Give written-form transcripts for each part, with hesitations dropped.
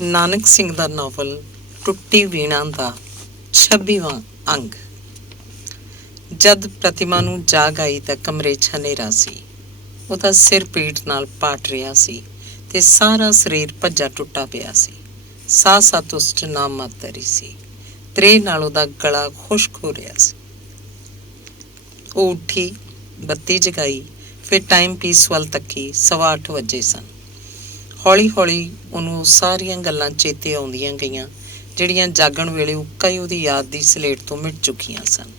ਨਾਨਕ ਸਿੰਘ ਦਾ novel ਟੁੱਟੀ ਵੀਣਾ ਦਾ 26ਵਾਂ ਅੰਗ। ਜਦ ਪ੍ਰਤਿਮਾ ਨੂੰ ਜਾਗ ਆਈ ਤਾਂ ਕਮਰੇ 'ਚ ਹਨੇਰਾ ਸੀ। ਉਹਦਾ ਸਿਰ ਪੀੜ ਨਾਲ ਪਾਟ ਰਿਹਾ ਸੀ ਤੇ ਸਾਰਾ ਸਰੀਰ ਭੱਜਾ ਟੁੱਟਾ ਪਿਆ ਸੀ। ਸਾਹ ਸੱਤ ਉਸ 'ਚ ਨਾ ਮਾਤਰ ਹੀ ਸੀ। ਤ੍ਰੇਹ ਨਾਲ ਉਹਦਾ ਗਲਾ ਖੁਸ਼ਕ ਹੋ ਰਿਹਾ ਸੀ। ਉਹ ਉੱਠੀ, ਬੱਤੀ ਜਗਾਈ, ਫਿਰ ਟਾਈਮ ਪੀਸ ਵੱਲ ਤੱਕੀ। 8:15 ਵਜੇ ਸਨ। ਹੌਲੀ ਹੌਲੀ ਉਹਨੂੰ ਸਾਰੀਆਂ ਗੱਲਾਂ ਚੇਤੇ ਆਉਂਦੀਆਂ ਗਈਆਂ ਜਿਹੜੀਆਂ ਜਾਗਣ ਵੇਲੇ ਉੱਕਾ ਹੀ ਉਹਦੀ ਯਾਦ ਦੀ ਸਲੇਟ ਤੋਂ ਮਿਟ ਚੁੱਕੀਆਂ ਸਨ।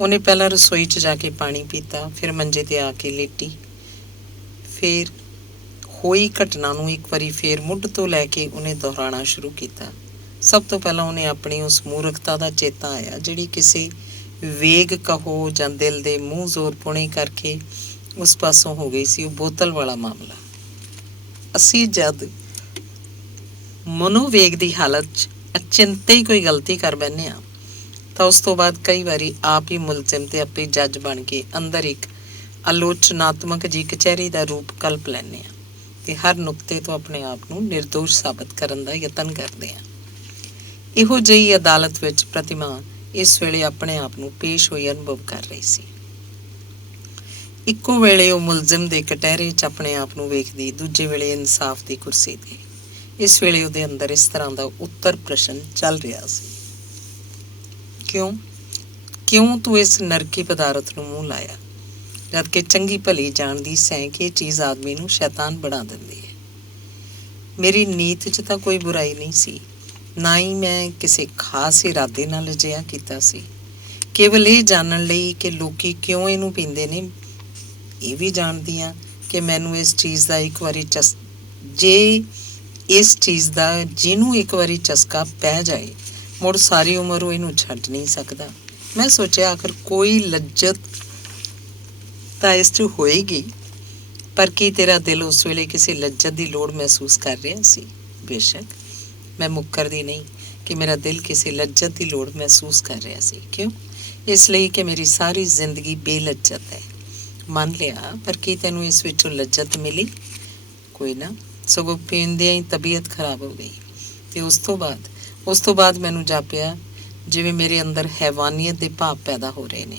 ਉਹਨੇ ਪਹਿਲਾਂ ਰਸੋਈ 'ਚ ਜਾ ਕੇ ਪਾਣੀ ਪੀਤਾ, ਫਿਰ ਮੰਜੇ 'ਤੇ ਆ ਕੇ ਲੇਟੀ। ਫਿਰ ਹੋਈ ਘਟਨਾ ਨੂੰ ਇੱਕ ਵਾਰੀ ਫੇਰ ਮੁੱਢ ਤੋਂ ਲੈ ਕੇ ਉਹਨੇ ਦੁਹਰਾਉਣਾ ਸ਼ੁਰੂ ਕੀਤਾ। ਸਭ ਤੋਂ ਪਹਿਲਾਂ ਉਹਨੇ ਆਪਣੀ ਉਸ ਮੂਰਖਤਾ ਦਾ ਚੇਤਾ ਆਇਆ ਜਿਹੜੀ ਕਿਸੇ ਵੇਗ ਕਹੋ ਜਾਂ ਦਿਲ ਦੇ ਮੂੰਹ ਜ਼ੋਰ ਪੁਣੇ ਕਰਕੇ ਉਸ ਪਾਸੋਂ ਹੋ ਗਈ ਸੀ। ਉਹ ਬੋਤਲ ਵਾਲਾ ਮਾਮਲਾ। ਅਸੀਂ ਜਦ ਮਨੋਵੇਗ ਦੀ ਹਾਲਤ 'ਚ ਅਚਿੰਤੇ ਹੀ ਕੋਈ ਗਲਤੀ ਕਰ ਬੈਠਦੇ ਹਾਂ ਤਾਂ ਉਸ ਤੋਂ ਬਾਅਦ ਕਈ ਵਾਰੀ ਆਪ ਹੀ ਮੁਲਜ਼ਮ ਤੇ ਆਪੇ ਜੱਜ ਬਣ ਕੇ ਅੰਦਰ ਇੱਕ ਆਲੋਚਨਾਤਮਕ ਜੀ ਕਚਹਿਰੀ ਦਾ ਰੂਪ ਕਲਪ ਲੈਂਦੇ ਹਾਂ ਤੇ ਹਰ ਨੁਕਤੇ ਤੋਂ ਆਪਣੇ ਆਪ ਨੂੰ ਨਿਰਦੋਸ਼ ਸਾਬਤ ਕਰਨ ਦਾ ਯਤਨ ਕਰਦੇ ਹਾਂ। ਇਹੋ ਜਿਹੀ ਅਦਾਲਤ ਵਿੱਚ ਪ੍ਰਤਿਮਾ ਇਸ ਵੇਲੇ ਆਪਣੇ ਆਪ ਨੂੰ ਪੇਸ਼ ਹੋਈ ਅਨੁਭਵ ਕਰ ਰਹੀ ਸੀ। ਇੱਕੋ ਵੇਲੇ ਉਹ ਮੁਲਜ਼ਮ ਦੇ ਕਟਹਿਰੇ 'ਚ ਆਪਣੇ ਆਪ ਨੂੰ ਵੇਖਦੀ, ਦੂਜੇ ਵੇਲੇ ਇਨਸਾਫ ਦੀ ਕੁਰਸੀ 'ਤੇ। ਇਸ ਵੇਲੇ ਉਹਦੇ ਅੰਦਰ ਇਸ ਤਰ੍ਹਾਂ ਦਾ ਉੱਤਰ ਪ੍ਰਸ਼ਨ ਚੱਲ ਰਿਹਾ ਸੀ, ਕਿਉਂ ਤੂੰ ਇਸ ਨਰਕੀ ਪਦਾਰਥ ਨੂੰ ਮੂੰਹ ਲਾਇਆ, ਜਦ ਕਿ ਚੰਗੀ ਭਲੀ ਜਾਣਦੀ ਸੈਂ ਕਿ ਇਹ ਚੀਜ਼ ਆਦਮੀ ਨੂੰ ਸ਼ੈਤਾਨ ਬਣਾ ਦਿੰਦੀ ਹੈ। ਮੇਰੀ ਨੀਤ 'ਚ ਤਾਂ ਕੋਈ ਬੁਰਾਈ ਨਹੀਂ ਸੀ, ਨਾ ਹੀ ਮੈਂ ਕਿਸੇ ਖਾਸ ਇਰਾਦੇ ਨਾਲ ਅਜਿਹਾ ਕੀਤਾ ਸੀ। ਕੇਵਲ ਇਹ ਜਾਣਨ ਲਈ ਕਿ ਲੋਕੀ ਕਿਉਂ ਇਹਨੂੰ ਪੀਂਦੇ ਨੇ। ਇਹ ਵੀ ਜਾਣਦੀ ਹਾਂ ਕਿ ਮੈਨੂੰ ਇਸ ਚੀਜ਼ ਦਾ ਇੱਕ ਵਾਰੀ ਜਿਹਨੂੰ ਇੱਕ ਵਾਰੀ ਚਸਕਾ ਪੈ ਜਾਏ ਮੁੜ ਸਾਰੀ ਉਮਰ ਉਹ ਇਹਨੂੰ ਛੱਡ ਨਹੀਂ ਸਕਦਾ। ਮੈਂ ਸੋਚਿਆ ਆਖਰ ਕੋਈ ਲੱਜਤ ਤਾਂ ਇਸ 'ਚ ਹੋਏਗੀ, ਪਰ ਕੀ ਤੇਰਾ ਦਿਲ ਉਸ ਵੇਲੇ ਕਿਸੇ ਲੱਜਤ ਦੀ ਲੋੜ ਮਹਿਸੂਸ ਕਰ ਰਿਹਾ ਸੀ? ਬੇਸ਼ੱਕ ਮੈਂ ਮੁੱਕਰਦੀ ਨਹੀਂ ਕਿ ਮੇਰਾ ਦਿਲ ਕਿਸੇ ਲੱਜਤ ਦੀ ਲੋੜ ਮਹਿਸੂਸ ਕਰ ਰਿਹਾ ਸੀ। ਕਿਉਂ? ਇਸ ਲਈ ਕਿ ਮੇਰੀ ਸਾਰੀ ਜ਼ਿੰਦਗੀ ਬੇਲੱਜਤ ਹੈ। ਮੰਨ ਲਿਆ, ਪਰ ਕੀ ਤੈਨੂੰ ਇਸ ਵਿੱਚੋਂ ਲੱਜਤ ਮਿਲੀ? ਕੋਈ ਨਾ, ਸਗੋਂ ਪੀਂਦਿਆਂ ਹੀ ਤਬੀਅਤ ਖਰਾਬ ਹੋ ਗਈ। ਤੇ ਉਸ ਤੋਂ ਬਾਅਦ ਮੈਨੂੰ ਜਾਪਿਆ ਜਿਵੇਂ ਮੇਰੇ ਅੰਦਰ ਹੈਵਾਨੀਅਤ ਦੇ ਭਾਵ ਪੈਦਾ ਹੋ ਰਹੇ ਨੇ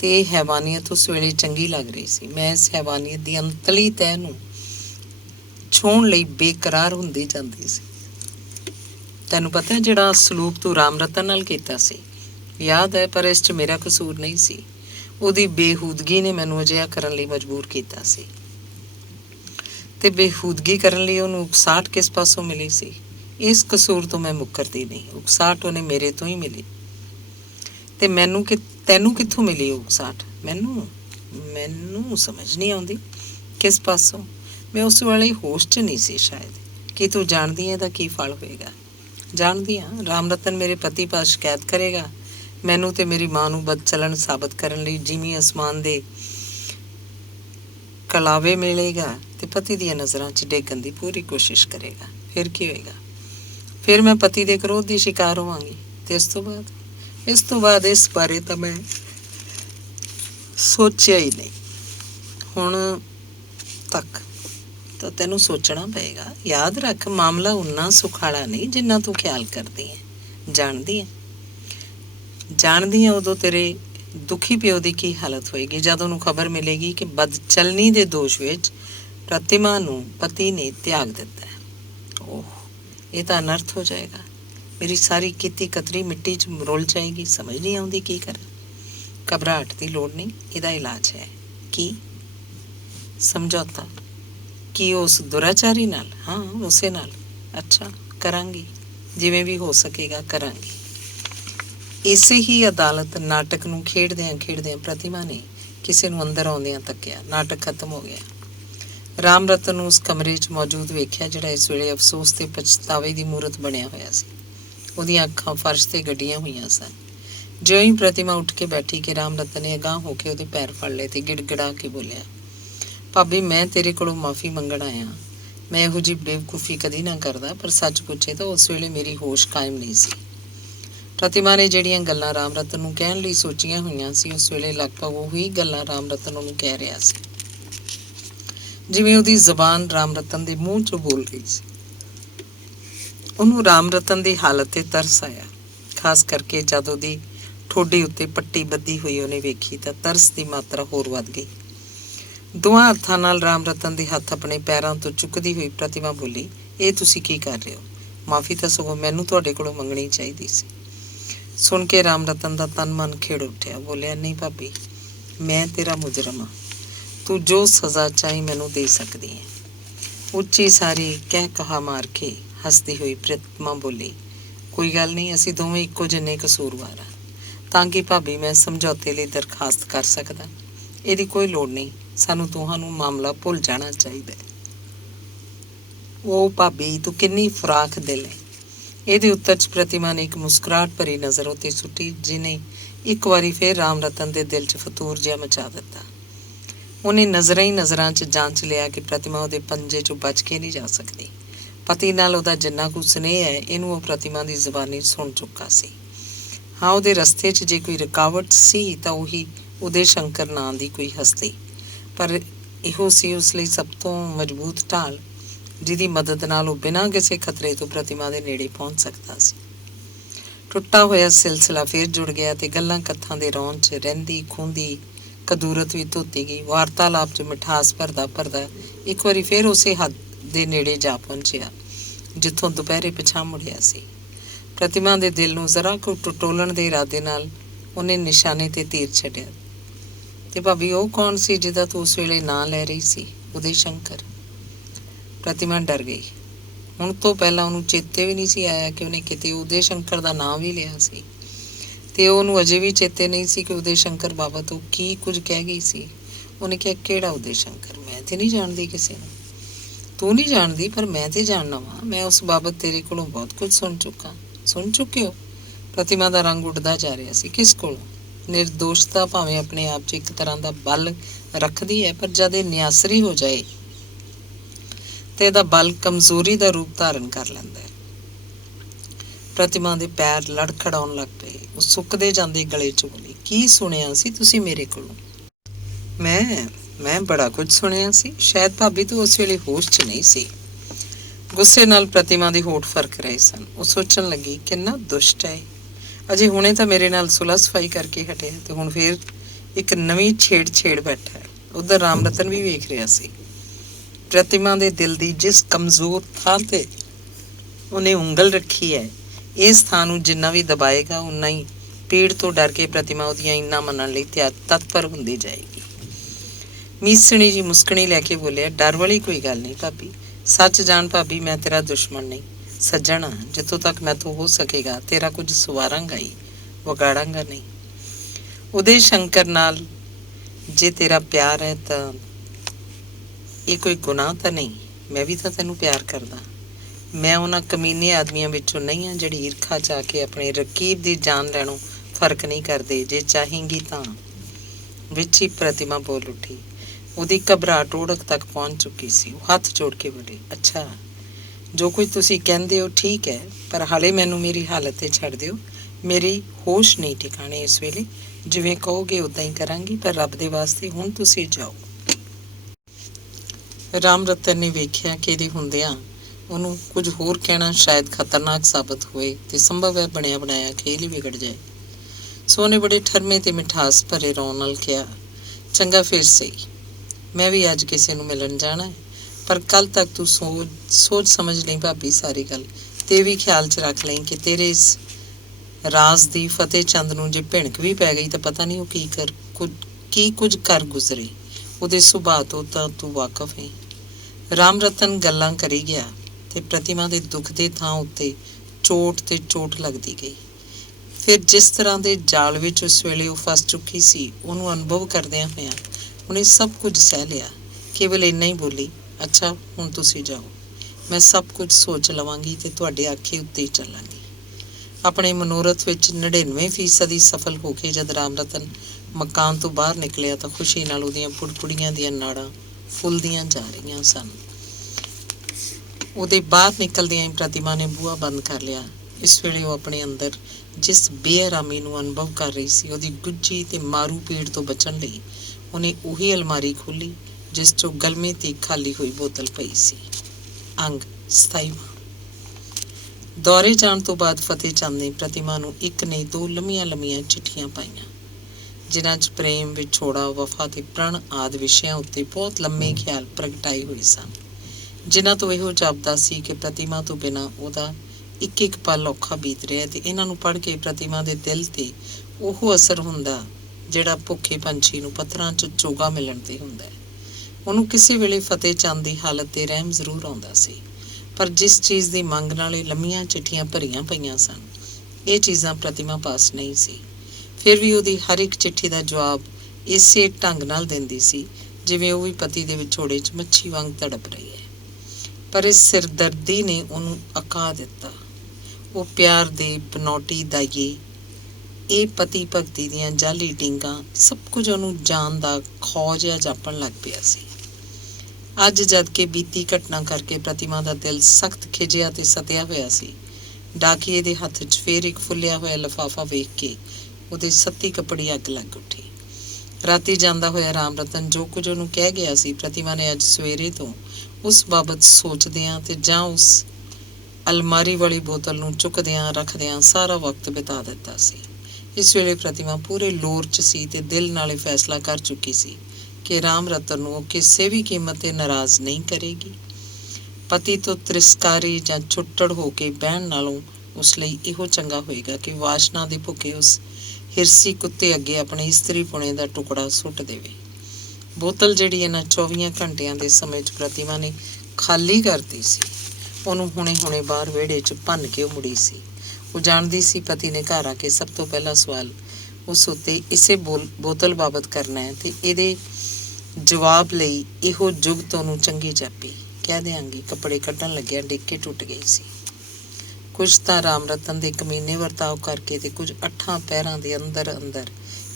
ਤੇ ਇਹ ਹੈਵਾਨੀਅਤ ਉਸ ਵੇਲੇ ਚੰਗੀ ਲੱਗ ਰਹੀ ਸੀ। ਮੈਂ ਇਸ ਹੈਵਾਨੀਅਤ ਦੀ ਅੰਤਲੀ ਤਹਿ ਨੂੰ ਛੂਹਣ ਲਈ ਬੇਕਰਾਰ ਹੁੰਦੀ ਜਾਂਦੀ ਸੀ। ਤੈਨੂੰ ਪਤਾ ਜਿਹੜਾ ਸਲੂਕ ਤੂੰ ਰਾਮ ਰਤਨ ਨਾਲ ਕੀਤਾ ਸੀ, ਯਾਦ ਹੈ? ਪਰ ਇਸ 'ਚ ਮੇਰਾ ਕਸੂਰ ਨਹੀਂ ਸੀ। ਉਹਦੀ ਬੇਹੂਦਗੀ ਨੇ ਮੈਨੂੰ ਅਜਿਹਾ ਕਰਨ ਲਈ ਮਜਬੂਰ ਕੀਤਾ ਸੀ। ਤੇ ਬੇਹੂਦਗੀ ਕਰਨ ਲਈ ਉਹਨੂੰ ਉਕਸਾਹਟ ਕਿਸ ਪਾਸੋਂ ਮਿਲੀ ਸੀ? ਇਸ ਕਸੂਰ ਤੋਂ ਮੈਂ ਮੁੱਕਰਦੀ ਨਹੀਂ। ਉਕਸਾਹਟ ਉਹਨੇ ਮੇਰੇ ਤੋਂ ਹੀ ਮਿਲੀ। ਤੇ ਤੈਨੂੰ ਕਿੱਥੋਂ ਮਿਲੀ ਉਕਸਾਹਟ? ਮੈਨੂੰ ਸਮਝ ਨਹੀਂ ਆਉਂਦੀ ਕਿਸ ਪਾਸੋਂ। ਮੈਂ ਉਸ ਵੇਲੇ ਹੋਸ਼ 'ਚ ਨਹੀਂ ਸੀ ਸ਼ਾਇਦ। ਕੀ ਤੂੰ ਜਾਣਦੀ ਹੈ ਇਹਦਾ ਕੀ ਫਲ ਹੋਏਗਾ? ਜਾਣਦੀ ਹਾਂ, ਰਾਮ ਰਤਨ ਮੇਰੇ ਪਤੀ ਪਾਸ ਸ਼ਿਕਾਇਤ ਕਰੇਗਾ। ਮੈਨੂੰ ਤੇ ਮੇਰੀ ਮਾਂ ਨੂੰ ਬਦਚਲਨ ਸਾਬਤ ਕਰਨ ਲਈ ਜਿਮੀ ਅਸਮਾਨ ਦੇ ਕਲਾਵੇ ਮਿਲੇਗਾ ਤੇ ਪਤੀ ਦੀਆਂ ਨਜ਼ਰਾਂ 'ਚ ਡੇਗਣ ਦੀ ਪੂਰੀ ਕੋਸ਼ਿਸ਼ ਕਰੇਗਾ। ਫਿਰ ਕੀ ਹੋਏਗਾ? ਫਿਰ ਮੈਂ ਪਤੀ ਦੇ ਕ੍ਰੋਧ ਦੀ ਸ਼ਿਕਾਰ ਹੋਵਾਂਗੀ। ਤੇ ਇਸ ਤੋਂ ਬਾਅਦ ਇਸ ਬਾਰੇ ਤਾਂ ਮੈਂ ਸੋਚਿਆ ਹੀ ਨਹੀਂ ਹੁਣ ਤੱਕ। ਤਾਂ ਤੈਨੂੰ ਸੋਚਣਾ ਪਏਗਾ। ਯਾਦ ਰੱਖ, ਮਾਮਲਾ ਉਨਾ ਸੁਖਾਲਾ ਨਹੀਂ ਜਿੰਨਾ ਤੂੰ ਖਿਆਲ ਕਰਦੀ ਹੈ। ਜਾਣਦੀ ਹਾਂ ਉਦੋਂ ਤੇਰੇ ਦੁਖੀ ਪਿਓ ਦੀ ਕੀ ਹਾਲਤ ਹੋਏਗੀ ਜਦ ਉਹਨੂੰ ਖਬਰ ਮਿਲੇਗੀ ਕਿ ਬਦਚਲਨੀ ਦੇ ਦੋਸ਼ ਵਿੱਚ ਪ੍ਰਤਿਮਾ ਨੂੰ ਪਤੀ ਨੇ ਤਿਆਗ ਦਿੱਤਾ ਹੈ। ਓਹ, ਇਹ ਤਾਂ ਅਨਰਥ ਹੋ ਜਾਏਗਾ। ਮੇਰੀ ਸਾਰੀ ਕੀਤੀ ਕਤਰੀ ਮਿੱਟੀ 'ਚ ਰੁਲ ਜਾਏਗੀ। ਸਮਝ ਨਹੀਂ ਆਉਂਦੀ ਕੀ ਕਰਾਂ। ਘਬਰਾਹਟ ਦੀ ਲੋੜ ਨਹੀਂ, ਇਹਦਾ ਇਲਾਜ ਹੈ। ਕੀ? ਸਮਝੌਤਾ? ਕੀ ਉਸ ਦੁਰਾਚਾਰੀ ਨਾਲ? ਹਾਂ, ਉਸੇ ਨਾਲ। ਅੱਛਾ, ਕਰਾਂਗੀ, ਜਿਵੇਂ ਵੀ ਹੋ ਸਕੇਗਾ ਕਰਾਂਗੀ। ਇਸੇ ਹੀ ਅਦਾਲਤ ਨਾਟਕ ਨੂੰ ਖੇਡਦਿਆਂ ਪ੍ਰਤਿਮਾ ਨੇ ਕਿਸੇ ਨੂੰ ਅੰਦਰ ਆਉਂਦਿਆਂ ਤੱਕਿਆ। ਨਾਟਕ ਖਤਮ ਹੋ ਗਿਆ। ਰਾਮ ਰਤਨ ਨੂੰ ਉਸ ਕਮਰੇ 'ਚ ਮੌਜੂਦ ਵੇਖਿਆ ਜਿਹੜਾ ਇਸ ਵੇਲੇ ਅਫਸੋਸ ਤੇ ਪਛਤਾਵੇ ਦੀ ਮੂਰਤ ਬਣਿਆ ਹੋਇਆ ਸੀ। ਉਹਦੀਆਂ ਅੱਖਾਂ ਫਰਸ਼ 'ਤੇ ਗੱਡੀਆਂ ਹੋਈਆਂ ਸਨ। ਜਿਉਂ ਹੀ ਪ੍ਰਤਿਮਾ ਉੱਠ ਕੇ ਬੈਠੀ ਕਿ ਰਾਮ ਰਤਨ ਨੇ ਅਗਾਂਹ ਹੋ ਕੇ ਉਹਦੇ ਪੈਰ ਫੜ ਲਏ ਤੇ ਗਿੜਗਿੜਾ ਕੇ ਬੋਲਿਆ, ਭਾਬੀ, ਮੈਂ ਤੇਰੇ ਕੋਲੋਂ ਮਾਫ਼ੀ ਮੰਗਣ ਆਇਆ। ਮੈਂ ਇਹੋ ਜਿਹੀ ਬੇਵਕੂਫੀ ਕਦੀ ਨਾ ਕਰਦਾ, ਪਰ ਸੱਚ ਪੁੱਛੇ ਤਾਂ ਉਸ ਵੇਲੇ ਮੇਰੀ ਹੋਸ਼ ਕਾਇਮ ਨਹੀਂ ਸੀ। ਪ੍ਰਤਿਮਾ ਨੇ ਜਿਹੜੀਆਂ ਗੱਲਾਂ ਰਾਮ ਰਤਨ ਨੂੰ ਕਹਿਣ ਲਈ ਸੋਚੀਆਂ ਹੋਈਆਂ ਸੀ, ਉਸ ਵੇਲੇ ਲਗਭਗ ਉਹੀ ਗੱਲਾਂ ਰਾਮ ਰਤਨ ਉਹਨੂੰ ਕਹਿ ਰਿਹਾ ਸੀ, ਜਿਵੇਂ ਉਹਦੀ ਜ਼ਬਾਨ ਰਾਮ ਰਤਨ ਦੇ ਮੂੰਹ 'ਚੋਂ ਬੋਲ ਰਹੀ ਸੀ। ਉਹਨੂੰ ਰਾਮ ਰਤਨ ਦੀ ਹਾਲਤ 'ਤੇ ਤਰਸ ਆਇਆ। ਖਾਸ ਕਰਕੇ ਜਦ ਉਹਦੀ ਠੋਡੀ ਉੱਤੇ ਪੱਟੀ ਬੱਧੀ ਹੋਈ ਉਹਨੇ ਵੇਖੀ ਤਾਂ ਤਰਸ ਦੀ ਮਾਤਰਾ ਹੋਰ ਵੱਧ ਗਈ। ਦੋਵਾਂ ਹੱਥਾਂ ਨਾਲ ਰਾਮ ਰਤਨ ਦੇ ਹੱਥ ਆਪਣੇ ਪੈਰਾਂ ਤੋਂ ਚੁੱਕਦੀ ਹੋਈ ਪ੍ਰਤਿਮਾ ਬੋਲੀ, ਇਹ ਤੁਸੀਂ ਕੀ ਕਰ ਰਹੇ ਹੋ? ਮਾਫੀ ਤਾਂ ਸਗੋਂ ਮੈਨੂੰ ਤੁਹਾਡੇ ਕੋਲੋਂ ਮੰਗਣੀ ਚਾਹੀਦੀ ਸੀ। ਸੁਣ ਕੇ ਰਾਮ ਰਤਨ ਦਾ ਤਨ ਮਨ ਖਿੜ ਉੱਠਿਆ। ਬੋਲਿਆ, ਨਹੀਂ ਭਾਬੀ, ਮੈਂ ਤੇਰਾ ਮੁਜਰਮ ਹਾਂ। ਤੂੰ ਜੋ ਸਜ਼ਾ ਚਾਹੀ ਮੈਨੂੰ ਦੇ ਸਕਦੀ ਹੈ। ਉੱਚੀ ਸਾਰੀ ਕਹਿ ਕਹਾ ਮਾਰ ਕੇ ਹੱਸਦੀ ਹੋਈ ਪ੍ਰਤਿਮਾ ਬੋਲੀ, ਕੋਈ ਗੱਲ ਨਹੀਂ, ਅਸੀਂ ਦੋਵੇਂ ਇੱਕੋ ਜਿੰਨੇ ਕਸੂਰਵਾਰ ਹਾਂ। ਤਾਂ ਕਿ ਭਾਬੀ ਮੈਂ ਸਮਝੌਤੇ ਲਈ ਦਰਖਾਸਤ ਕਰ ਸਕਦਾ। ਇਹਦੀ ਕੋਈ ਲੋੜ ਨਹੀਂ, ਸਾਨੂੰ ਦੋਹਾਂ ਨੂੰ ਮਾਮਲਾ ਭੁੱਲ ਜਾਣਾ ਚਾਹੀਦਾ। ਉਹ ਭਾਬੀ, ਤੂੰ ਕਿੰਨੀ ਫਰਾਖ ਦਿਲ ਹੈ। ਇਹਦੇ ਉੱਤਰ 'ਚ ਪ੍ਰਤਿਮਾ ਨੇ ਇੱਕ ਮੁਸਕਰਾਹਟ ਭਰੀ ਨਜ਼ਰ ਉੱਤੇ ਸੁੱਟੀ, ਜਿਹਨੇ ਇੱਕ ਵਾਰੀ ਫੇਰ ਰਾਮ ਰਤਨ ਦੇ ਦਿਲ 'ਚ ਫਤੂਰ ਜਿਹਾ ਮਚਾ ਦਿੱਤਾ। ਉਹਨੇ ਨਜ਼ਰਾਂ ਹੀ ਨਜ਼ਰਾਂ 'ਚ ਜਾਂਚ ਲਿਆ ਕਿ ਪ੍ਰਤਿਮਾ ਉਹਦੇ ਪੰਜੇ 'ਚੋਂ ਬਚ ਕੇ ਨਹੀਂ ਜਾ ਸਕਦੀ। ਪਤੀ ਨਾਲ ਉਹਦਾ ਜਿੰਨਾ ਕੁ ਸਨੇਹ ਹੈ, ਇਹਨੂੰ ਉਹ ਪ੍ਰਤਿਮਾ ਦੀ ਜ਼ੁਬਾਨੀ ਸੁਣ ਚੁੱਕਾ ਸੀ। ਹਾਂ, ਉਹਦੇ ਰਸਤੇ 'ਚ ਜੇ ਕੋਈ ਰੁਕਾਵਟ ਸੀ ਤਾਂ ਉਹੀ ਉਦੇ ਸ਼ੰਕਰ ਨਾਂ ਦੀ ਕੋਈ ਹਸਤੀ, ਪਰ ਇਹੋ ਸੀ ਉਸ ਲਈ ਸਭ ਤੋਂ ਮਜ਼ਬੂਤ ਢਾਲ, ਜਿਹਦੀ ਮਦਦ ਨਾਲ ਉਹ ਬਿਨਾਂ ਕਿਸੇ ਖਤਰੇ ਤੋਂ ਪ੍ਰਤਿਮਾ ਦੇ ਨੇੜੇ ਪਹੁੰਚ ਸਕਦਾ ਸੀ। ਟੁੱਟਾ ਹੋਇਆ ਸਿਲਸਿਲਾ ਫੇਰ ਜੁੜ ਗਿਆ ਤੇ ਗੱਲਾਂ ਕਥਾਂ ਦੇ ਰੌਣ 'ਚ ਰਹਿੰਦੀ ਖੂੰਦੀ ਕਦੂਰਤ ਵੀ ਧੋਤੀ ਗਈ। ਵਾਰਤਾਲਾਪ 'ਚ ਮਿਠਾਸ ਭਰਦਾ ਭਰਦਾ ਇੱਕ ਵਾਰੀ ਫੇਰ ਉਸੇ ਹੱਦ ਦੇ ਨੇੜੇ ਜਾ ਪਹੁੰਚਿਆ ਜਿੱਥੋਂ ਦੁਪਹਿਰੇ ਪਿਛਾਂਹ ਮੁੜਿਆ ਸੀ। ਪ੍ਰਤਿਮਾ ਦੇ ਦਿਲ ਨੂੰ ਜ਼ਰਾ ਕੁ ਟਟੋਲਣ ਦੇ ਇਰਾਦੇ ਨਾਲ ਉਹਨੇ ਨਿਸ਼ਾਨੇ 'ਤੇ ਤੀਰ ਛੱਡਿਆ। ਤੇ ਭਾਬੀ, ਉਹ ਕੌਣ ਸੀ ਜਿਹਦਾ ਤੂੰ ਉਸ ਵੇਲੇ ਨਾਂ ਲੈ ਰਹੀ ਸੀ? ਉਦੇ ਸ਼ੰਕਰ। ਪ੍ਰਤਿਮਾ ਡਰ ਗਈ। ਹੁਣ ਤੋਂ ਪਹਿਲਾਂ ਉਹਨੂੰ ਚੇਤੇ ਵੀ ਨਹੀਂ ਸੀ ਆਇਆ ਕਿ ਉਹਨੇ ਕਿਤੇ ਉਦੇ ਸ਼ੰਕਰ ਦਾ ਨਾਂ ਵੀ ਲਿਆ ਸੀ, ਤੇ ਉਹਨੂੰ ਅਜੇ ਵੀ ਚੇਤੇ ਨਹੀਂ ਸੀ ਕਿ ਉਦੇ ਸ਼ੰਕਰ ਬਾਬਤ ਉਹ ਕੀ ਕੁਝ ਕਹਿ ਗਈ ਸੀ। ਉਹਨੇ ਕਿਹਾ, ਕਿਹੜਾ ਉਦੇ ਸ਼ੰਕਰ? ਮੈਂ ਤੇ ਨਹੀਂ ਜਾਣਦੀ ਕਿਸੇ ਨੂੰ। ਤੂੰ ਨਹੀਂ ਜਾਣਦੀ, ਪਰ ਮੈਂ ਤੇ ਜਾਣਨਾ ਵਾ। ਮੈਂ ਉਸ ਬਾਬਤ ਤੇਰੇ ਕੋਲੋਂ ਬਹੁਤ ਕੁਝ ਸੁਣ ਚੁੱਕੇ ਹੋ। ਪ੍ਰਤਿਮਾ ਦਾ ਰੰਗ ਉੱਡਦਾ ਜਾ ਰਿਹਾ ਸੀ। ਕਿਸ ਕੋਲੋਂ? ਨਿਰਦੋਸ਼ਤਾ ਭਾਵੇਂ ਆਪਣੇ ਆਪ 'ਚ ਇੱਕ ਤਰ੍ਹਾਂ ਦਾ ਬਲ ਰੱਖਦੀ ਹੈ, ਪਰ ਜਦ ਇਹ ਨਿਆਸਰੀ ਹੋ ਜਾਏ ਤੇ ਇਹਦਾ ਬਲ ਕਮਜ਼ੋਰੀ ਦਾ ਰੂਪ ਧਾਰਨ ਕਰ ਲੈਂਦਾ ਹੈ। ਪ੍ਰਤਿਮਾ ਦੇ ਪੈਰ ਲੜਖੜਾਉਣ ਲੱਗ ਪਏ। ਉਹ ਸੁੱਕਦੇ ਜਾਂਦੇ ਗਲੇ 'ਚ ਬੋਲੀ, ਕੀ ਸੁਣਿਆ ਸੀ ਤੁਸੀਂ ਮੇਰੇ ਕੋਲੋਂ? ਮੈਂ ਬੜਾ ਕੁਝ ਸੁਣਿਆ ਸੀ। ਸ਼ਾਇਦ ਭਾਬੀ ਤੂੰ ਉਸ ਵੇਲੇ ਹੋਸ਼ 'ਚ ਨਹੀਂ ਸੀ। ਗੁੱਸੇ ਨਾਲ ਪ੍ਰਤਿਮਾ ਦੇ ਹੋਠ ਫਰਕ ਰਹੇ ਸਨ। ਉਹ ਸੋਚਣ ਲੱਗੀ, ਕਿੰਨਾ ਦੁਸ਼ਟ ਹੈ। ਅਜੇ ਹੁਣੇ ਤਾਂ ਮੇਰੇ ਨਾਲ ਸੁਲਹ ਸਫਾਈ ਕਰਕੇ ਹਟਿਆ ਤੇ ਹੁਣ ਫੇਰ ਇੱਕ ਨਵੀਂ ਛੇੜ ਬੈਠਾ ਹੈ। ਉੱਧਰ ਰਾਮ ਰਤਨ ਵੀ ਵੇਖ ਰਿਹਾ ਸੀ। ਪ੍ਰਤਿਮਾ ਦੇ ਦਿਲ ਦੀ ਜਿਸ ਕਮਜ਼ੋਰ ਥਾਂ 'ਤੇ ਉਹਨੇ ਉਂਗਲ ਰੱਖੀ ਹੈ, ਇਸ ਥਾਂ ਨੂੰ ਜਿੰਨਾ ਵੀ ਦਬਾਏਗਾ ਉਨਾ ਹੀ ਪੀੜ ਤੋਂ ਡਰ ਕੇ ਪ੍ਰਤਿਮਾ ਉਹਦੀਆਂ ਇੰਨਾ ਮੰਨਣ ਲਈ ਤਤਪਰ ਹੁੰਦੀ ਜਾਏਗੀ। ਮੀਸਣੀ ਜੀ ਮੁਸਕਣੀ ਲੈ ਕੇ ਬੋਲਿਆ, ਡਰ ਵਾਲੀ ਕੋਈ ਗੱਲ ਨਹੀਂ ਭਾਬੀ। ਸੱਚ ਜਾਣ ਭਾਬੀ, ਮੈਂ ਤੇਰਾ ਦੁਸ਼ਮਣ ਨਹੀਂ, ਸੱਜਣ ਹਾਂ। ਜਿੱਥੋਂ ਤੱਕ ਮੈਥੋਂ ਹੋ ਸਕੇਗਾ ਤੇਰਾ ਕੁਝ ਸਵਾਰਾਂਗਾ ਹੀ, ਵਿਗਾੜਾਂਗਾ ਨਹੀਂ। ਉਦੇ ਸ਼ੰਕਰ ਨਾਲ ਜੇ ਤੇਰਾ ਪਿਆਰ ਹੈ ਤਾਂ ਇਹ ਕੋਈ ਗੁਨਾਹ ਤਾਂ ਨਹੀਂ। ਮੈਂ ਵੀ ਤਾਂ ਤੈਨੂੰ ਪਿਆਰ ਕਰਦਾ। ਮੈਂ ਉਹਨਾਂ ਕਮੀਨੇ ਆਦਮੀਆਂ ਵਿੱਚੋਂ ਨਹੀਂ ਹਾਂ ਜਿਹੜੀ ਈਰਖਾ 'ਚ ਆ ਕੇ ਆਪਣੇ ਰਕੀਬ ਦੀ ਜਾਨ ਲੈਣੋਂ ਫਰਕ ਨਹੀਂ ਕਰਦੇ। ਜੇ ਚਾਹੇਂਗੀ ਤਾਂ। ਵਿੱਚ ਹੀ ਪ੍ਰਤਿਮਾ ਬੋਲ ਉੱਠੀ। ਉਹਦੀ ਘਬਰਾਹਟ ਓੜਕ ਤੱਕ ਪਹੁੰਚ ਚੁੱਕੀ ਸੀ। ਉਹ ਹੱਥ ਜੋੜ ਕੇ ਬੋਲੀ, ਅੱਛਾ, ਜੋ ਕੁਝ ਤੁਸੀਂ ਕਹਿੰਦੇ ਹੋ ਠੀਕ ਹੈ, ਪਰ ਹਾਲੇ ਮੈਨੂੰ ਮੇਰੀ ਹਾਲਤ 'ਤੇ ਛੱਡ ਦਿਓ। ਮੇਰੀ ਹੋਸ਼ ਨਹੀਂ ਠਿਕਾਣੇ ਇਸ ਵੇਲੇ। ਜਿਵੇਂ ਕਹੋਗੇ ਉੱਦਾਂ ਹੀ ਕਰਾਂਗੀ, ਪਰ ਰੱਬ ਦੇ ਵਾਸਤੇ ਹੁਣ ਤੁਸੀਂ ਜਾਓ। ਰਾਮ ਰਤਨ ਨੇ ਵੇਖਿਆ ਕਿ ਇਹਦੇ ਹੁੰਦਿਆਂ ਉਹਨੂੰ ਕੁਝ ਹੋਰ ਕਹਿਣਾ ਸ਼ਾਇਦ ਖਤਰਨਾਕ ਸਾਬਤ ਹੋਏ ਤੇ ਸੰਭਵ ਹੈ ਬਣਿਆ ਬਣਾਇਆ ਖੇਲ ਹੀ ਵਿਗੜ ਜਾਏ। ਸੋ ਉਹਨੇ ਬੜੇ ਠਰਮੇ ਤੇ ਮਿਠਾਸ ਭਰੇ ਰੌਣ ਨਾਲ ਕਿਹਾ, ਚੰਗਾ ਫਿਰ ਸਹੀ, ਮੈਂ ਵੀ ਅੱਜ ਕਿਸੇ ਨੂੰ ਮਿਲਣ ਜਾਣਾ ਹੈ, ਪਰ ਕੱਲ੍ਹ ਤੱਕ ਤੂੰ ਸੋਚ ਸਮਝ ਲਈ ਭਾਬੀ ਸਾਰੀ ਗੱਲ, ਤੇ ਵੀ ਖਿਆਲ 'ਚ ਰੱਖ ਲਈ ਕਿ ਤੇਰੇ ਇਸ ਰਾਜ਼ ਦੀ ਫਤਿਹ ਚੰਦ ਨੂੰ ਜੇ ਭਿਣਕ ਵੀ ਪੈ ਗਈ ਤਾਂ ਪਤਾ ਨਹੀਂ ਉਹ ਕੀ ਕੁਝ ਕਰ ਗੁਜ਼ਰੇ। ਉਹਦੇ ਸੁਭਾਅ ਤੋਂ ਤਾਂ ਤੂੰ ਵਾਕਫ ਹੈ। ਰਾਮ ਰਤਨ ਗੱਲਾਂ ਕਰੀ ਗਿਆ ਤੇ ਪ੍ਰਤਿਮਾ ਦੇ ਦੁੱਖ ਦੇ ਥਾਂ ਉੱਤੇ ਚੋਟ ਤੇ ਚੋਟ ਲੱਗਦੀ ਗਈ। ਫਿਰ ਜਿਸ ਤਰ੍ਹਾਂ ਦੇ ਜਾਲ ਵਿੱਚ ਉਸ ਵੇਲੇ ਉਹ ਫਸ ਚੁੱਕੀ ਸੀ, ਉਹਨੂੰ ਅਨੁਭਵ ਕਰਦਿਆਂ ਹੋਇਆਂ ਉਹਨੇ ਸਭ ਕੁਝ ਸਹਿ ਲਿਆ। ਕੇਵਲ ਇੰਨਾ ਹੀ ਬੋਲੀ, ਅੱਛਾ ਹੁਣ ਤੁਸੀਂ ਜਾਓ, ਮੈਂ ਸਭ ਕੁਝ ਸੋਚ ਲਵਾਂਗੀ ਤੇ ਤੁਹਾਡੇ ਆਖੇ ਉੱਤੇ ਹੀ ਚੱਲਾਂਗੀ। ਆਪਣੇ ਮਨੋਰਥ ਵਿੱਚ 99% ਹੀ ਸਫਲ ਹੋ ਕੇ ਜਦ ਰਾਮ ਰਤਨ ਮਕਾਨ ਤੋਂ ਬਾਹਰ ਨਿਕਲਿਆ ਤਾਂ ਖੁਸ਼ੀ ਨਾਲ ਉਹਦੀਆਂ ਪੁੜਪੁੜੀਆਂ ਦੀਆਂ ਨਾੜਾਂ ਫੁੱਲਦੀਆਂ ਜਾ ਰਹੀਆਂ ਸਨ। ਉਹਦੇ ਬਾਹਰ ਨਿਕਲਦਿਆਂ ਹੀ ਪ੍ਰਤਿਮਾ ਨੇ ਬੂਹਾ ਬੰਦ ਕਰ ਲਿਆ। ਇਸ ਵੇਲੇ ਉਹ ਆਪਣੇ ਅੰਦਰ ਜਿਸ ਬੇਆਰਾਮੀ ਨੂੰ ਅਨੁਭਵ ਕਰ ਰਹੀ ਸੀ, ਉਹਦੀ ਗੁੱਝੀ ਤੇ ਮਾਰੂ ਪੀੜ ਤੋਂ ਬਚਣ ਲਈ ਉਹਨੇ ਉਹੀ ਅਲਮਾਰੀ ਖੋਲ੍ਹੀ ਜਿਸ 'ਚੋਂ ਗਲਮੇ ਤੇ ਖਾਲੀ ਹੋਈ ਬੋਤਲ ਪਈ ਸੀ। ਅੰਗ 27ਵਾਂ। ਦੌਰੇ ਜਾਣ ਤੋਂ ਬਾਅਦ ਫਤਿਹ ਚੰਦ ਨੇ ਪ੍ਰਤਿਮਾ ਨੂੰ ਇੱਕ ਨਹੀਂ ਦੋ ਲੰਮੀਆਂ ਚਿੱਠੀਆਂ ਪਾਈਆਂ, ਜਿਨ੍ਹਾਂ 'ਚ ਪ੍ਰੇਮ, ਵਿਛੋੜਾ, ਵਫਾ ਤੇ ਪ੍ਰਣ ਆਦਿ ਵਿਸ਼ਿਆਂ ਉੱਤੇ ਬਹੁਤ ਲੰਮੇ ਖਿਆਲ ਪ੍ਰਗਟਾਏ ਹੋਏ ਸਨ, ਜਿਨ੍ਹਾਂ ਤੋਂ ਇਹੋ ਜਾਪਦਾ ਸੀ ਕਿ ਪ੍ਰਤਿਮਾ ਤੋਂ ਬਿਨਾਂ ਉਹਦਾ ਇੱਕ ਪਲ ਔਖਾ ਬੀਤ ਰਿਹਾ। ਤੇ ਇਹਨਾਂ ਨੂੰ ਪੜ੍ਹ ਕੇ ਪ੍ਰਤਿਮਾ ਦੇ ਦਿਲ 'ਤੇ ਉਹ ਅਸਰ ਹੁੰਦਾ ਜਿਹੜਾ ਭੁੱਖੇ ਪੰਛੀ ਨੂੰ ਪੱਥਰਾਂ 'ਚ ਚੋਗਾ ਮਿਲਣ 'ਤੇ ਹੁੰਦਾ ਹੈ। ਉਹਨੂੰ ਕਿਸੇ ਵੇਲੇ ਫਤਿਹ ਚੰਦ ਦੀ ਹਾਲਤ 'ਤੇ ਰਹਿਮ ਜ਼ਰੂਰ ਆਉਂਦਾ ਸੀ, ਪਰ ਜਿਸ ਚੀਜ਼ ਦੀ ਮੰਗ ਨਾਲ ਇਹ ਲੰਮੀਆਂ ਚਿੱਠੀਆਂ ਭਰੀਆਂ ਪਈਆਂ ਸਨ, ਇਹ ਚੀਜ਼ਾਂ ਪ੍ਰਤਿਮਾ ਪਾਸ ਨਹੀਂ ਸੀ। ਫਿਰ ਵੀ ਉਹਦੀ ਹਰ ਇੱਕ ਚਿੱਠੀ ਦਾ ਜਵਾਬ ਇਸੇ ਢੰਗ ਨਾਲ ਦਿੰਦੀ ਸੀ ਜਿਵੇਂ ਉਹ ਵੀ ਪਤੀ ਦੇ ਵਿਛੋੜੇ 'ਚ ਮੱਛੀ ਵਾਂਗ ਤੜਪ ਰਹੀ ਹੈ। ਪਰ ਇਸ ਸਿਰਦਰਦੀ ਨੇ ਉਹਨੂੰ ਅਕਾ ਦਿੱਤਾ। ਉਹ ਪਿਆਰ ਦੇ ਬਨੌਟੀ ਦਾਈਏ, ਇਹ ਪਤੀ ਭਗਤੀ ਦੀਆਂ ਜਾਲੀ ਟਿੰਗਾਂ, ਸਭ ਕੁਝ ਉਹਨੂੰ ਜਾਣ ਦਾ ਖੌਅ ਜਿਹਾ ਜਾਪਣ ਲੱਗ ਪਿਆ ਸੀ। ਅੱਜ ਜਦ ਕਿ ਬੀਤੀ ਘਟਨਾ ਕਰਕੇ ਪ੍ਰਤਿਮਾ ਦਾ ਦਿਲ ਸਖਤ ਖਿਜਿਆ ਤੇ ਸਤਿਆ ਹੋਇਆ ਸੀ, ਡਾਕੀਏ ਦੇ ਹੱਥ 'ਚ ਫੇਰ ਇੱਕ ਫੁੱਲਿਆ ਹੋਇਆ ਲਿਫਾਫਾ ਵੇਖ ਕੇ ਉਹਦੇ ਸੱਤੀ ਕੱਪੜੀ ਅੱਗ ਲੱਗ ਉੱਠੀ। ਰਾਤੀ ਜਾਂਦਾ ਹੋਇਆ ਰਾਮ ਰਤਨ ਜੋ ਕੁਝ ਉਹਨੂੰ ਕਹਿ ਗਿਆ ਸੀ, ਪ੍ਰਤਿਮਾ ਨੇ ਅੱਜ ਸਵੇਰੇ ਤੋਂ ਉਸ ਬਾਬਤ ਸੋਚਦਿਆਂ ਤੇ ਜਾਂ ਉਸ ਅਲਮਾਰੀ ਵਾਲੀ ਬੋਤਲ ਨੂੰ ਚੁੱਕਦਿਆਂ ਰੱਖਦਿਆਂ ਸਾਰਾ ਵਕਤ ਬਿਤਾ ਦਿੱਤਾ ਸੀ। ਇਸ ਵੇਲੇ ਪ੍ਰਤਿਮਾ ਪੂਰੇ ਲੋਰ 'ਚ ਸੀ ਤੇ ਦਿਲ ਨਾਲ ਇਹ ਫੈਸਲਾ ਕਰ ਚੁੱਕੀ ਸੀ ਕਿ ਰਾਮ ਰਤਨ ਨੂੰ ਉਹ ਕਿਸੇ ਵੀ ਕੀਮਤ 'ਤੇ ਨਾਰਾਜ਼ ਨਹੀਂ ਕਰੇਗੀ। ਪਤੀ ਤੋਂ ਤ੍ਰਿਸਕਾਰੀ ਜਾਂ ਛੁੱਟੜ ਹੋ ਕੇ ਬਹਿਣ ਨਾਲੋਂ ਉਸ ਲਈ ਇਹੋ ਚੰਗਾ ਹੋਏਗਾ ਕਿ ਵਾਸ਼ਨਾ ਦੇ ਭੁੱਖੇ ਉਸ ਹਿਰਸੀ ਕੁੱਤੇ ਅੱਗੇ ਆਪਣੇ ਇਸਤਰੀ ਪੁਣੇ ਦਾ ਟੁਕੜਾ ਸੁੱਟ ਦੇਵੇ। ਬੋਤਲ ਜਿਹੜੀ ਇਹਨਾਂ 24 ਘੰਟਿਆਂ ਦੇ ਸਮੇਂ 'ਚ ਪ੍ਰਤਿਮਾ ਨੇ ਖਾਲੀ ਕਰਤੀ ਸੀ, ਉਹਨੂੰ ਹੁਣੇ ਬਾਹਰ ਵਿਹੜੇ 'ਚ ਭੰਨ ਕੇ ਉਹ ਮੁੜੀ ਸੀ। ਉਹ ਜਾਣਦੀ ਸੀ ਪਤੀ ਨੇ ਘਰ ਆ ਕੇ ਸਭ ਤੋਂ ਪਹਿਲਾ ਸਵਾਲ ਉਸ ਉੱਤੇ ਇਸੇ ਬੋਤਲ ਬਾਬਤ ਕਰਨਾ ਹੈ ਤੇ ਇਹਦੇ ਜਵਾਬ ਲਈ ਇਹੋ ਜੁਗਤ ਉਹਨੂੰ ਚੰਗੀ ਜਾਪੀ। ਕਹਿ ਦਿਆਂਗੀ ਕੱਪੜੇ ਕੱਢਣ ਲੱਗਿਆ ਡਿੱਗ ਕੇ ਟੁੱਟ ਗਈ ਸੀ। ਕੁਝ ਤਾਂ ਰਾਮ ਰਤਨ ਦੇ ਕਮੀਨੇ ਵਰਤਾਓ ਕਰਕੇ ਤੇ ਕੁਝ 8 ਪੈਰਾਂ ਦੇ ਅੰਦਰ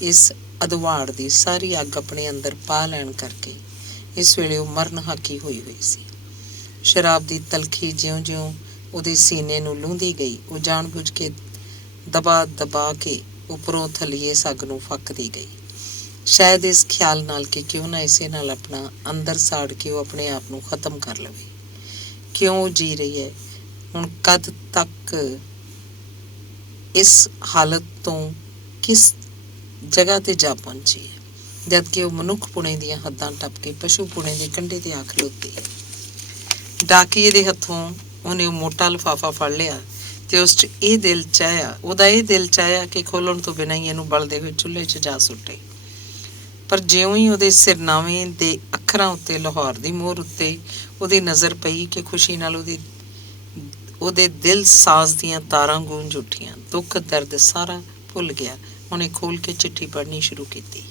ਇਸ ਅਦਵਾੜ ਦੀ ਸਾਰੀ ਅੱਗ ਆਪਣੇ ਅੰਦਰ ਪਾ ਲੈਣ ਕਰਕੇ ਇਸ ਵੇਲੇ ਉਹ ਮਰਨ ਹਾਕੀ ਹੋਈ ਸੀ। ਸ਼ਰਾਬ ਦੀ ਤਲਖੀ ਜਿਉਂ-ਜਿਉਂ ਉਹਦੇ ਸੀਨੇ ਨੂੰ ਲੂੰਹਦੀ ਗਈ, ਉਹ ਜਾਣ-ਬੁੱਝ ਕੇ ਦਬਾ ਕੇ ਉੱਪਰੋਂ ਥੱਲੀਏ ਸੱਗ ਨੂੰ ਫੱਕਦੀ ਗਈ। ਸ਼ਾਇਦ ਇਸ ਖਿਆਲ ਨਾਲ ਕਿ ਕਿਉਂ ਨਾ ਇਸੇ ਨਾਲ ਆਪਣਾ ਅੰਦਰ ਸਾੜ ਕੇ ਉਹ ਆਪਣੇ ਆਪ ਨੂੰ ਖਤਮ ਕਰ ਲਵੇ। ਕਿਉਂ ਉਹ ਜੀ ਰਹੀ ਹੈ, ਹੁਣ ਕਦ ਤੱਕ ਇਸ ਹਾਲਤ ਤੋਂ ਕਿਸ ਜਗ੍ਹਾ 'ਤੇ ਜਾ ਪਹੁੰਚੀ ਹੈ, ਜਦ ਕਿ ਉਹ ਮਨੁੱਖ ਪੁਣੇ ਦੀਆਂ ਹੱਦਾਂ ਟੱਪ ਕੇ ਪਸ਼ੂ ਪੁਣੇ ਦੇ ਕੰਢੇ 'ਤੇ ਆ ਖਲੋਤੀ ਹੈ। ਡਾਕੀਏ ਦੇ ਹੱਥੋਂ ਉਹਨੇ ਉਹ ਮੋਟਾ ਲਿਫਾਫਾ ਫੜ ਲਿਆ ਤੇ ਉਸ 'ਚ ਉਹਦਾ ਇਹ ਦਿਲ ਚਾਹਿਆ ਕਿ ਖੋਲ੍ਹਣ ਤੋਂ ਬਿਨਾਂ ਹੀ ਇਹਨੂੰ ਬਲਦੇ ਹੋਏ ਚੁੱਲ੍ਹੇ 'ਚ ਜਾ ਸੁੱਟੇ। ਪਰ ਜਿਉਂ ਹੀ ਉਹਦੇ ਸਿਰਨਾਵੇਂ ਦੇ ਅੱਖਰਾਂ ਉੱਤੇ ਲਾਹੌਰ ਦੀ ਮੋਹਰ ਉੱਤੇ ਉਹਦੀ ਨਜ਼ਰ ਪਈ ਕਿ ਖੁਸ਼ੀ ਨਾਲ ਉਹਦੇ ਦਿਲ ਸਾਜ਼ ਦੀਆਂ ਤਾਰਾਂ ਗੂੰਜ ਉੱਠੀਆਂ। ਦੁੱਖ ਦਰਦ ਸਾਰਾ ਭੁੱਲ ਗਿਆ। ਉਹਨੇ ਖੋਲ੍ਹ ਕੇ ਚਿੱਠੀ ਪੜ੍ਹਨੀ ਸ਼ੁਰੂ ਕੀਤੀ।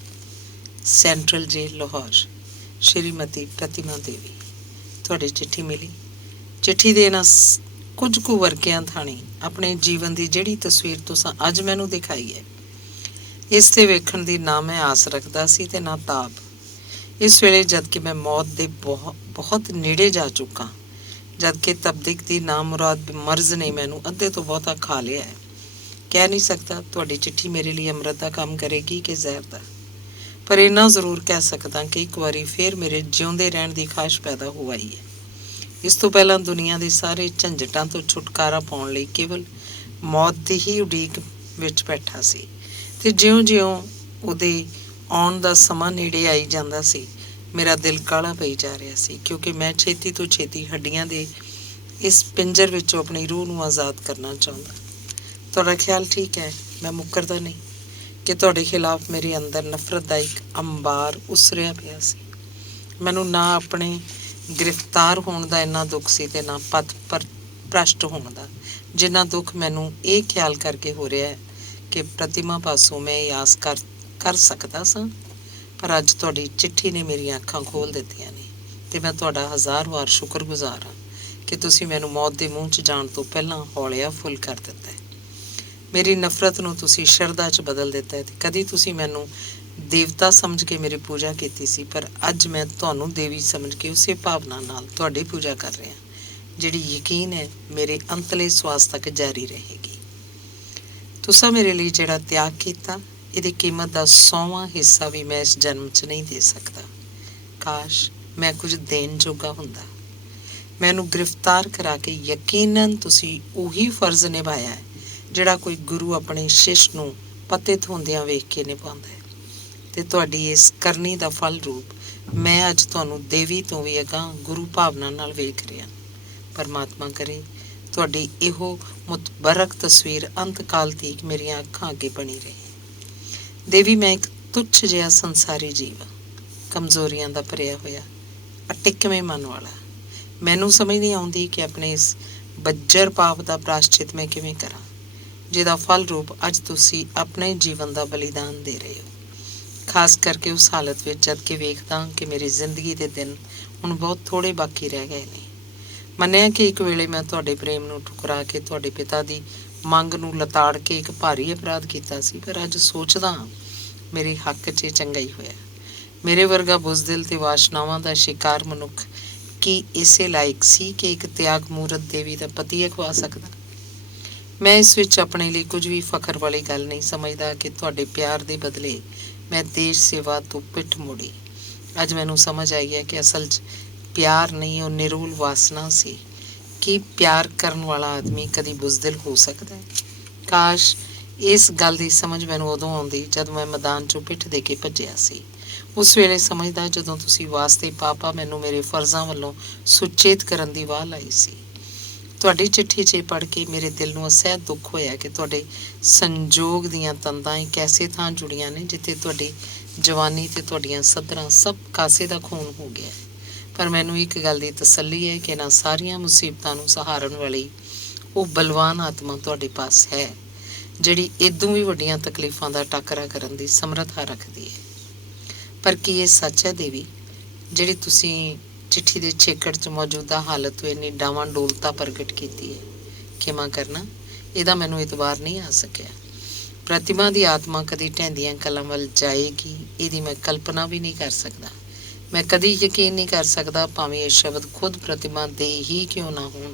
ਸੈਂਟਰਲ ਜੇਲ੍ਹ ਲਾਹੌਰ, ਸ਼੍ਰੀਮਤੀ ਪ੍ਰਤਿਮਾ ਦੇਵੀ, ਤੁਹਾਡੀ ਚਿੱਠੀ ਮਿਲੀ। ਚਿੱਠੀ ਦੇ ਇਹਨਾਂ ਕੁਝ ਕੁ ਵਰਕਿਆਂ ਥਾਣੀ ਆਪਣੇ ਜੀਵਨ ਦੀ ਜਿਹੜੀ ਤਸਵੀਰ ਤੁਸੀਂ ਅੱਜ ਮੈਨੂੰ ਦਿਖਾਈ ਹੈ, ਇਸ 'ਤੇ ਵੇਖਣ ਦੀ ਨਾ ਮੈਂ ਆਸ ਰੱਖਦਾ ਸੀ ਤੇ ਨਾ ਤਾਬ। ਇਸ ਵੇਲੇ ਜਦ ਕਿ ਮੈਂ ਮੌਤ ਦੇ ਬਹੁਤ ਨੇੜੇ ਜਾ ਚੁੱਕਾ, ਜਦ ਕਿ ਤਬਦੀਕ ਦੀ ਨਾਮੁਰਾਦ ਮਰਜ਼ ਨੇ ਮੈਨੂੰ ਅੱਧੇ ਤੋਂ ਬਹੁਤਾ ਖਾ ਲਿਆ ਹੈ। ਕਹਿ ਨਹੀਂ ਸਕਦਾ ਤੁਹਾਡੀ ਚਿੱਠੀ ਮੇਰੇ ਲਈ ਅੰਮ੍ਰਿਤ ਦਾ ਕੰਮ ਕਰੇਗੀ ਕਿ ਜ਼ਹਿਰ ਦਾ, ਪਰ ਇੰਨਾ ਜ਼ਰੂਰ ਕਹਿ ਸਕਦਾ ਕਿ ਇੱਕ ਵਾਰੀ ਫੇਰ ਮੇਰੇ ਜਿਉਂਦੇ ਰਹਿਣ ਦੀ ਖਾਹਿਸ਼ ਪੈਦਾ ਹੋ ਆਈ ਹੈ। ਇਸ ਤੋਂ ਪਹਿਲਾਂ ਦੁਨੀਆ ਦੇ ਸਾਰੇ ਝੰਜਟਾਂ ਤੋਂ ਛੁਟਕਾਰਾ ਪਾਉਣ ਲਈ ਕੇਵਲ ਮੌਤ ਦੀ ਹੀ ਉਡੀਕ ਵਿੱਚ ਬੈਠਾ ਸੀ ਤੇ ਜਿਉਂ-ਜਿਉਂ ਉਹਦੇ ਆਉਣ ਦਾ ਸਮਾਂ ਨੇੜੇ ਆਈ ਜਾਂਦਾ ਸੀ, ਮੇਰਾ ਦਿਲ ਕਾਹਲਾ ਪਈ ਜਾ ਰਿਹਾ ਸੀ, ਕਿਉਂਕਿ ਮੈਂ ਛੇਤੀ ਤੋਂ ਛੇਤੀ ਹੱਡੀਆਂ ਦੇ ਇਸ ਪਿੰਜਰ ਵਿੱਚੋਂ ਆਪਣੀ ਰੂਹ ਨੂੰ ਆਜ਼ਾਦ ਕਰਨਾ ਚਾਹੁੰਦਾ। ਤੁਹਾਡਾ ਖਿਆਲ ਠੀਕ ਹੈ, ਮੈਂ ਮੁੱਕਰਦਾ ਨਹੀਂ ਕਿ ਤੁਹਾਡੇ ਖਿਲਾਫ ਮੇਰੇ ਅੰਦਰ ਨਫ਼ਰਤ ਦਾ ਇੱਕ ਅੰਬਾਰ ਉਸਰਿਆ ਪਿਆ ਸੀ। ਮੈਨੂੰ ਨਾ ਆਪਣੇ ਗ੍ਰਿਫਤਾਰ ਹੋਣ ਦਾ ਇੰਨਾ ਦੁੱਖ ਸੀ ਤੇ ਨਾ ਪਥ ਭ੍ਰਸ਼ਟ ਹੋਣ ਦਾ, ਜਿੰਨਾ ਦੁੱਖ ਮੈਨੂੰ ਇਹ ਖਿਆਲ ਕਰਕੇ ਹੋ ਰਿਹਾ ਹੈ ਕਿ ਪ੍ਰਤਿਮਾ ਪਾਸੋਂ ਮੈਂ ਇਹ ਆਸ ਕਰ ਸਕਦਾ ਸਾਂ। ਪਰ ਅੱਜ ਤੁਹਾਡੀ ਚਿੱਠੀ ਨੇ ਮੇਰੀਆਂ ਅੱਖਾਂ ਖੋਲ੍ਹ ਦਿੱਤੀਆਂ ਨੇ ਤੇ ਮੈਂ ਤੁਹਾਡਾ 1000 ਵਾਰ ਸ਼ੁਕਰਗੁਜ਼ਾਰ ਹਾਂ ਕਿ ਤੁਸੀਂ ਮੈਨੂੰ ਮੌਤ ਦੇ ਮੂੰਹ 'ਚ ਜਾਣ ਤੋਂ ਪਹਿਲਾਂ ਹੌਲਿਆ ਫੁੱਲ ਕਰ ਦਿੱਤਾ ਹੈ। ਮੇਰੀ ਨਫ਼ਰਤ ਨੂੰ ਤੁਸੀਂ ਸ਼ਰਧਾ 'ਚ ਬਦਲ ਦਿੱਤਾ ਹੈ ਤੇ ਕਦੀ ਤੁਸੀਂ ਮੈਨੂੰ ਦੇਵਤਾ ਸਮਝ ਕੇ ਮੇਰੀ ਪੂਜਾ ਕੀਤੀ ਸੀ, ਪਰ ਅੱਜ ਮੈਂ ਤੁਹਾਨੂੰ ਦੇਵੀ ਸਮਝ ਕੇ ਉਸੇ ਭਾਵਨਾ ਨਾਲ ਤੁਹਾਡੀ ਪੂਜਾ ਕਰ ਰਿਹਾ, ਜਿਹੜੀ ਯਕੀਨ ਹੈ ਮੇਰੇ ਅੰਤਲੇ ਸਵਾਸ ਤੱਕ ਜਾਰੀ ਰਹੇਗੀ। ਤੁਸੀਂ ਮੇਰੇ ਲਈ ਜਿਹੜਾ ਤਿਆਗ ਕੀਤਾ, ਇਹਦੀ ਕੀਮਤ ਦਾ 100ਵਾਂ ਹਿੱਸਾ ਵੀ ਮੈਂ ਇਸ ਜਨਮ 'ਚ ਨਹੀਂ ਦੇ ਸਕਦਾ। ਕਾਸ਼ ਮੈਂ ਕੁਝ ਦੇਣ ਜੋਗਾ ਹੁੰਦਾ। ਮੈਨੂੰ ਗ੍ਰਿਫਤਾਰ ਕਰਾ ਕੇ ਯਕੀਨਨ ਤੁਸੀਂ ਉਹੀ ਫਰਜ਼ ਨਿਭਾਇਆ ਹੈ ਜਿਹੜਾ ਕੋਈ ਗੁਰੂ ਆਪਣੇ ਸ਼ਿਸ਼ ਨੂੰ ਪਤਿਤ ਹੁੰਦਿਆਂ ਵੇਖ ਕੇ ਨਿਭਾਉਂਦਾ ਹੈ। ਅਤੇ ਤੁਹਾਡੀ ਇਸ ਕਰਨੀ ਦਾ ਫਲ ਰੂਪ ਮੈਂ ਅੱਜ ਤੁਹਾਨੂੰ ਦੇਵੀ ਤੋਂ ਵੀ ਅਗਾਂਹ ਗੁਰੂ ਭਾਵਨਾ ਨਾਲ ਵੇਖ ਰਿਹਾ। ਪਰਮਾਤਮਾ ਕਰੇ ਤੁਹਾਡੀ ਇਹੋ ਮੁਤਬਰਕ ਤਸਵੀਰ ਅੰਤ ਕਾਲ ਤੀਕ ਮੇਰੀਆਂ ਅੱਖਾਂ ਅੱਗੇ ਬਣੀ ਰਹੇ। ਦੇਵੀ, ਮੈਂ ਇੱਕ ਤੁੱਛ ਜਿਹਾ ਸੰਸਾਰੀ ਜੀਵ ਹਾਂ, ਕਮਜ਼ੋਰੀਆਂ ਦਾ ਭਰਿਆ ਹੋਇਆ, ਅਟਿੱਕਵੇਂ ਮਨ ਵਾਲਾ। ਮੈਨੂੰ ਸਮਝ ਨਹੀਂ ਆਉਂਦੀ ਕਿ ਆਪਣੇ ਇਸ ਬੱਜਰ ਪਾਪ ਦਾ ਪ੍ਰਾਸ਼ਚਿਤ ਮੈਂ ਕਿਵੇਂ ਕਰਾਂ, ਜਿਹਦਾ ਫਲ ਰੂਪ ਅੱਜ ਤੁਸੀਂ ਆਪਣੇ ਜੀਵਨ ਦਾ ਬਲੀਦਾਨ ਦੇ ਰਹੇ ਹੋ। ਖਾਸ ਕਰਕੇ ਉਸ ਹਾਲਤ ਵਿੱਚ ਜਦ ਕਿ ਵੇਖਦਾ ਕਿ ਮੇਰੀ ਜ਼ਿੰਦਗੀ ਦੇ ਦਿਨ ਹੁਣ ਬਹੁਤ ਥੋੜ੍ਹੇ ਬਾਕੀ ਰਹਿ ਗਏ ਨੇ। ਮੰਨਿਆ ਕਿ ਇੱਕ ਵੇਲੇ ਮੈਂ ਤੁਹਾਡੇ ਪ੍ਰੇਮ ਨੂੰ ਠੁਕਰਾ ਕੇ ਤੁਹਾਡੇ ਪਿਤਾ ਦੀ ਮੰਗ ਨੂੰ ਲਤਾੜ ਕੇ ਇੱਕ ਭਾਰੀ ਅਪਰਾਧ ਕੀਤਾ ਸੀ, ਪਰ ਅੱਜ ਸੋਚਦਾ ਹਾਂ ਮੇਰੇ ਹੱਕ 'ਚ ਚੰਗਾ ਹੀ ਹੋਇਆ। ਮੇਰੇ ਵਰਗਾ ਬੁਜ਼ਦਿਲ ਤੇ ਵਾਸ਼ਨਾਵਾਂ ਦਾ ਸ਼ਿਕਾਰ ਮਨੁੱਖ ਕੀ ਇਸੇ ਲਾਇਕ ਸੀ ਕਿ ਇੱਕ ਤਿਆਗ ਮੂਰਤ ਦੇਵੀ ਦਾ ਪਤੀ ਅਖਵਾ ਸਕਦਾ? ਮੈਂ ਇਸ ਵਿੱਚ ਆਪਣੇ ਲਈ ਕੁਝ ਵੀ ਫਖਰ ਵਾਲੀ ਗੱਲ ਨਹੀਂ ਸਮਝਦਾ ਕਿ ਤੁਹਾਡੇ ਪਿਆਰ ਦੇ ਬਦਲੇ ਮੈਂ ਦੇਸ਼ ਸੇਵਾ ਤੋਂ ਪਿੱਠ ਮੋੜੀ। ਅੱਜ ਮੈਨੂੰ ਸਮਝ ਆਈ ਹੈ ਕਿ ਅਸਲ 'ਚ ਪਿਆਰ ਨਹੀਂ, ਉਹ ਨਿਰੋਲ ਵਾਸਨਾ ਸੀ। ਕੀ ਪਿਆਰ ਕਰਨ ਵਾਲਾ ਆਦਮੀ ਕਦੀ ਬੁਜ਼ਦਿਲ ਹੋ ਸਕਦਾ ਹੈ? ਕਾਸ਼ ਇਸ ਗੱਲ ਦੀ ਸਮਝ ਮੈਨੂੰ ਉਦੋਂ ਆਉਂਦੀ ਜਦ ਮੈਂ ਮੈਦਾਨ 'ਚੋਂ ਪਿੱਠ ਦੇ ਕੇ ਭੱਜਿਆ ਸੀ। ਉਸ ਵੇਲੇ ਸਮਝਦਾ ਜਦੋਂ ਤੁਸੀਂ ਵਾਸਤੇ ਪਾਪਾ ਮੈਨੂੰ ਮੇਰੇ ਫਰਜ਼ਾਂ ਵੱਲੋਂ ਸੁਚੇਤ ਕਰਨ ਦੀ ਵਾਹ ਲਾਈ ਸੀ। ਤੁਹਾਡੀ ਚਿੱਠੀ 'ਚ ਪੜ੍ਹ ਕੇ ਮੇਰੇ ਦਿਲ ਨੂੰ ਅਸਹਿ ਦੁੱਖ ਹੋਇਆ ਕਿ ਤੁਹਾਡੇ ਸੰਜੋਗ ਦੀਆਂ ਤੰਦਾਂ ਇੱਕ ਐਸੇ ਥਾਂ ਜੁੜੀਆਂ ਨੇ ਜਿੱਥੇ ਤੁਹਾਡੀ ਜਵਾਨੀ ਤੇ ਤੁਹਾਡੀਆਂ ਸੱਧਰਾਂ ਸਭ ਕਾਸੇ ਦਾ ਖੂਨ ਹੋ ਗਿਆ। ਪਰ ਮੈਨੂੰ ਇੱਕ ਗੱਲ ਦੀ ਤਸੱਲੀ ਹੈ ਕਿ ਇਹਨਾਂ ਸਾਰੀਆਂ ਮੁਸੀਬਤਾਂ ਨੂੰ ਸਹਾਰਨ ਵਾਲੀ ਉਹ ਬਲਵਾਨ ਆਤਮਾ ਤੁਹਾਡੇ ਪਾਸ ਹੈ, ਜਿਹੜੀ ਇਦੋਂ ਵੀ ਵੱਡੀਆਂ ਤਕਲੀਫਾਂ ਦਾ ਟਾਕਰਾ ਕਰਨ ਦੀ ਸਮਰੱਥਾ ਰੱਖਦੀ ਹੈ। ਪਰ ਕੀ ਇਹ ਸੱਚ ਹੈ ਦੇਵੀ, ਜਿਹੜੀ ਤੁਸੀਂ ਚਿੱਠੀ ਦੇ ਛੇਕੜ 'ਚ ਮੌਜੂਦਾ ਹਾਲਤ ਤੋਂ ਇੰਨੀ ਡਾਵਾਂ ਡੋਲਤਾ ਪ੍ਰਗਟ ਕੀਤੀ ਹੈ? ਖਿਮਾ ਕਰਨਾ, ਇਹਦਾ ਮੈਨੂੰ ਇਤਬਾਰ ਨਹੀਂ ਆ ਸਕਿਆ। ਪ੍ਰਤਿਮਾ ਦੀ ਆਤਮਾ ਕਦੀ ਢਹਿੰਦੀਆਂ ਕਲਾਂ ਵੱਲ ਜਾਏਗੀ, ਇਹਦੀ ਮੈਂ ਕਲਪਨਾ ਵੀ ਨਹੀਂ ਕਰ ਸਕਦਾ। ਮੈਂ ਕਦੀ ਯਕੀਨ ਨਹੀਂ ਕਰ ਸਕਦਾ, ਭਾਵੇਂ ਇਹ ਸ਼ਬਦ ਖੁਦ ਪ੍ਰਤਿਮਾ ਦੇ ਹੀ ਕਿਉਂ ਨਾ ਹੋਣ,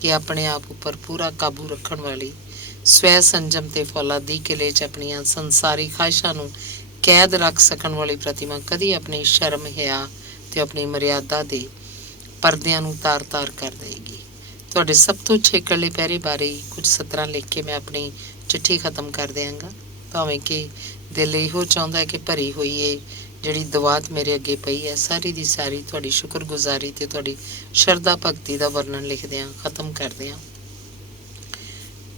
ਕਿ ਆਪਣੇ ਆਪ ਉੱਪਰ ਪੂਰਾ ਕਾਬੂ ਰੱਖਣ ਵਾਲੀ, ਸਵੈ ਸੰਜਮ ਤੇ ਫੌਲਾਦੀ ਕਿਲੇ 'ਚ ਆਪਣੀਆਂ ਸੰਸਾਰੀ ਖਾਹਿਸ਼ਾਂ ਨੂੰ ਕੈਦ ਰੱਖ ਸਕਣ ਵਾਲੀ ਪ੍ਰਤਿਮਾ ਕਦੀ ਆਪਣੀ ਸ਼ਰਮ, ਹਿਆ ਤੇ ਆਪਣੀ ਮਰਿਆਦਾ ਦੇ ਪਰਦਿਆਂ ਨੂੰ ਤਾਰ-ਤਾਰ ਕਰ ਦੇਗੀ। ਤੁਹਾਡੇ ਸਭ ਤੋਂ ਛੇਕੜਲੇ ਪਹਿਰੇ ਬਾਰੇ ਕੁਝ ਸਤਰਾਂ ਲਿਖ ਕੇ ਮੈਂ ਆਪਣੀ ਚਿੱਠੀ ਖਤਮ ਕਰ ਦਿਆਂਗਾ, ਭਾਵੇਂ ਕਿ ਦਿਲ ਇਹੋ ਚਾਹੁੰਦਾ ਕਿ ਭਰੀ ਹੋਈ ਇਹ ਜਿਹੜੀ ਦਵਾਤ ਮੇਰੇ ਅੱਗੇ ਪਈ ਹੈ ਸਾਰੀ ਦੀ ਸਾਰੀ ਤੁਹਾਡੀ ਸ਼ੁਕਰਗੁਜ਼ਾਰੀ ਤੇ ਤੁਹਾਡੀ ਸ਼ਰਧਾ ਭਗਤੀ ਦਾ ਵਰਣਨ ਲਿਖਦਿਆਂ ਖਤਮ ਕਰਦਿਆਂ।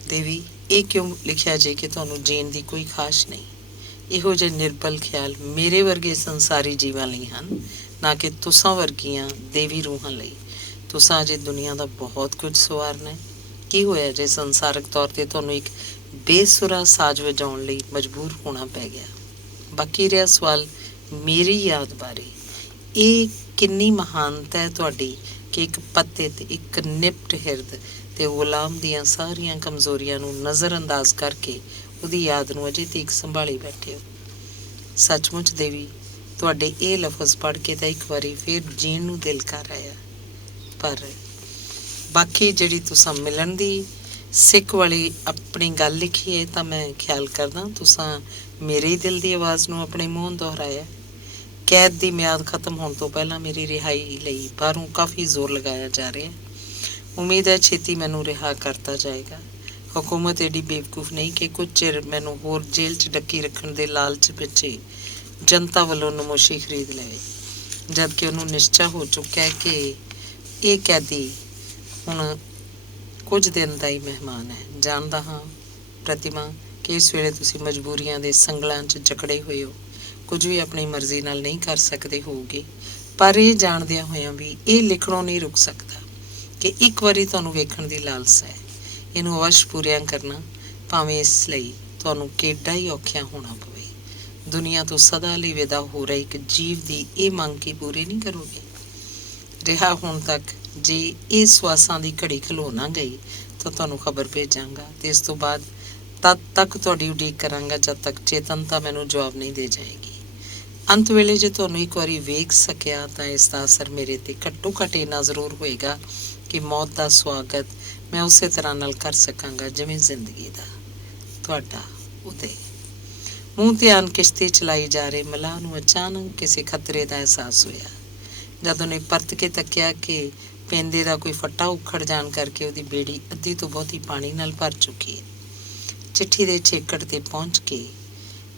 ਦੇਵੀ, ਇਹ ਕਿਉਂ ਲਿਖਿਆ ਜੇ ਕਿ ਤੁਹਾਨੂੰ ਜੀਣ ਦੀ ਕੋਈ ਖਾਸ਼ ਨਹੀਂ? ਇਹੋ ਜਿਹੇ ਨਿਰਬਲ ਖਿਆਲ ਮੇਰੇ ਵਰਗੇ ਸੰਸਾਰੀ ਜੀਵਾਂ ਲਈ ਹਨ, ਨਾ ਕਿ ਤੁਸਾਂ ਵਰਗੀਆਂ ਦੇਵੀ ਰੂਹਾਂ ਲਈ। ਤੁਸਾਂ ਅਜੇ ਦੁਨੀਆ ਦਾ ਬਹੁਤ ਕੁਝ ਸਵਾਰਨਾ ਹੈ। ਕੀ ਹੋਇਆ ਜੇ ਸੰਸਾਰਕ ਤੌਰ 'ਤੇ ਤੁਹਾਨੂੰ ਇੱਕ ਬੇਸੁਰਾ ਸਾਜ਼ ਵਜਾਉਣ ਲਈ ਮਜਬੂਰ ਹੋਣਾ ਪੈ ਗਿਆ? ਬਾਕੀ ਰਿਹਾ ਸਵਾਲ ਮੇਰੀ ਯਾਦ ਬਾਰੇ। ਇਹ ਕਿੰਨੀ ਮਹਾਨਤਾ ਹੈ ਤੁਹਾਡੀ ਕਿ ਇੱਕ ਪਤਿਤ, ਇੱਕ ਨਿਪਟ ਹਿਰਦ ਤੇ ਗੁਲਾਮ ਦੀਆਂ ਸਾਰੀਆਂ ਕਮਜ਼ੋਰੀਆਂ ਨੂੰ ਨਜ਼ਰਅੰਦਾਜ਼ ਕਰਕੇ ਉਹਦੀ ਯਾਦ ਨੂੰ ਅਜੇ ਤੀਕ ਸੰਭਾਲੀ ਬੈਠੇ ਹੋ। ਸੱਚਮੁੱਚ ਦੇਵੀ, ਤੁਹਾਡੇ ਇਹ ਲਫ਼ਜ਼ ਪੜ੍ਹ ਕੇ ਤਾਂ ਇੱਕ ਵਾਰੀ ਫਿਰ ਜੀਣ ਨੂੰ ਦਿਲ ਕਰ ਆਇਆ। ਪਰ ਬਾਕੀ ਜਿਹੜੀ ਤੁਸਾਂ ਮਿਲਣ ਦੀ ਸਿੱਖ ਵਾਲੀ ਆਪਣੀ ਗੱਲ ਲਿਖੀ ਹੈ ਤਾਂ ਮੈਂ ਖਿਆਲ ਕਰਦਾ ਤੁਸਾਂ ਮੇਰੇ ਹੀ ਦਿਲ ਦੀ ਆਵਾਜ਼ ਨੂੰ ਆਪਣੇ ਮੂੰਹ ਦੁਹਰਾਇਆ। ਕੈਦ ਦੀ ਮਿਆਦ ਖਤਮ ਹੋਣ ਤੋਂ ਪਹਿਲਾਂ ਮੇਰੀ ਰਿਹਾਈ ਲਈ ਬਾਹਰੋਂ ਕਾਫੀ ਜ਼ੋਰ ਲਗਾਇਆ ਜਾ ਰਿਹਾ। ਉਮੀਦ ਹੈ ਛੇਤੀ ਮੈਨੂੰ ਰਿਹਾ ਕਰਤਾ ਜਾਏਗਾ। ਹਕੂਮਤ ਐਡੀ ਬੇਵਕੂਫ ਨਹੀਂ ਕਿ ਕੁਝ ਚਿਰ ਮੈਨੂੰ ਹੋਰ ਜੇਲ੍ਹ 'ਚ ਡੱਕੀ ਰੱਖਣ ਦੇ ਲਾਲਚ ਪਿੱਛੇ ਜਨਤਾ ਵੱਲੋਂ ਨਮੋਸ਼ੀ ਖਰੀਦ ਲਵੇ, ਜਦ ਕਿ ਉਹਨੂੰ ਨਿਸ਼ਚਾ ਹੋ ਚੁੱਕਿਆ ਕਿ ਇਹ ਕੈਦੀ ਹੁਣ ਕੁਝ ਦਿਨ ਦਾ ਹੀ ਮਹਿਮਾਨ ਹੈ। ਜਾਣਦਾ ਹਾਂ ਪ੍ਰਤਿਮਾ ਕਿ ਇਸ ਵੇਲੇ ਤੁਸੀਂ ਮਜਬੂਰੀਆਂ ਦੇ ਸੰਗਲਾਂ 'ਚ ਜਕੜੇ ਹੋਏ ਹੋ, ਕੁਝ ਵੀ ਆਪਣੀ ਮਰਜ਼ੀ ਨਾਲ ਨਹੀਂ ਕਰ ਸਕਦੇ ਹੋਊਗੇ। ਪਰ ਇਹ ਜਾਣਦਿਆਂ ਹੋਇਆਂ ਵੀ ਇਹ ਲਿਖਣੋਂ ਨਹੀਂ ਰੁਕ ਸਕਦਾ ਕਿ ਇੱਕ ਵਾਰੀ ਤੁਹਾਨੂੰ ਵੇਖਣ ਦੀ ਲਾਲਸਾ ਹੈ। ਇਹਨੂੰ ਅਵਸ਼ ਪੂਰਿਆਂ ਕਰਨਾ, ਭਾਵੇਂ ਇਸ ਲਈ ਤੁਹਾਨੂੰ ਕਿੱਡਾ ਹੀ ਔਖਿਆਂ ਹੋਣਾ ਪਵੇ। ਦੁਨੀਆ ਤੋਂ ਸਦਾ ਲਈ ਵਿਦਾ ਹੋ ਰਹੀ ਇੱਕ ਜੀਵ ਦੀ ਇਹ ਮੰਗ ਕੀ ਪੂਰੀ ਨਹੀਂ ਕਰੋਗੇ? ਰਿਹਾ ਹੁਣ ਤੱਕ ਜੇ ਇਹ ਸਵਾਸਾਂ ਦੀ ਘੜੀ ਖਲੋ ਨਾ ਗਈ ਤਾਂ ਤੁਹਾਨੂੰ ਖਬਰ ਭੇਜਾਂਗਾ, ਤੇ ਇਸ ਤੋਂ ਬਾਅਦ ਤਦ ਤੱਕ ਤੁਹਾਡੀ ਉਡੀਕ ਕਰਾਂਗਾ ਜਦ ਤੱਕ ਚੇਤਨਤਾ ਮੈਨੂੰ ਜਵਾਬ ਨਹੀਂ ਦੇ ਜਾਏਗੀ। ਅੰਤ ਵੇਲੇ ਜੇ ਤੁਹਾਨੂੰ ਇੱਕ ਵਾਰੀ ਵੇਖ ਸਕਿਆ ਤਾਂ ਇਸ ਦਾ ਅਸਰ ਮੇਰੇ ਤੇ ਘੱਟੋ ਘੱਟ ਇੰਨਾ ਜ਼ਰੂਰ ਹੋਏਗਾ ਕਿ ਮੌਤ ਦਾ ਸਵਾਗਤ ਮੈਂ ਉਸੇ ਤਰ੍ਹਾਂ ਨਾਲ ਕਰ ਸਕਾਂਗਾ ਜਿਵੇਂ ਜ਼ਿੰਦਗੀ ਦਾ। ਤੁਹਾਡਾ ਉਦੇ। ਮੂੰਹ ਧਿਆਨ ਕਿਸ਼ਤੀ ਚਲਾਈ ਜਾ ਰਹੇ ਮਲਾਹ ਨੂੰ ਅਚਾਨਕ ਕਿਸੇ ਖਤਰੇ ਦਾ ਅਹਿਸਾਸ ਹੋਇਆ। ਜਦ ਉਹਨੇ ਪਰਤ ਕੇ ਤੱਕਿਆ ਕਿ ਪੈਂਦੇ ਦਾ ਕੋਈ ਫੱਟਾ ਉਖੜ ਜਾਣ ਕਰਕੇ ਉਹਦੀ ਬੇੜੀ ਅੱਧੀ ਤੋਂ ਬਹੁਤੀ ਪਾਣੀ ਨਾਲ ਭਰ ਚੁੱਕੀ ਹੈ। ਚਿੱਠੀ ਦੇ ਛੇਕੜ ਤੇ ਪਹੁੰਚ ਕੇ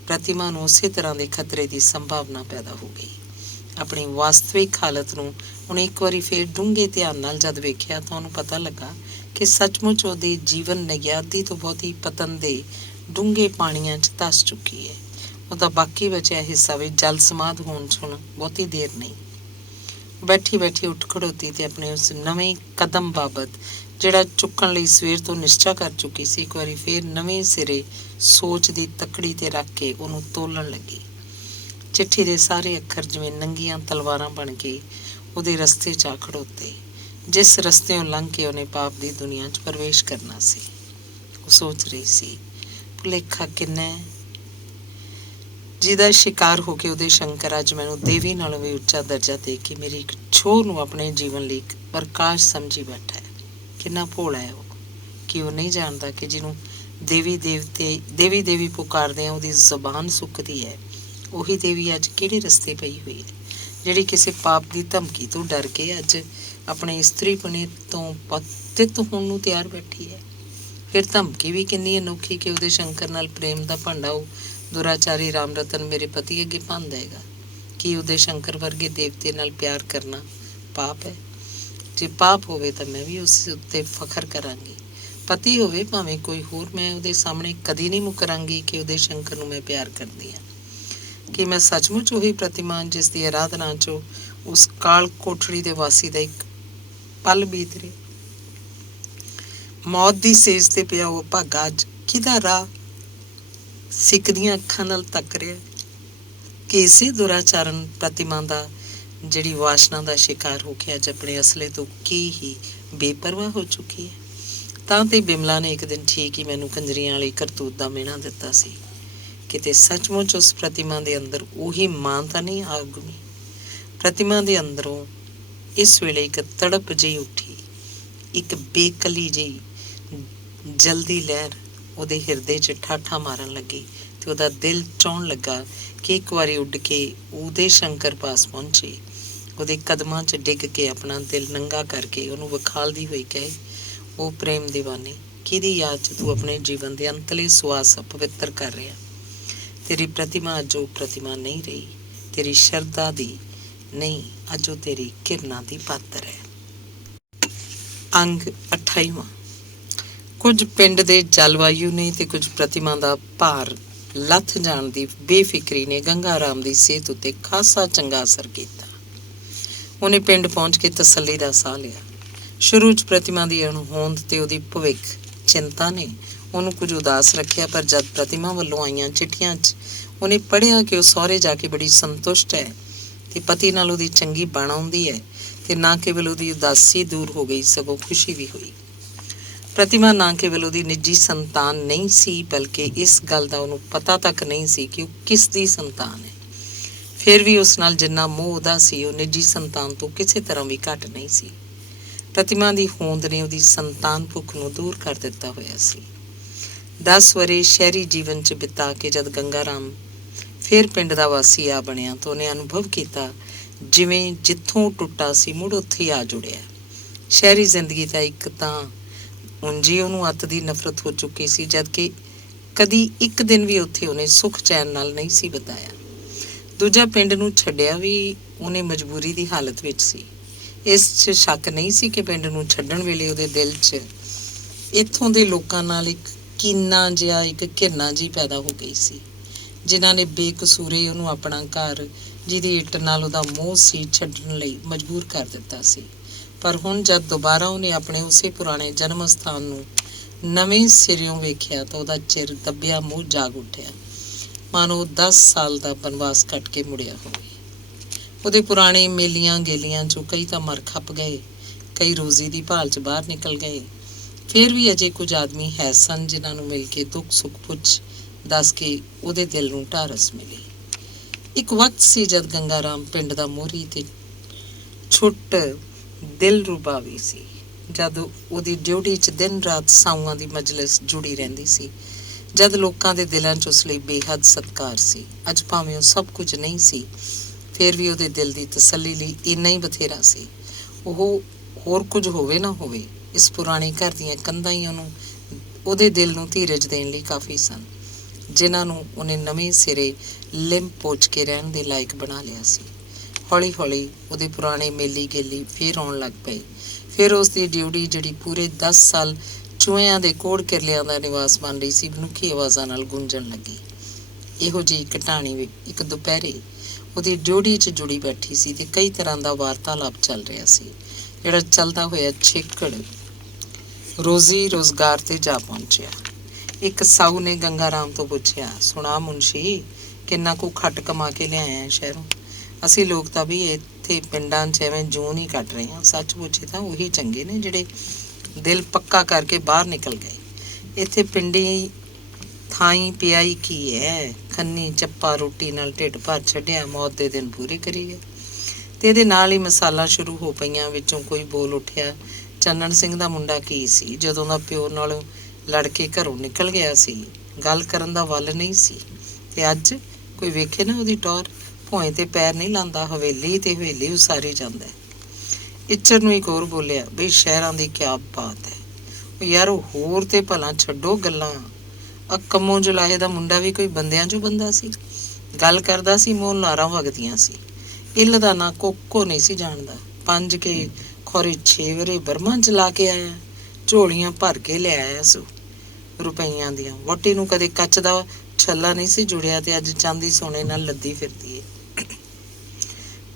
ਪ੍ਰਤਿਮਾ ਨੂੰ ਉਸੇ ਤਰ੍ਹਾਂ ਦੇ ਖਤਰੇ ਦੀ ਸੰਭਾਵਨਾ ਪੈਦਾ ਹੋ ਗਈ। ਆਪਣੀ ਵਾਸਤਵਿਕ ਹਾਲਤ ਨੂੰ ਉਹਨੇ ਇੱਕ ਵਾਰੀ ਫੇਰ ਡੂੰਘੇ ਧਿਆਨ ਨਾਲ ਜਦ ਵੇਖਿਆ ਤਾਂ ਉਹਨੂੰ ਪਤਾ ਲੱਗਾ ਕਿ ਸੱਚਮੁੱਚ ਉਹਦੀ ਜੀਵਨ ਨਗਿਆਦੀ ਤੋਂ ਬਹੁਤੀ ਪਤਨ ਦੇ ਡੂੰਘੇ ਪਾਣੀਆਂ 'ਚ ਧੱਸ ਚੁੱਕੀ ਹੈ। ਉਹਦਾ ਬਾਕੀ ਬਚਿਆ ਹਿੱਸਾ ਵੀ ਜਲ ਸਮਾਧ ਹੋਣ 'ਚ ਹੁਣ ਬਹੁਤੀ ਦੇਰ ਨਹੀਂ। ਬੈਠੀ ਬੈਠੀ ਉੱਠ ਖੜੋਤੀ ਤੇ ਆਪਣੇ ਉਸ ਨਵੇਂ ਕਦਮ ਬਾਬਤ ਜਿਹੜਾ ਚੁੱਕਣ ਲਈ ਸਵੇਰ ਤੋਂ ਨਿਸ਼ਚਾ ਕਰ ਚੁੱਕੀ ਸੀ, ਇੱਕ ਵਾਰੀ ਫੇਰ ਨਵੇਂ ਸਿਰੇ ਸੋਚ ਦੀ ਤੱਕੜੀ ਤੇ ਰੱਖ ਕੇ ਉਹਨੂੰ ਤੋਲਣ ਲੱਗੀ। ਚਿੱਠੀ ਦੇ ਸਾਰੇ ਅੱਖਰ ਜਿਵੇਂ ਨੰਗੀਆਂ ਤਲਵਾਰਾਂ ਬਣ ਕੇ ਉਹਦੇ ਰਸਤੇ 'ਚ ਆ ਖੜੋਤੇ, ਜਿਸ ਰਸਤਿਓਂ ਲੰਘ ਕੇ ਉਹਨੇ ਪਾਪ ਦੀ ਦੁਨੀਆ 'ਚ ਪ੍ਰਵੇਸ਼ ਕਰਨਾ ਸੀ। ਉਹ ਸੋਚ ਰਹੀ ਸੀ, ਭੁਲੇਖਾ ਕਿੰਨਾ ਜਿਹਦਾ ਸ਼ਿਕਾਰ ਹੋ ਕੇ ਉਹਦੇ ਸ਼ੰਕਰ ਅੱਜ ਮੈਨੂੰ ਦੇਵੀ ਨਾਲੋਂ ਵੀ ਉੱਚਾ ਦਰਜਾ ਦੇ ਕੇ ਮੇਰੀ ਇੱਕ ਛੋਹ ਨੂੰ ਆਪਣੇ ਜੀਵਨ ਲਈ ਇੱਕ ਪ੍ਰਕਾਸ਼ ਸਮਝੀ ਬੈਠਾ ਹੈ। ਕਿੰਨਾ ਭੋਲਾ ਹੈ ਉਹ ਕਿ ਉਹ ਨਹੀਂ ਜਾਣਦਾ ਕਿ ਜਿਹਨੂੰ ਦੇਵੀ ਦੇਵੀ ਪੁਕਾਰਦੇ ਆ ਉਹਦੀ ਜ਼ੁਬਾਨ ਸੁੱਕਦੀ ਹੈ। ਉਹੀ ਦੇਵੀ ਅੱਜ ਕਿਹੜੇ ਰਸਤੇ ਪਈ ਹੋਈ ਹੈ, ਜਿਹੜੀ ਕਿਸੇ ਪਾਪ ਦੀ ਧਮਕੀ ਤੋਂ ਡਰ ਕੇ ਅੱਜ ਆਪਣੇ ਇਸਤਰੀਪਣੇ ਤੋਂ ਪਤਿਤ ਹੋਣ ਨੂੰ ਤਿਆਰ ਬੈਠੀ ਹੈ। ਫਿਰ ਧਮਕੀ ਵੀ ਕਿੰਨੀ ਅਨੋਖੀ ਕਿ ਉਹਦੇ ਸ਼ੰਕਰ ਨਾਲ ਪ੍ਰੇਮ ਦਾ ਭਾਂਡਾ ਉਹ ਦੁਰਾਚਾਰੀ ਰਾਮ ਰਤਨ ਮੇਰੇ ਪਤੀ ਅੱਗੇ ਭੰਨ ਦੇਗਾ। ਕੀ ਉਹਦੇ ਸ਼ੰਕਰ ਵਰਗੇ ਦੇਵਤੇ ਨਾਲ ਪਿਆਰ ਕਰਨਾ ਪਾਪ ਹੈ? ਜੇ ਪਾਪ ਹੋਵੇ ਤਾਂ ਮੈਂ ਵੀ ਉਸ ਉੱਤੇ ਫਖਰ ਕਰਾਂਗੀ। ਪਤੀ ਹੋਵੇ ਭਾਵੇਂ ਕੋਈ ਹੋਰ, ਮੈਂ ਉਹਦੇ ਸਾਹਮਣੇ ਕਦੀ ਨਹੀਂ ਮੁਕਰਾਂਗੀ ਕਿ ਉਹਦੇ ਸ਼ੰਕਰ ਨੂੰ ਮੈਂ ਪਿਆਰ ਕਰਦੀ ਹਾਂ। ਕਿ ਮੈਂ ਸੱਚਮੁੱਚ ਉਹੀ ਪ੍ਰਤਿਮਾ ਜਿਸ ਦੀ ਆਰਾਧਨਾ 'ਚੋਂ ਉਸ ਕਾਲ ਕੋਠੜੀ ਦੇ ਵਾਸੀ ਦਾ ਇੱਕ ਪਲ ਬੀਤ ਰਿਹਾ। ਮੌਤ ਦੀ ਸੇਜ ਤੇ ਪਿਆ ਉਹ ਭਾਗਾ ਅੱਜ ਕਿਹਦਾ ਰਾਹ ਸਿੱਕਦੀਆਂ ਅੱਖਾਂ ਨਾਲ ਤੱਕ ਰਿਹਾ ਕਿ ਇਸੇ ਦੁਰਾਚਾਰਨ ਪ੍ਰਤਿਮਾ ਦਾ ਜਿਹੜੀ ਵਾਸ਼ਨਾ ਦਾ ਸ਼ਿਕਾਰ ਹੋ ਕੇ ਅੱਜ ਆਪਣੇ ਅਸਲੇ ਤੋਂ ਕੀ ਹੀ ਬੇਪਰਵਾਹ ਹੋ ਚੁੱਕੀ ਹੈ। ਤਾਂ ਤੇ ਬਿਮਲਾ ਨੇ ਇੱਕ ਦਿਨ ਠੀਕ ਹੀ ਮੈਨੂੰ ਕੰਜਰੀਆਂ ਵਾਲੀ ਕਰਤੂਤ ਦਾ ਮਿਹਣਾ ਦਿੱਤਾ ਸੀ। ਕਿਤੇ ਸੱਚਮੁੱਚ ਉਸ ਪ੍ਰਤਿਮਾ ਦੇ ਅੰਦਰ ਉਹੀ ਮਾਂ ਤਾਂ ਨਹੀਂ ਆਗੂਗੀ। ਪ੍ਰਤਿਮਾ ਦੇ ਅੰਦਰੋਂ ਇਸ ਵੇਲੇ ਇੱਕ ਤੜਪ ਜਿਹੀ ਉੱਠੀ, ਇੱਕ ਬੇਕਲੀ ਜਿਹੀ ਜਲਦੀ ਲਹਿਰ ਉਹਦੇ ਹਿਰਦੇ 'ਚ ਠਾਠਾਂ ਮਾਰਨ ਲੱਗੀ ਤੇ ਉਹਦਾ ਦਿਲ ਚਾਹੁਣ ਲੱਗਾ ਕਿ ਇੱਕ ਵਾਰੀ ਉੱਡ ਕੇ ਉਹਦੇ ਸ਼ੰਕਰ ਪਾਸ ਪਹੁੰਚੇ, ਉਹਦੇ ਕਦਮਾਂ 'ਚ ਡਿੱਗ ਕੇ ਆਪਣਾ ਦਿਲ ਨੰਗਾ ਕਰਕੇ ਉਹਨੂੰ ਵਿਖਾਲਦੀ ਹੋਈ ਕਹੇ, ਉਹ ਪ੍ਰੇਮ ਦੀਵਾਨੀ ਕਿਹਦੀ ਯਾਦ 'ਚ ਤੂੰ ਆਪਣੇ ਜੀਵਨ ਦੇ ਅੰਤਲੇ ਸਵਾਸ ਅਪਵਿੱਤਰ ਕਰ ਰਿਹਾ। ਤੇਰੀ ਪ੍ਰਤਿਮਾ ਅੱਜ ਉਹ ਪ੍ਰਤਿਮਾ ਨਹੀਂ ਰਹੀ, ਤੇਰੀ ਸ਼ਰਧਾ ਦੀ ਨਹੀਂ, ਅੱਜ ਉਹ ਤੇਰੀ ਕਿਰਨਾਂ ਦੀ ਪਾਤਰ ਹੈ। ਅੰਗ 28ਵਾਂ। ਕੁਝ ਪਿੰਡ ਦੇ ਜਲਵਾਯੂ ਨੇ ਤੇ ਕੁਝ ਪ੍ਰਤਿਮਾ ਦਾ ਭਾਰ ਲੱਥ ਜਾਣ ਦੀ ਬੇਫਿਕਰੀ ਨੇ ਗੰਗਾ ਰਾਮ ਦੀ ਸਿਹਤ ਉੱਤੇ ਖਾਸਾ ਚੰਗਾ ਅਸਰ ਕੀਤਾ। ਉਹਨੇ ਪਿੰਡ ਪਹੁੰਚ ਕੇ ਤਸੱਲੀ ਦਾ ਸਾਹ ਲਿਆ। ਸ਼ੁਰੂ 'ਚ ਪ੍ਰਤਿਮਾ ਦੀ ਅਣਹੋਂਦ ਤੇ ਉਹਦੀ ਭਵਿੱਖ ਚਿੰਤਾ ਨੇ ਉਹਨੂੰ ਕੁਝ ਉਦਾਸ ਰੱਖਿਆ, ਪਰ ਜਦ ਪ੍ਰਤਿਮਾ ਵੱਲੋਂ ਆਈਆਂ ਚਿੱਠੀਆਂ 'ਚ ਉਹਨੇ ਪੜ੍ਹਿਆ ਕਿ ਉਹ ਸਹੁਰੇ ਜਾ ਕੇ ਬੜੀ ਸੰਤੁਸ਼ਟ ਹੈ ਤੇ ਪਤੀ ਨਾਲ ਉਹਦੀ ਚੰਗੀ ਬਣ ਆਉਂਦੀ ਹੈ ਤੇ ਨਾ ਕੇਵਲ ਉਹਦੀ ਉਦਾਸੀ ਦੂਰ ਹੋ ਗਈ ਸਗੋਂ ਖੁਸ਼ੀ ਵੀ ਹੋਈ। ਪ੍ਰਤਿਮਾ ਨਾ ਕੇਵਲ ਉਹਦੀ ਨਿੱਜੀ ਸੰਤਾਨ ਨਹੀਂ ਸੀ, ਬਲਕਿ ਇਸ ਗੱਲ ਦਾ ਉਹਨੂੰ ਪਤਾ ਤੱਕ ਨਹੀਂ ਸੀ ਕਿ ਉਹ ਕਿਸ ਦੀ ਸੰਤਾਨ ਹੈ। ਫਿਰ ਵੀ ਉਸ ਨਾਲ ਜਿੰਨਾ ਮੋਹ ਉਹਦਾ ਸੀ ਉਹ ਨਿੱਜੀ ਸੰਤਾਨ ਤੋਂ ਕਿਸੇ ਤਰ੍ਹਾਂ ਵੀ ਘੱਟ ਨਹੀਂ ਸੀ। ਪ੍ਰਤਿਮਾ ਦੀ ਹੋਂਦ ਨੇ ਉਹਦੀ ਸੰਤਾਨ ਭੁੱਖ ਨੂੰ ਦੂਰ ਕਰ ਦਿੱਤਾ ਹੋਇਆ ਸੀ। 10 ਵਰ੍ਹੇ ਸ਼ਹਿਰੀ ਜੀਵਨ 'ਚ ਬਿਤਾ ਕੇ ਜਦ ਗੰਗਾ ਰਾਮ ਫਿਰ ਪਿੰਡ ਦਾ ਵਾਸੀ ਆ ਬਣਿਆ ਤਾਂ ਉਹਨੇ ਅਨੁਭਵ ਕੀਤਾ ਜਿਵੇਂ ਜਿੱਥੋਂ ਟੁੱਟਾ ਸੀ ਮੁੜ ਉੱਥੇ ਆ ਜੁੜਿਆ। ਸ਼ਹਿਰੀ ਜ਼ਿੰਦਗੀ ਦਾ ਇੱਕ ਤਾਂ ਉਂਝੀ ਉਹਨੂੰ ਅੱਤ ਦੀ ਨਫ਼ਰਤ ਹੋ ਚੁੱਕੀ ਸੀ, ਜਦਕਿ ਕਦੀ ਇੱਕ ਦਿਨ ਵੀ ਉੱਥੇ ਉਹਨੇ ਸੁੱਖ ਚੈਨ ਨਾਲ ਨਹੀਂ ਸੀ ਬਿਤਾਇਆ। ਦੂਜਾ, ਪਿੰਡ ਨੂੰ ਛੱਡਿਆ ਵੀ ਉਹਨੇ ਮਜਬੂਰੀ ਦੀ ਹਾਲਤ ਵਿੱਚ ਸੀ। ਇਸ 'ਚ ਸ਼ੱਕ ਨਹੀਂ ਸੀ ਕਿ ਪਿੰਡ ਨੂੰ ਛੱਡਣ ਵੇਲੇ ਉਹਦੇ ਦਿਲ 'ਚ ਇੱਥੋਂ ਦੇ ਲੋਕਾਂ ਨਾਲ ਇੱਕ ਕੀਨਾ ਜਿਹਾ, ਇੱਕ ਘਿਰਨਾ ਜਿਹੀ ਪੈਦਾ ਹੋ ਗਈ ਸੀ, ਜਿਨ੍ਹਾਂ ਨੇ ਬੇਕਸੂਰੇ ਉਹਨੂੰ ਆਪਣਾ ਘਰ, ਜਿਹਦੀ ਇੱਟ ਨਾਲ ਉਹਦਾ ਮੋਹ ਸੀ, ਛੱਡਣ ਲਈ ਮਜਬੂਰ ਕਰ ਦਿੱਤਾ ਸੀ। ਪਰ ਹੁਣ ਜਦ ਦੁਬਾਰਾ ਉਹਨੇ ਆਪਣੇ ਉਸੇ ਪੁਰਾਣੇ ਜਨਮ ਸਥਾਨ ਨੂੰ ਨਵੇਂ ਸਿਰਿਓਂ ਵੇਖਿਆ ਤਾਂ ਉਹਦਾ ਚਿਰ ਦੱਬਿਆ ਮੂੰਹ ਜਾਗ ਉੱਠਿਆ, ਮਾਨੋ 10 ਸਾਲ ਦਾ ਬਨਵਾਸ ਕੱਟ ਕੇ ਮੁੜਿਆ ਹੋਵੇ। ਉਹਦੇ ਪੁਰਾਣੇ ਮੇਲੀਆਂ ਗੇਲੀਆਂ 'ਚੋਂ ਕਈ ਤਾਂ ਮਰ ਖੱਪ ਗਏ, ਕਈ ਰੋਜ਼ੀ ਦੀ ਭਾਲ 'ਚ ਬਾਹਰ ਨਿਕਲ ਗਏ। ਫਿਰ ਵੀ ਅਜੇ ਕੁਝ ਆਦਮੀ ਹੈ ਸਨ ਜਿਨ੍ਹਾਂ ਨੂੰ ਮਿਲ ਕੇ ਦੁੱਖ ਸੁੱਖ ਪੁੱਛ ਦੱਸ ਕੇ ਉਹਦੇ ਦਿਲ ਨੂੰ ਢਾਰਸ ਮਿਲੀ। ਇੱਕ ਵਕਤ ਸੀ ਜਦ ਗੰਗਾ ਰਾਮ ਪਿੰਡ ਦਾ ਮੋਹਰੀ ਤੇ ਛੁੱਟ ਦਿਲ ਰੁਬਾਵੀ ਸੀ, ਜਦ ਉਹਦੀ ਡਿਊਟੀ 'ਚ ਦਿਨ ਰਾਤ ਸਾਊਆਂ ਦੀ ਮਜਲਿਸ ਜੁੜੀ ਰਹਿੰਦੀ ਸੀ, ਜਦ ਲੋਕਾਂ ਦੇ ਦਿਲਾਂ 'ਚ ਉਸ ਲਈ ਬੇਹੱਦ ਸਤਿਕਾਰ ਸੀ। ਅੱਜ ਭਾਵੇਂ ਉਹ ਸਭ ਕੁਝ ਨਹੀਂ ਸੀ, ਫਿਰ ਵੀ ਉਹਦੇ ਦਿਲ ਦੀ ਤਸੱਲੀ ਲਈ ਇੰਨਾ ਹੀ ਬਥੇਰਾ ਸੀ। ਉਹ ਹੋਰ ਕੁਝ ਹੋਵੇ ਨਾ ਹੋਵੇ, ਇਸ ਪੁਰਾਣੇ ਘਰ ਦੀਆਂ ਕੰਧਾਂ ਹੀ ਉਹਦੇ ਦਿਲ ਨੂੰ ਧੀਰਜ ਦੇਣ ਲਈ ਕਾਫੀ ਸਨ, ਜਿਨ੍ਹਾਂ ਨੂੰ ਉਹਨੇ ਨਵੇਂ ਸਿਰੇ ਲਿੰਬ ਪੋਚ ਕੇ ਰਹਿਣ ਦੇ ਲਾਇਕ ਬਣਾ ਲਿਆ ਸੀ। ਹੌਲੀ ਹੌਲੀ ਉਹਦੇ ਪੁਰਾਣੇ ਮੇਲੀ ਗੇਲੀ ਫੇਰ ਆਉਣ ਲੱਗ ਪਏ। ਫਿਰ ਉਸ ਦੀ ਡਿਊਟੀ, ਜਿਹੜੀ ਪੂਰੇ 10 ਸਾਲ ਚੂਹਿਆਂ ਦੇ ਕੋੜ ਕਿਰਲਿਆਂ ਦਾ ਨਿਵਾਸ ਬਣ ਰਹੀ ਸੀ, ਮਨੁੱਖੀ ਆਵਾਜ਼ਾਂ ਨਾਲ ਗੂੰਜਣ ਲੱਗੀ। ਇਹੋ ਜਿਹੀ ਇੱਕ ਢਾਣੀ ਇੱਕ ਦੁਪਹਿਰੇ ਉਹਦੀ ਡਿਊਟੀ 'ਚ ਜੁੜੀ ਬੈਠੀ ਸੀ ਤੇ ਕਈ ਤਰ੍ਹਾਂ ਦਾ ਵਾਰਤਾਲਾਪ ਚੱਲ ਰਿਹਾ ਸੀ, ਜਿਹੜਾ ਚੱਲਦਾ ਹੋਇਆ ਛੇਕੜ ਰੋਜ਼ੀ ਰੋਜ਼ਗਾਰ ਤੇ ਜਾ ਪਹੁੰਚਿਆ। ਇੱਕ ਸਾਊ ਨੇ ਗੰਗਾ ਰਾਮ ਤੋਂ ਪੁੱਛਿਆ, ਸੁਣਾ ਮੁਨਸ਼ੀ, ਕਿੰਨਾ ਕੁ ਖੱਟ ਕਮਾ ਕੇ ਲਿਆਇਆ ਸ਼ਹਿਰੋਂ? ਅਸੀਂ ਲੋਕ ਤਾਂ ਵੀ ਇੱਥੇ ਪਿੰਡਾਂ 'ਚ ਐਵੇਂ ਜੂਨ ਹੀ ਕੱਟ ਰਹੇ ਹਾਂ। ਸੱਚ ਪੁੱਛੇ ਤਾਂ ਉਹੀ ਚੰਗੇ ਨੇ ਜਿਹੜੇ ਦਿਲ ਪੱਕਾ ਕਰਕੇ ਬਾਹਰ ਨਿਕਲ ਗਏ। ਇੱਥੇ ਪਿੰਡੀ ਥਾਈ ਪਿਆਈ ਕੀ ਹੈ, ਖੰਨੀ ਚੱਪਾ ਰੋਟੀ ਨਾਲ ਢਿੱਡ ਭਰ ਛੱਡਿਆ, ਮੌਤ ਦੇ ਦਿਨ ਪੂਰੇ ਕਰੀ ਗਏ। ਤੇ ਇਹਦੇ ਨਾਲ ਹੀ ਮਸਾਲਾ ਸ਼ੁਰੂ ਹੋ ਪਈਆਂ। ਵਿੱਚੋਂ ਕੋਈ ਬੋਲ ਉੱਠਿਆ, ਚੰਨਣ ਸਿੰਘ ਦਾ ਮੁੰਡਾ ਕੀ ਸੀ, ਜਦੋਂ ਦਾ ਪਿਓ ਨਾਲ ਲੜ ਕੇ ਘਰੋਂ ਨਿਕਲ ਗਿਆ ਸੀ, ਗੱਲ ਕਰਨ ਦਾ ਵੱਲ ਨਹੀਂ ਸੀ, ਤੇ ਅੱਜ ਕੋਈ ਵੇਖੇ ਨਾ ਉਹਦੀ ਟੌਰ, ਭੋਏ ਤੇ ਪੈਰ ਨਹੀਂ ਲਾਉਂਦਾ, ਹਵੇਲੀ ਤੇ ਹਵੇਲੀ ਉਸਾਰੀ ਜਾਂਦਾ। ਇੱਚਰ ਨੂੰ ਇੱਕ ਹੋਰ ਬੋਲਿਆ, ਬਈ ਸ਼ਹਿਰਾਂ ਦੀ ਕਿਆ ਬਾਤ ਹੈ ਯਾਰ, ਹੋਰ ਤੇ ਭਲਾ ਛੱਡੋ ਗੱਲਾਂ, ਕੰਮੋਂ ਜੁਲਾਹੇ ਦਾ ਮੁੰਡਾ ਵੀ ਕੋਈ ਬੰਦਿਆਂ ਚੋਂ ਬੰਦਾ ਸੀ, ਗੱਲ ਕਰਦਾ ਸੀ, ਮੂੰਹ ਲਾਰਾਂ ਵਗਦੀਆਂ ਸੀ, ਇੱਲ ਦਾ ਨਾਂ ਕੋਕੋ ਨਹੀਂ ਸੀ ਜਾਣਦਾ, 5 ਕੇ ਖੌਰੇ 6 ਵਰੇ ਬਰਮਾ ਚਲਾ ਕੇ ਆਇਆ, ਝੋਲੀਆਂ ਭਰ ਕੇ ਲਿਆਇਆ ਸੋ ਰੁਪਈਆਂ ਦੀਆਂ। ਵਹੁਟੀ ਨੂੰ ਕਦੇ ਕੱਚ ਦਾ ਛੱਲਾ ਨਹੀਂ ਸੀ ਜੁੜਿਆ ਤੇ ਅੱਜ ਚਾਂਦੀ ਸੋਨੇ ਨਾਲ ਲੱਦੀ ਫਿਰਦੀ ਏ।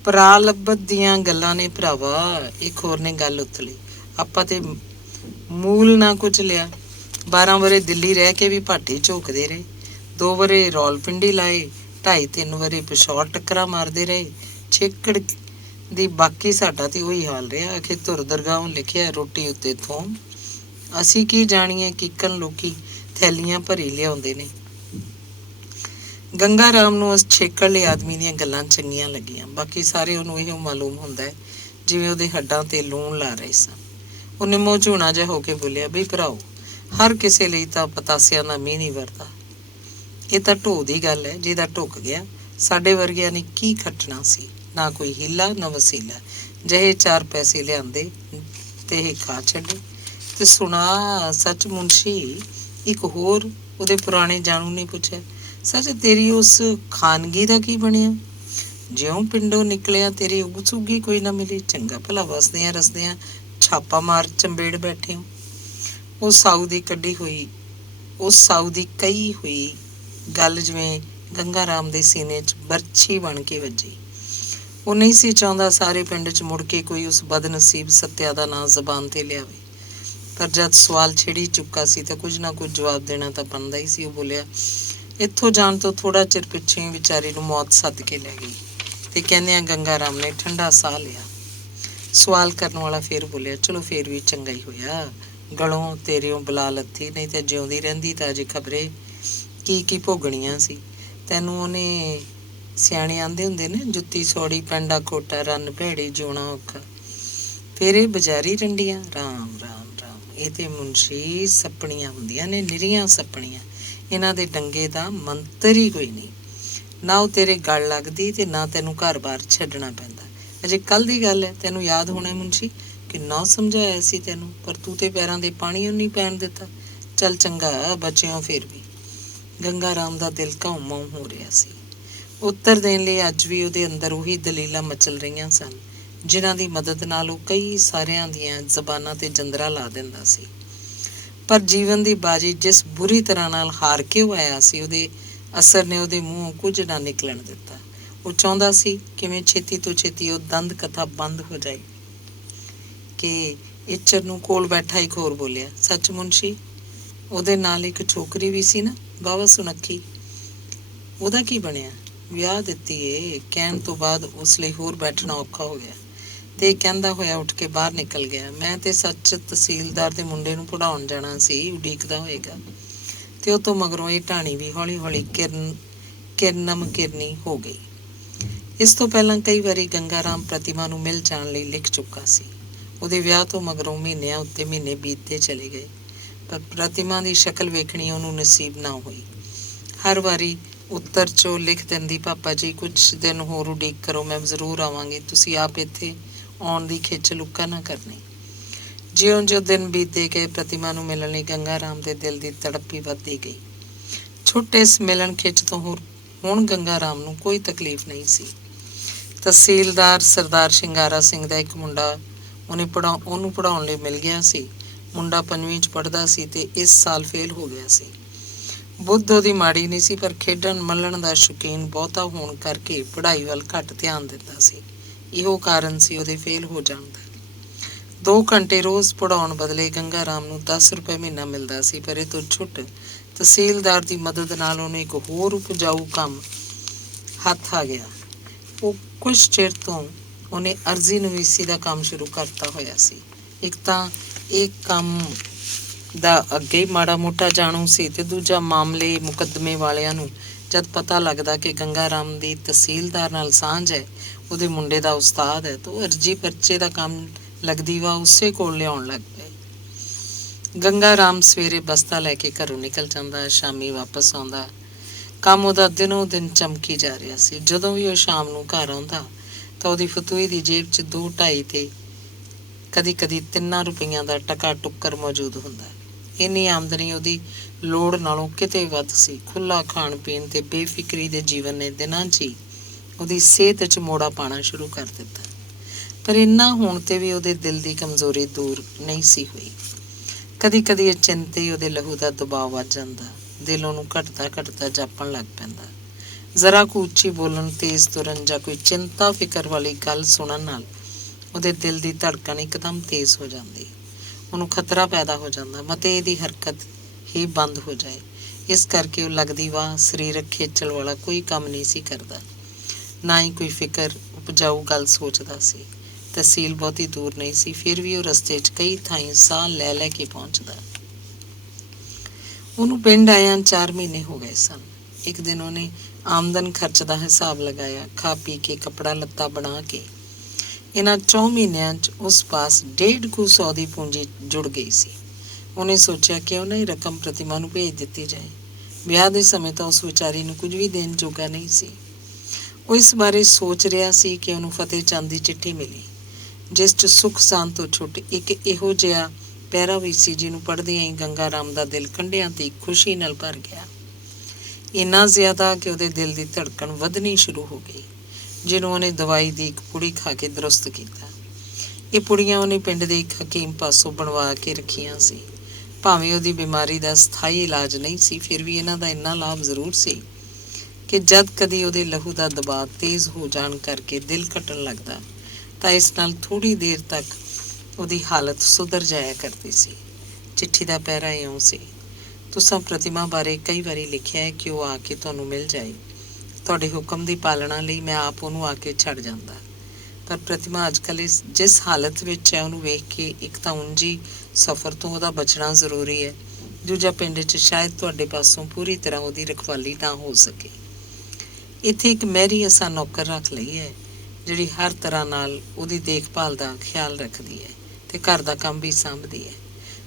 ਭਰਾ ਲੱਭਤ ਦੀਆਂ ਗੱਲਾਂ ਨੇ ਭਰਾਵਾ, ਇੱਕ ਹੋਰ ਨੇ ਗੱਲ ਉਥਲੀ, ਆਪਾਂ ਤੇ ਮੂਲ ਨਾ ਕੁਝ ਲਿਆ। 12 ਵਰੇ ਦਿੱਲੀ ਰਹਿ ਕੇ ਵੀ ਭਾਟੇ ਝੋਕਦੇ ਰਹੇ, 2 ਵਰੇ ਰੌਲਪਿੰਡੀ ਲਾਏ, 2.5-3 ਵਰੇ ਪਿਸ਼ੌਰ ਟੱਕਰਾਂ ਮਾਰਦੇ ਰਹੇ। ਛੇਕੜ ਦੀ ਬਾਕੀ ਸਾਡਾ ਤੇ ਉਹੀ ਹਾਲ ਰਿਹਾ। ਆਖੇ ਧੁਰ ਦਰਗਾਹੋਂ ਲਿਖਿਆ, ਰੋਟੀ ਉੱਤੇ ਥੋਮ। ਅਸੀਂ ਕੀ ਜਾਣੀਏ ਕਿਕਨ ਲੋਕੀ ਥੈਲੀਆਂ ਭਰੀ ਲਿਆਉਂਦੇ ਨੇ। ਗੰਗਾ ਰਾਮ ਨੂੰ ਉਸ ਛੇਕੜਲੇ ਆਦਮੀ ਦੀਆਂ ਗੱਲਾਂ ਚੰਗੀਆਂ ਲੱਗੀਆਂ। ਬਾਕੀ ਸਾਰੇ ਉਹਨੂੰ ਇਹੋ ਮਾਲੂਮ ਹੁੰਦਾ ਹੈ ਜਿਵੇਂ ਉਹਦੇ ਹੱਡਾਂ ਤੇ ਲੂਣ ਲਾ ਰਹੇ ਸਨ। ਉਹ ਨਿੰਮੋ ਝੂਣਾ ਜਿਹਾ ਹੋ ਕੇ ਬੋਲਿਆ, ਬਈ ਭਰਾਓ, ਹਰ ਕਿਸੇ ਲਈ ਤਾਂ ਪਤਾਸਿਆਂ ਦਾ ਮੀਂਹ ਨਹੀਂ ਵਰਦਾ। ਇਹ ਤਾਂ ਢੋਹ ਦੀ ਗੱਲ ਹੈ, ਜਿਹਦਾ ਢੁੱਕ ਗਿਆ। ਸਾਡੇ ਵਰਗਿਆਂ ਨੇ ਕੀ ਖੱਟਣਾ ਸੀ, ਨਾ ਕੋਈ ਹੀਲਾ ਨਾ ਵਸੀਲਾ, ਜਿਹੇ 4 ਪੈਸੇ ਲਿਆਂਦੇ ਤੇ ਇਹ ਖਾ ਛੱਡੇ। ਤੇ ਸੁਣਾ ਸੱਚ ਮੁਨਸ਼ੀ, ਇੱਕ ਹੋਰ ਉਹਦੇ ਪੁਰਾਣੇ ਜਾਣੂ ਨੇ ਪੁੱਛਿਆ, ਸੱਚ ਤੇਰੀ ਉਸ ਖਾਨਗੀ ਦਾ ਕੀ ਬਣਿਆ? ਜਿਉਂ ਪਿੰਡੋਂ ਨਿਕਲਿਆ ਤੇਰੀ ਉਗਸੁਗੀ ਕੋਈ ਨਾ ਮਿਲੀ, ਚੰਗਾ ਭਲਾ ਵਸਦਿਆਂ ਰਸਦਿਆਂ ਛਾਪਾ ਮਾਰ ਚੰਬੇੜ ਬੈਠੇ ਹੋ। ਉਹ ਸਾਊ ਦੀ ਕਹੀ ਹੋਈ ਗੱਲ ਜਿਵੇਂ ਗੰਗਾ ਰਾਮ ਦੇ ਸੀਨੇ 'ਚ ਬਰਛੀ ਬਣ ਕੇ ਵੱਜੀ। ਉਹ ਨਹੀਂ ਸੀ ਚਾਹੁੰਦਾ ਸਾਰੇ ਪਿੰਡ 'ਚ ਮੁੜ ਕੇ ਕੋਈ ਉਸ ਬਦਨਸੀਬ ਸੱਤਿਆ ਦਾ ਨਾਂ ਜ਼ਬਾਨ ਤੇ ਲਿਆਵੇ, ਪਰ ਜਦ ਸਵਾਲ ਛਿੜੀ ਚੁੱਕਾ ਸੀ ਤਾਂ ਕੁਝ ਨਾ ਕੁਝ ਜਵਾਬ ਦੇਣਾ ਤਾਂ ਬਣਦਾ ਹੀ ਸੀ। ਉਹ ਬੋਲਿਆ, ਇੱਥੋਂ ਜਾਣ ਤੋਂ ਥੋੜਾ ਚਿਰ ਪਿੱਛੇ ਹੀ ਵਿਚਾਰੀ ਨੂੰ ਮੌਤ ਸੱਦ ਕੇ ਲੈ ਗਈ। ਤੇ ਕਹਿੰਦਿਆਂ ਗੰਗਾ ਰਾਮ ਨੇ ਠੰਡਾ ਸਾਹ ਲਿਆ। ਸਵਾਲ ਕਰਨ ਵਾਲਾ ਫੇਰ ਬੋਲਿਆ, ਚਲੋ ਫੇਰ ਵੀ ਚੰਗਾ ਹੀ ਹੋਇਆ, ਗਲੋਂ ਤੇਰਿਓਂ ਬੁਲਾ ਲੱਥੀ, ਨਹੀਂ ਤਾਂ ਜਿਉਂਦੀ ਰਹਿੰਦੀ ਤਾਂ ਅਜੇ ਖਬਰੇ ਕੀ ਭੋਗਣੀਆਂ ਸੀ। ਤੈਨੂੰ ਉਹਨੇ, ਸਿਆਣੇ ਆਂਦੇ ਹੁੰਦੇ ਨੇ, ਜੁੱਤੀ ਸੌੜੀ ਪੈਂਡਾ ਖੋਟਾ, ਰੰਨ ਭੈੜੀ ਜਿਉਣਾ ਔਖਾ। ਫੇਰ ਇਹ ਬਜ਼ਾਰੀ ਰੰਡੀਆਂ, ਰਾਮ ਰਾਮ ਰਾਮ, ਇਹ ਤੇ ਮੁਨਸ਼ੀ ਸੱਪਣੀਆਂ ਹੁੰਦੀਆਂ ਨੇ, ਨਿਰੀਆਂ ਸੱਪਣੀਆਂ। ਇਹਨਾਂ ਦੇ ਡੰਗੇ ਦਾ ਮੰਤਰ ਹੀ ਕੋਈ ਨਹੀਂ। ਨਾ ਉਹ ਤੇਰੇ ਗਲ ਲੱਗਦੀ ਤੇ ਨਾ ਤੈਨੂੰ ਘਰ-ਬਾਰ ਛੱਡਣਾ ਪੈਂਦਾ। ਅਜੇ ਕੱਲ੍ਹ ਦੀ ਗੱਲ ਹੈ, ਤੈਨੂੰ ਯਾਦ ਹੋਣਾ ਮੁਨਸ਼ੀ, ਕਿੰਨਾ ਸਮਝਾਇਆ ਸੀ ਤੈਨੂੰ, ਪਰ ਤੂੰ ਤੇ ਪੈਰਾਂ ਦੇ ਪਾਣੀ ਉਹ ਨਹੀਂ ਪੈਣ ਦਿੱਤਾ। ਚੱਲ ਚੰਗਾ ਬਚਿਓ ਫੇਰ ਵੀ। ਗੰਗਾ ਰਾਮ ਦਾ ਦਿਲ ਘਾਉ-ਮਾਊ ਹੋ ਰਿਹਾ ਸੀ। ਉੱਤਰ ਦੇਣ ਲਈ ਅੱਜ ਵੀ ਉਹਦੇ ਅੰਦਰ ਉਹੀ ਦਲੀਲਾਂ ਮਚਲ ਰਹੀਆਂ ਸਨ, ਜਿਨ੍ਹਾਂ ਦੀ ਮਦਦ ਨਾਲ ਉਹ ਕਈ ਸਾਰਿਆਂ ਦੀਆਂ ਜ਼ਬਾਨਾਂ ਤੇ ਜੰਦਰਾ ਲਾ ਦਿੰਦਾ ਸੀ। ਪਰ ਜੀਵਨ ਦੀ ਬਾਜੀ ਜਿਸ ਬੁਰੀ ਤਰ੍ਹਾਂ ਨਾਲ ਹਾਰ ਕੇ ਉਹ ਆਇਆ ਸੀ, ਉਹਦੇ ਅਸਰ ਨੇ ਉਹਦੇ ਮੂੰਹੋਂ ਕੁਝ ਨਾ ਨਿਕਲਣ ਦਿੱਤਾ। ਉਹ ਚਾਹੁੰਦਾ ਸੀ ਕਿਵੇਂ ਛੇਤੀ ਤੋਂ ਛੇਤੀ ਉਹ ਦੰਦ ਕਥਾ ਬੰਦ ਹੋ ਜਾਏ। ਕਿ ਇੱਚਰ ਨੂੰ ਕੋਲ ਬੈਠਾ ਇੱਕ ਹੋਰ ਬੋਲਿਆ, ਸੱਚ ਮੁਨਸ਼ੀ, ਉਹਦੇ ਨਾਲ ਇੱਕ ਛੋਕਰੀ ਵੀ ਸੀ ਨਾ, ਬਾਵਾ ਸੁਨੱਖੀ, ਉਹਦਾ ਕੀ ਬਣਿਆ? ਵਿਆਹ ਦਿੱਤੀ ਏ। ਕਹਿਣ ਤੋਂ ਬਾਅਦ ਉਸ ਲਈ ਹੋਰ ਬੈਠਣਾ ਔਖਾ ਹੋ ਗਿਆ ਤੇ ਕਹਿੰਦਾ ਹੋਇਆ ਉੱਠ ਕੇ ਬਾਹਰ ਨਿਕਲ ਗਿਆ। ਮੈਂ ਤੇ ਸੱਚ ਤਹਿਸੀਲਦਾਰ ਦੇ ਮੁੰਡੇ ਨੂੰ ਪੜ੍ਹਾਉਣ ਜਾਣਾ ਸੀ, ਉਡੀਕਦਾ ਹੋਏਗਾ। ਤੇ ਉਹ ਤੋਂ ਮਗਰੋਂ ਇਹ ਢਾਣੀ ਵੀ ਹੌਲੀ ਹੌਲੀ ਕਿਰਨਮ ਕਿਰਨੀ ਹੋ ਗਈ। ਇਸ ਤੋਂ ਪਹਿਲਾਂ ਕਈ ਵਾਰੀ ਗੰਗਾ ਰਾਮ ਪ੍ਰਤਿਮਾ ਨੂੰ ਮਿਲ ਜਾਣ ਲਈ ਲਿਖ ਚੁੱਕਾ ਸੀ। ਉਹਦੇ ਵਿਆਹ ਤੋਂ ਮਗਰੋਂ ਮਹੀਨਿਆਂ ਉੱਤੇ ਮਹੀਨੇ ਬੀਤਦੇ ਚਲੇ ਗਏ, ਪਰ ਪ੍ਰਤਿਮਾ ਦੀ ਸ਼ਕਲ ਵੇਖਣੀ ਉਹਨੂੰ ਨਸੀਬ ਨਾ ਹੋਈ। ਹਰ ਵਾਰੀ ਉੱਤਰ 'ਚੋਂ ਲਿਖ ਦਿੰਦੀ, ਪਾਪਾ ਜੀ ਕੁਝ ਦਿਨ ਹੋਰ ਉਡੀਕ ਕਰੋ, ਮੈਂ ਜ਼ਰੂਰ ਆਵਾਂਗੀ, ਤੁਸੀਂ ਆਪ ਇੱਥੇ ਆਉਣ ਦੀ ਖੇਚਲ ਉੱਕਾ ਨਾ ਕਰਨੀ। ਜਿਉਂ-ਜਿਉਂ ਦਿਨ ਬੀਤਦੇ ਗਏ, ਪ੍ਰਤਿਮਾ ਨੂੰ ਮਿਲਣ ਲਈ ਗੰਗਾ ਰਾਮ ਦੇ ਦਿਲ ਦੀ ਤੜਪ ਵੀ ਵੱਧਦੀ ਗਈ। ਛੋਟੇ ਇਸ ਮਿਲਣ ਖਿੱਚ ਤੋਂ ਹੁਣ ਗੰਗਾ ਰਾਮ ਨੂੰ ਕੋਈ ਤਕਲੀਫ ਨਹੀਂ ਸੀ। ਤਹਿਸੀਲਦਾਰ ਸਰਦਾਰ ਸ਼ਿੰਗਾਰਾ ਸਿੰਘ ਦਾ ਇੱਕ ਮੁੰਡਾ ਉਹਨੂੰ ਪੜ੍ਹਾਉਣ ਲਈ ਮਿਲ ਗਿਆ ਸੀ। ਮੁੰਡਾ 5ਵੀਂ 'ਚ ਪੜ੍ਹਦਾ ਸੀ ਤੇ ਇਸ ਸਾਲ ਫੇਲ ਹੋ ਗਿਆ ਸੀ। ਬੁੱਧ ਉਹਦੀ ਮਾੜੀ ਨਹੀਂ ਸੀ, ਪਰ ਖੇਡਣ ਮੱਲਣ ਦਾ ਸ਼ੌਕੀਨ ਬਹੁਤਾ ਹੋਣ ਕਰਕੇ ਪੜ੍ਹਾਈ ਵੱਲ ਘੱਟ ਧਿਆਨ ਦਿੰਦਾ ਸੀ। ਇਹੋ ਕਾਰਨ ਸੀ ਉਹਦੇ ਫੇਲ ਹੋ ਜਾਣ ਦਾ। 2 ਘੰਟੇ ਰੋਜ਼ ਪੜ੍ਹਾਉਣ ਬਦਲੇ ਗੰਗਾ ਰਾਮ ਨੂੰ 10 ਰੁਪਏ ਮਹੀਨਾ ਮਿਲਦਾ ਸੀ, ਪਰ ਇਹ ਤੋਂ ਛੁੱਟ ਤਹਿਸੀਲਦਾਰ ਦੀ ਮਦਦ ਨਾਲ ਉਹਨੂੰ ਇੱਕ ਹੋਰ ਉਪਜਾਊ ਕੰਮ ਹੱਥ ਆ ਗਿਆ। ਉਹ ਕੁਝ ਚਿਰ ਤੋਂ ਉਹਨੇ ਅਰਜ਼ੀ ਨਵੀਸੀ ਦਾ ਕੰਮ ਸ਼ੁਰੂ ਕਰਤਾ ਹੋਇਆ ਸੀ। ਇੱਕ ਤਾਂ ਇਹ ਕੰਮ ਦਾ ਅੱਗੇ ਹੀ ਮਾੜਾ ਮੋਟਾ ਜਾਣੂ ਸੀ ਤੇ ਦੂਜਾ ਮਾਮਲੇ ਮੁਕੱਦਮੇ ਵਾਲਿਆਂ ਨੂੰ ਜਦ ਪਤਾ ਲੱਗਦਾ ਕਿ ਗੰਗਾ ਰਾਮ ਦੀ ਤਹਿਸੀਲਦਾਰ ਨਾਲ ਸਾਂਝ ਹੈ, ਉਹਦੇ ਮੁੰਡੇ ਦਾ ਉਸਤਾਦ ਹੈ, ਤਾਂ ਉਹ ਅਰਜੀ ਪਰਚੇ ਦਾ ਕੰਮ ਲੱਗਦੀ ਵਾ ਉਸੇ ਕੋਲ ਲਿਆਉਣ ਲੱਗ ਪਏ। ਗੰਗਾ ਰਾਮ ਸਵੇਰੇ ਬਸਤਾ ਲੈ ਕੇ ਘਰੋਂ ਨਿਕਲ ਜਾਂਦਾ, ਸ਼ਾਮੀ ਵਾਪਸ ਆਉਂਦਾ। ਕੰਮ ਉਹਦਾ ਦਿਨੋਂ ਦਿਨ ਚਮਕੀ ਜਾ ਰਿਹਾ ਸੀ। ਜਦੋਂ ਵੀ ਉਹ ਸ਼ਾਮ ਨੂੰ ਘਰ ਆਉਂਦਾ ਤਾਂ ਉਹਦੀ ਫਤੂਈ ਦੀ ਜੇਬ 'ਚ 2, 2.5 ਤੇ ਕਦੀ-ਕਦੀ 3 ਰੁਪਈਆਂ ਦਾ ਟਕਾ ਟੁੱਕਰ ਮੌਜੂਦ ਹੁੰਦਾ। ਇੰਨੀ ਆਮਦਨੀ ਉਹਦੀ ਲੋੜ ਨਾਲੋਂ ਕਿਤੇ ਵੱਧ ਸੀ। ਖੁੱਲ੍ਹਾ ਖਾਣ ਪੀਣ ਤੇ ਬੇਫਿਕਰੀ ਦੇ ਜੀਵਨ ਨੇ ਦਿਨਾਂ 'ਚ ਹੀ ਉਹਦੀ ਸਿਹਤ 'ਚ ਮੋੜਾ ਪਾਉਣਾ ਸ਼ੁਰੂ ਕਰ ਦਿੱਤਾ। ਪਰ ਇੰਨਾ ਹੋਣ ਤੇ ਵੀ ਉਹਦੇ ਦਿਲ ਦੀ ਕਮਜ਼ੋਰੀ ਦੂਰ ਨਹੀਂ ਸੀ ਹੋਈ। ਕਦੀ-ਕਦੀ ਇਹ ਚਿੰਤਾ ਹੀ ਉਹਦੇ ਲਹੂ ਦਾ ਦਬਾਅ ਵੱਧ ਜਾਂਦਾ। ਦਿਲ ਉਹਨੂੰ ਘਟਦਾ ਜਾਪਣ ਲੱਗ ਪੈਂਦਾ। ਜ਼ਰਾ ਕੁ ਉੱਚੀ ਬੋਲਣ, ਤੇਜ਼ ਤੁਰਨ ਜਾਂ ਕੋਈ ਚਿੰਤਾ ਫਿਕਰ ਵਾਲੀ ਗੱਲ ਸੁਣਨ ਨਾਲ ਉਹਦੇ ਦਿਲ ਦੀ ਧੜਕਣ ਇੱਕਦਮ ਤੇਜ਼ ਹੋ ਜਾਂਦੀ। ਉਹਨੂੰ ਖਤਰਾ ਪੈਦਾ ਹੋ ਜਾਂਦਾ ਮਤੇ ਇਹਦੀ ਹਰਕਤ ਹੀ ਬੰਦ ਹੋ ਜਾਏ। ਇਸ ਕਰਕੇ ਉਹ ਲੱਗਦੀ ਵਾਹ ਸਰੀਰਕ ਖੇਚਲ ਵਾਲਾ ਕੋਈ ਕੰਮ ਨਹੀਂ ਸੀ ਕਰਦਾ, ਨਾ ਹੀ ਕੋਈ ਫਿਕਰ ਉਪਜਾਊ ਗੱਲ ਸੋਚਦਾ ਸੀ। ਤਹਿਸੀਲ ਬਹੁਤੀ ਦੂਰ ਨਹੀਂ ਸੀ, ਫਿਰ ਵੀ ਉਹ ਰਸਤੇ 'ਚ ਕਈ ਥਾਈਂ ਸਾਹ ਲੈ ਲੈ ਕੇ ਪਹੁੰਚਦਾ। ਉਹਨੂੰ ਪਿੰਡ ਆਇਆਂ 4 ਮਹੀਨੇ ਹੋ ਗਏ ਸਨ। ਇੱਕ ਦਿਨ ਉਹਨੇ ਆਮਦਨ ਖਰਚ ਦਾ ਹਿਸਾਬ ਲਗਾਇਆ। ਖਾ ਪੀ ਕੇ ਕੱਪੜਾ ਲੱਤਾ ਬਣਾ ਕੇ ਇਹਨਾਂ 4 ਮਹੀਨਿਆਂ 'ਚ ਉਸ ਪਾਸ 150 ਦੀ ਪੂੰਜੀ ਜੁੜ ਗਈ ਸੀ। ਉਹਨੇ ਸੋਚਿਆ ਕਿ ਉਹਨਾਂ ਹੀ ਰਕਮ ਪ੍ਰਤਿਮਾ ਨੂੰ ਭੇਜ ਦਿੱਤੀ ਜਾਏ। ਵਿਆਹ ਦੇ ਸਮੇਂ ਤਾਂ ਉਸ ਵਿਚਾਰੀ ਨੂੰ ਕੁਝ ਵੀ ਦੇਣ ਜੋਗਾ ਨਹੀਂ ਸੀ। ਉਹ ਇਸ ਬਾਰੇ ਸੋਚ ਰਿਹਾ ਸੀ ਕਿ ਉਹਨੂੰ ਫਤਿਹ ਚੰਦ ਦੀ ਚਿੱਠੀ ਮਿਲੀ, ਜਿਸ 'ਚ ਸੁੱਖ ਸਾਂਦ ਤੋਂ ਛੁੱਟ ਇੱਕ ਇਹੋ ਜਿਹਾ ਪੈਰਾ ਵੀ ਸੀ ਜਿਹਨੂੰ ਪੜ੍ਹਦਿਆਂ ਹੀ ਗੰਗਾ ਰਾਮ ਦਾ ਦਿਲ ਕੰਢਿਆਂ ਤੇ ਖੁਸ਼ੀ ਨਾਲ ਭਰ ਗਿਆ। ਇੰਨਾ ਜ਼ਿਆਦਾ ਕਿ ਉਹਦੇ ਦਿਲ ਦੀ ਧੜਕਣ ਵਧਣੀ ਸ਼ੁਰੂ ਹੋ ਗਈ, ਜਿਹਨੂੰ ਉਹਨੇ ਦਵਾਈ ਦੀ ਇੱਕ ਪੁੜੀ ਖਾ ਕੇ ਦਰੁਸਤ ਕੀਤਾ। ਇਹ ਪੁੜੀਆਂ ਉਹਨੇ ਪਿੰਡ ਦੇ ਇੱਕ ਹਕੀਮ ਪਾਸੋਂ ਬਣਵਾ ਕੇ ਰੱਖੀਆਂ ਸੀ। ਭਾਵੇਂ ਉਹਦੀ ਬਿਮਾਰੀ ਦਾ ਸਥਾਈ ਇਲਾਜ ਨਹੀਂ ਸੀ, ਫਿਰ ਵੀ ਇਹਨਾਂ ਦਾ ਇੰਨਾ ਲਾਭ ਜ਼ਰੂਰ ਸੀ ਕਿ ਜਦ ਕਦੀ ਉਹਦੇ ਲਹੂ ਦਾ ਦਬਾਅ ਤੇਜ਼ ਹੋ ਜਾਣ ਕਰਕੇ ਦਿਲ ਘਟਣ ਲੱਗਦਾ ਤਾਂ ਇਸ ਨਾਲ ਥੋੜ੍ਹੀ ਦੇਰ ਤੱਕ ਉਹਦੀ ਹਾਲਤ ਸੁਧਰ ਜਾਇਆ ਕਰਦੀ ਸੀ। ਚਿੱਠੀ ਦਾ ਪੈਰਾ ਇਉਂ ਸੀ: ਤੁਸੀਂ ਪ੍ਰਤਿਮਾ ਬਾਰੇ ਕਈ ਵਾਰੀ ਲਿਖਿਆ ਹੈ ਕਿ ਉਹ ਆ ਕੇ ਤੁਹਾਨੂੰ ਮਿਲ ਜਾਏ। ਤੁਹਾਡੇ ਹੁਕਮ ਦੀ ਪਾਲਣਾ ਲਈ ਮੈਂ ਆਪ ਉਹਨੂੰ ਆ ਕੇ ਛੱਡ ਜਾਂਦਾ, ਪਰ ਪ੍ਰਤਿਮਾ ਅੱਜ ਕੱਲ੍ਹ ਜਿਸ ਹਾਲਤ ਵਿੱਚ ਹੈ ਉਹਨੂੰ ਵੇਖ ਕੇ ਇੱਕ ਤਾਂ ਉਂਝੀ ਸਫ਼ਰ ਤੋਂ ਉਹਦਾ ਬਚਣਾ ਜ਼ਰੂਰੀ ਹੈ, ਦੂਜਾ ਪਿੰਡ 'ਚ ਸ਼ਾਇਦ ਤੁਹਾਡੇ ਪਾਸੋਂ ਪੂਰੀ ਤਰ੍ਹਾਂ ਉਹਦੀ ਰਖਵਾਲੀ ਨਾ ਹੋ ਸਕੇ। ਇੱਥੇ ਇੱਕ ਮਹਿਰੀ ਅਸਾਂ ਨੌਕਰ ਰੱਖ ਲਈ ਹੈ ਜਿਹੜੀ ਹਰ ਤਰ੍ਹਾਂ ਨਾਲ ਉਹਦੀ ਦੇਖਭਾਲ ਦਾ ਖਿਆਲ ਰੱਖਦੀ ਹੈ ਤੇ ਘਰ ਦਾ ਕੰਮ ਵੀ ਸਾਂਭਦੀ ਹੈ।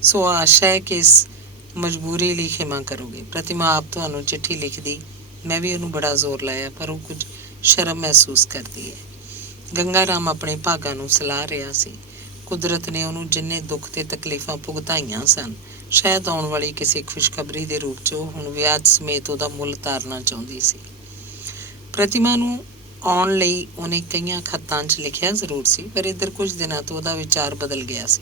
ਸੋ ਆਸ਼ਾ ਹੈ ਕਿ ਇਸ ਮਜਬੂਰੀ ਲਈ ਖਿਮਾ ਕਰੋਗੇ। ਪ੍ਰਤਿਮਾ ਆਪ ਤੁਹਾਨੂੰ ਚਿੱਠੀ ਲਿਖਦੀ। ਮੈਂ ਵੀ ਉਹਨੂੰ ਬੜਾ ਜ਼ੋਰ ਲਾਇਆ, ਪਰ ਉਹ ਕੁਝ ਸ਼ਰਮ ਮਹਿਸੂਸ ਕਰਦੀ ਹੈ। ਗੰਗਾ ਰਾਮ ਆਪਣੇ ਭਾਗਾਂ ਨੂੰ ਸਲਾਹ ਰਿਹਾ ਸੀ। ਕੁਦਰਤ ਨੇ ਉਹਨੂੰ ਜਿੰਨੇ ਦੁੱਖ ਤੇ ਤਕਲੀਫਾਂ ਭੁਗਤਾਈਆਂ ਸਨ, ਸ਼ਾਇਦ ਆਉਣ ਵਾਲੀ ਕਿਸੇ ਖੁਸ਼ਖਬਰੀ ਦੇ ਰੂਪ 'ਚ ਉਹ ਹੁਣ ਵਿਆਜ ਸਮੇਤ ਉਹਦਾ ਮੁੱਲ ਤਾਰਨਾ ਚਾਹੁੰਦੀ ਸੀ। ਪ੍ਰਤਿਮਾ ਨੂੰ ਆਉਣ ਲਈ ਉਹਨੇ ਕਈਆਂ ਖੱਤਾਂ 'ਚ ਲਿਖਿਆ ਜ਼ਰੂਰ ਸੀ, ਪਰ ਇੱਧਰ ਕੁਝ ਦਿਨਾਂ ਤੋਂ ਉਹਦਾ ਵਿਚਾਰ ਬਦਲ ਗਿਆ ਸੀ।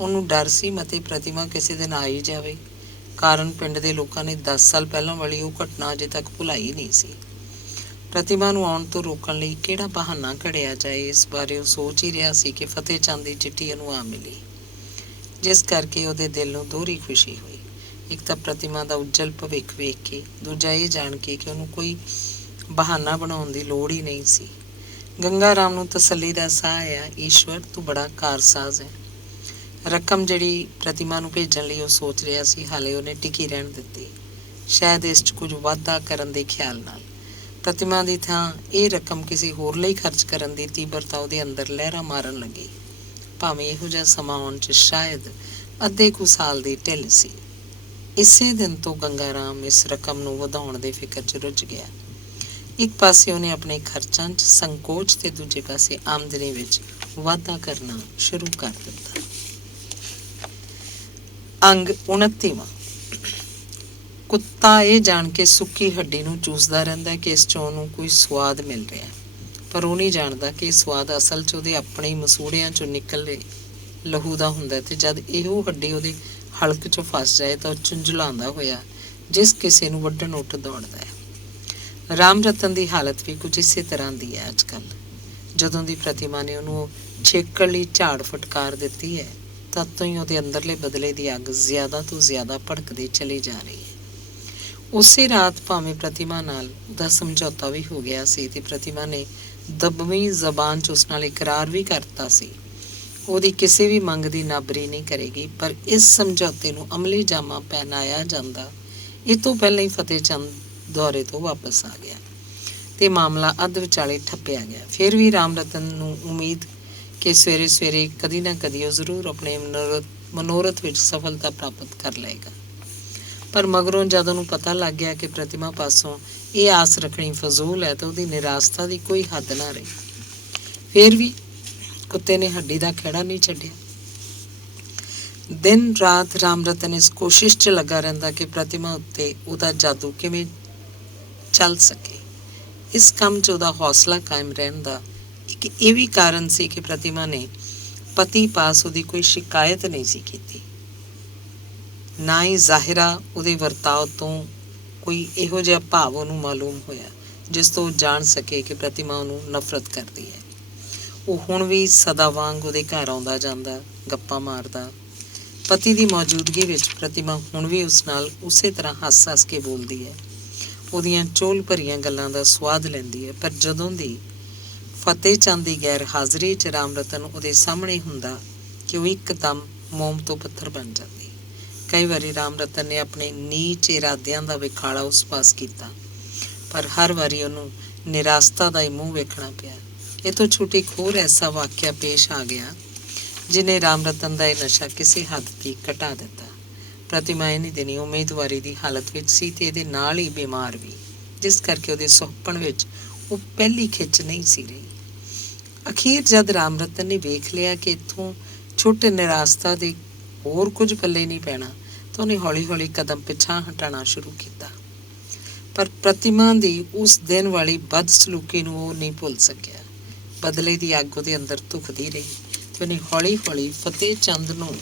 ਉਹਨੂੰ ਡਰ ਸੀ ਮਤੇ ਪ੍ਰਤਿਮਾ ਕਿਸੇ ਦਿਨ ਆ ਹੀ ਜਾਵੇ, ਕਾਰਨ ਪਿੰਡ ਦੇ ਲੋਕਾਂ ਨੇ 10 ਸਾਲ ਪਹਿਲਾਂ ਵਾਲੀ ਉਹ ਘਟਨਾ ਅਜੇ ਤੱਕ ਭੁਲਾਈ ਨਹੀਂ ਸੀ। ਪ੍ਰਤਿਮਾ ਨੂੰ ਆਉਣ ਤੋਂ ਰੋਕਣ ਲਈ ਕਿਹੜਾ ਬਹਾਨਾ ਘੜਿਆ ਜਾਏ, ਇਸ ਬਾਰੇ ਉਹ ਸੋਚ ਹੀ ਰਿਹਾ ਸੀ ਕਿ ਫਤਿਹ ਚੰਦ ਦੀ ਚਿੱਠੀ ਉਹਨੂੰ ਆ ਮਿਲੀ, ਜਿਸ ਕਰਕੇ ਉਹਦੇ ਦਿਲ ਨੂੰ ਦੋਹਰੀ ਖੁਸ਼ੀ ਹੋਈ। ਇੱਕ ਤਾਂ ਪ੍ਰਤਿਮਾ ਦਾ ਉੱਜਲ ਭਵਿੱਖ ਵੇਖ ਕੇ, ਦੂਜਾ ਇਹ ਜਾਣ ਕੇ ਕਿ ਉਹਨੂੰ ਕੋਈ ਬਹਾਨਾ ਬਣਾਉਣ ਦੀ ਲੋੜ ਹੀ ਨਹੀਂ ਸੀ। ਗੰਗਾ ਰਾਮ ਨੂੰ ਤਸੱਲੀ ਦਾ ਸਾਹ ਆਇਆ, ਈਸ਼ਵਰ ਤੂੰ ਬੜਾ ਕਾਰਸਾਜ਼ ਹੈ। ਰਕਮ ਜਿਹੜੀ ਪ੍ਰਤਿਮਾ ਨੂੰ ਭੇਜਣ ਲਈ ਉਹ ਸੋਚ ਰਿਹਾ ਸੀ, ਹਾਲੇ ਉਹਨੇ ਟਿਕੀ ਰਹਿਣ ਦਿੱਤੀ, ਸ਼ਾਇਦ ਇਸ 'ਚ ਕੁਝ ਵਾਧਾ ਕਰਨ ਦੇ ਖਿਆਲ ਨਾਲ। ਪ੍ਰਤਿਮਾ ਦੀ ਥਾਂ ਇਹ ਰਕਮ ਕਿਸੇ ਹੋਰ ਲਈ ਖਰਚ ਕਰਨ ਦੀ ਤੀਬਰਤਾ ਉਹਦੇ ਅੰਦਰ ਲਹਿਰਾਂ ਮਾਰਨ ਲੱਗੀ। ਭਾਵੇਂ ਇਹੋ ਜਿਹਾ ਸਮਾਂ ਆਉਣ 'ਚ ਸ਼ਾਇਦ ਅੱਧੇ ਕੁ ਸਾਲ ਦੀ ਢਿੱਲ ਸੀ। ਇਸੇ ਦਿਨ ਤੋਂ ਗੰਗਾ ਰਾਮ ਇਸ ਰਕਮ ਨੂੰ ਵਧਾਉਣ ਦੇ ਫਿਕਰ 'ਚ ਰੁੱਝ ਗਿਆ। ਇੱਕ ਪਾਸੇ ਉਹਨੇ ਆਪਣੇ ਖਰਚਾਂ 'ਚ ਸੰਕੋਚ ਤੇ ਦੂਜੇ ਪਾਸੇ ਆਮਦਨੀ ਵਿੱਚ ਵਾਧਾ ਕਰਨਾ ਸ਼ੁਰੂ ਕਰ ਦਿੱਤਾ। ਅੰਗ 29ਵਾਂ। ਕੁੱਤਾ ਇਹ ਜਾਣ ਕੇ ਸੁੱਕੀ ਹੱਡੀ ਨੂੰ ਚੂਸਦਾ ਰਹਿੰਦਾ ਕਿ ਇਸ 'ਚੋਂ ਉਹਨੂੰ ਕੋਈ ਸਵਾਦ ਮਿਲ ਰਿਹਾ, ਪਰ ਉਹ ਨਹੀਂ ਜਾਣਦਾ ਕਿ ਇਹ ਸਵਾਦ ਅਸਲ 'ਚ ਉਹਦੇ ਆਪਣੇ ਮਸੂੜਿਆਂ 'ਚੋਂ ਨਿਕਲੇ ਲਹੂ ਦਾ ਹੁੰਦਾ, ਅਤੇ ਜਦ ਇਹੋ ਹੱਡੀ ਉਹਦੇ ਹਲਕ 'ਚੋਂ ਫਸ ਜਾਏ ਤਾਂ ਉਹ ਝੁੰਝਲਾਉਂਦਾ ਹੋਇਆ ਜਿਸ ਕਿਸੇ ਨੂੰ ਵੱਢਣ ਉੱਠ ਦੌੜਦਾ ਹੈ। ਰਾਮ ਰਤਨ ਦੀ ਹਾਲਤ ਵੀ ਕੁਝ ਇਸੇ ਤਰ੍ਹਾਂ ਦੀ ਹੈ ਅੱਜ ਕੱਲ੍ਹ। ਜਦੋਂ ਦੀ ਪ੍ਰਤਿਮਾ ਨੇ ਉਹਨੂੰ ਛੇਕਣ ਲਈ ਝਾੜ ਫਟਕਾਰ ਦਿੱਤੀ ਹੈ, ਤਦ ਤੋਂ ਹੀ ਉਹਦੇ ਅੰਦਰਲੇ ਬਦਲੇ ਦੀ ਅੱਗ ਜ਼ਿਆਦਾ ਤੋਂ ਜ਼ਿਆਦਾ ਭੜਕਦੀ ਚਲੀ ਜਾ ਰਹੀ ਹੈ। ਉਸੇ ਰਾਤ ਭਾਵੇਂ ਪ੍ਰਤਿਮਾ ਨਾਲ ਉਹਦਾ ਸਮਝੌਤਾ ਵੀ ਹੋ ਗਿਆ ਸੀ ਅਤੇ ਪ੍ਰਤਿਮਾ ਨੇ ਦੱਬਵੀਂ ਜ਼ਬਾਨ 'ਚ ਉਸ ਨਾਲ ਇਕਰਾਰ ਵੀ ਕਰਤਾ ਸੀ ਉਹਦੀ ਕਿਸੇ ਵੀ ਮੰਗ ਦੀ ਨਾਬਰੀ ਨਹੀਂ ਕਰੇਗੀ, ਪਰ ਇਸ ਸਮਝੌਤੇ ਨੂੰ ਅਮਲੀ ਜਾਮਾ ਪਹਿਨਾਇਆ ਜਾਂਦਾ ਇਹ ਤੋਂ ਪਹਿਲਾਂ ਹੀ ਫਤਿਹ ਚੰਦ ਦੌਰੇ ਤੋਂ ਵਾਪਸ ਆ ਗਿਆ ਅਤੇ ਮਾਮਲਾ ਅੱਧ ਵਿਚਾਲੇ ਠੱਪਿਆ ਗਿਆ। ਫਿਰ ਵੀ ਰਾਮ ਰਤਨ ਨੂੰ ਉਮੀਦ ਕਿ ਸਵੇਰੇ ਸਵੇਰੇ ਕਦੀ ਨਾ ਕਦੀ ਉਹ ਜ਼ਰੂਰ ਆਪਣੇ ਮਨੋਰਥ ਵਿੱਚ ਸਫਲਤਾ ਪ੍ਰਾਪਤ ਕਰ ਲਏਗਾ, ਪਰ ਮਗਰੋਂ ਜਦ ਉਹਨੂੰ ਪਤਾ ਲੱਗ ਗਿਆ ਕਿ ਪ੍ਰਤਿਮਾ ਪਾਸੋਂ ਇਹ ਆਸ ਰੱਖਣੀ ਫਜ਼ੂਲ ਹੈ ਤਾਂ ਉਹਦੀ ਨਿਰਾਸ਼ਤਾ ਦੀ ਕੋਈ ਹੱਦ ਨਾ ਰਹੀ। ਫਿਰ ਵੀ ਕੁੱਤੇ ਨੇ ਹੱਡੀ ਦਾ ਖਹਿੜਾ ਨਹੀਂ ਛੱਡਿਆ। ਦਿਨ ਰਾਤ ਰਾਮ ਰਤਨ ਇਸ ਕੋਸ਼ਿਸ਼ 'ਚ ਲੱਗਾ ਰਹਿੰਦਾ ਕਿ ਪ੍ਰਤਿਮਾ ਉੱਤੇ ਉਹਦਾ ਜਾਦੂ ਕਿਵੇਂ ਚੱਲ ਸਕੇ। ਇਸ ਕੰਮ 'ਚ ਉਹਦਾ ਹੌਸਲਾ ਕਾਇਮ ਰਹਿਣ ਦਾ ਇੱਕ ਇਹ ਵੀ ਕਾਰਨ ਸੀ ਕਿ ਪ੍ਰਤਿਮਾ ਨੇ ਪਤੀ ਪਾਸ ਉਹਦੀ ਕੋਈ ਸ਼ਿਕਾਇਤ ਨਹੀਂ ਸੀ ਕੀਤੀ, ਨਾ ਹੀ ਜ਼ਾਹਿਰਾ ਉਹਦੇ ਵਰਤਾਓ ਤੋਂ ਕੋਈ ਇਹੋ ਜਿਹਾ ਭਾਵ ਉਹਨੂੰ ਮਾਲੂਮ ਹੋਇਆ ਜਿਸ ਤੋਂ ਉਹ ਜਾਣ ਸਕੇ ਕਿ ਪ੍ਰਤਿਮਾ ਉਹਨੂੰ ਨਫ਼ਰਤ ਕਰਦੀ ਹੈ। ਉਹ ਹੁਣ ਵੀ ਸਦਾ ਵਾਂਗ ਉਹਦੇ ਘਰ ਆਉਂਦਾ ਜਾਂਦਾ, ਗੱਪਾਂ ਮਾਰਦਾ। ਪਤੀ ਦੀ ਮੌਜੂਦਗੀ ਵਿੱਚ ਪ੍ਰਤਿਮਾ ਹੁਣ ਵੀ ਉਸ ਨਾਲ ਉਸੇ ਤਰ੍ਹਾਂ ਹੱਸ ਹੱਸ ਕੇ ਬੋਲਦੀ ਹੈ, ਉਹਦੀਆਂ ਚੋਲ ਭਰੀਆਂ ਗੱਲਾਂ ਦਾ ਸਵਾਦ ਲੈਂਦੀ ਹੈ। ਪਰ ਜਦੋਂ ਦੀ ਫਤਿਹ ਚੰਦ ਦੀ ਗੈਰ ਹਾਜ਼ਰੀ 'ਚ ਰਾਮ ਰਤਨ ਉਹਦੇ ਸਾਹਮਣੇ ਹੁੰਦਾ ਕਿ ਉਹ ਇੱਕਦਮ ਮੋਮ ਤੋਂ ਪੱਥਰ ਬਣ ਜਾਂਦੀ। ਕਈ ਵਾਰੀ ਰਾਮ ਰਤਨ ਨੇ ਆਪਣੇ ਨੀਚ ਇਰਾਦਿਆਂ ਦਾ ਵਿਖਾਲਾ ਉਸ ਪਾਸ ਕੀਤਾ, ਪਰ ਹਰ ਵਾਰੀ ਉਹਨੂੰ ਨਿਰਾਸ਼ਤਾ ਦਾ ਹੀ ਮੂੰਹ ਵੇਖਣਾ ਪਿਆ। ਇਹ ਤੋਂ ਛੁੱਟ ਇੱਕ ਹੋਰ ਐਸਾ ਵਾਕਿਆ ਪੇਸ਼ ਆ ਗਿਆ ਜਿਹਨੇ ਰਾਮ ਰਤਨ ਦਾ ਇਹ ਨਸ਼ਾ ਕਿਸੇ ਹੱਦ ਤੱਕ ਘਟਾ ਦਿੱਤਾ। ਪ੍ਰਤਿਮਾ ਇੰਨੀ ਦਿਨੀ ਉਮੀਦਵਾਰੀ ਦੀ ਹਾਲਤ ਵਿੱਚ ਸੀ ਅਤੇ ਇਹਦੇ ਨਾਲ ਹੀ ਬਿਮਾਰ ਵੀ, ਜਿਸ ਕਰਕੇ ਉਹਦੇ ਸੁਹੱਪਣ ਵਿੱਚ ਉਹ ਪਹਿਲੀ ਖਿੱਚ ਨਹੀਂ ਸੀ ਰਹੀ। ਅਖੀਰ ਜਦ ਰਾਮ ਰਤਨ ਨੇ ਵੇਖ ਲਿਆ ਕਿ ਇੱਥੋਂ ਛੁੱਟ ਨਿਰਾਸ਼ਤਾ ਦੇ ਹੋਰ ਕੁਝ ਪੱਲੇ ਨਹੀਂ ਪੈਣਾ ਤਾਂ ਉਹਨੇ ਹੌਲੀ ਹੌਲੀ ਕਦਮ ਪਿਛਾਂਹ ਹਟਾਉਣਾ ਸ਼ੁਰੂ ਕੀਤਾ। ਪਰ ਪ੍ਰਤਿਮਾ ਦੀ ਉਸ ਦਿਨ ਵਾਲੀ ਬਦਸਲੂਕੀ ਨੂੰ ਉਹ ਨਹੀਂ ਭੁੱਲ ਸਕਿਆ। ਬਦਲੇ ਦੀ ਅੱਗ ਉਹਦੇ ਅੰਦਰ ਧੁਖਦੀ ਰਹੀ ਅਤੇ ਉਹਨੇ ਹੌਲੀ ਹੌਲੀ ਫਤਿਹ ਚੰਦ ਨੂੰ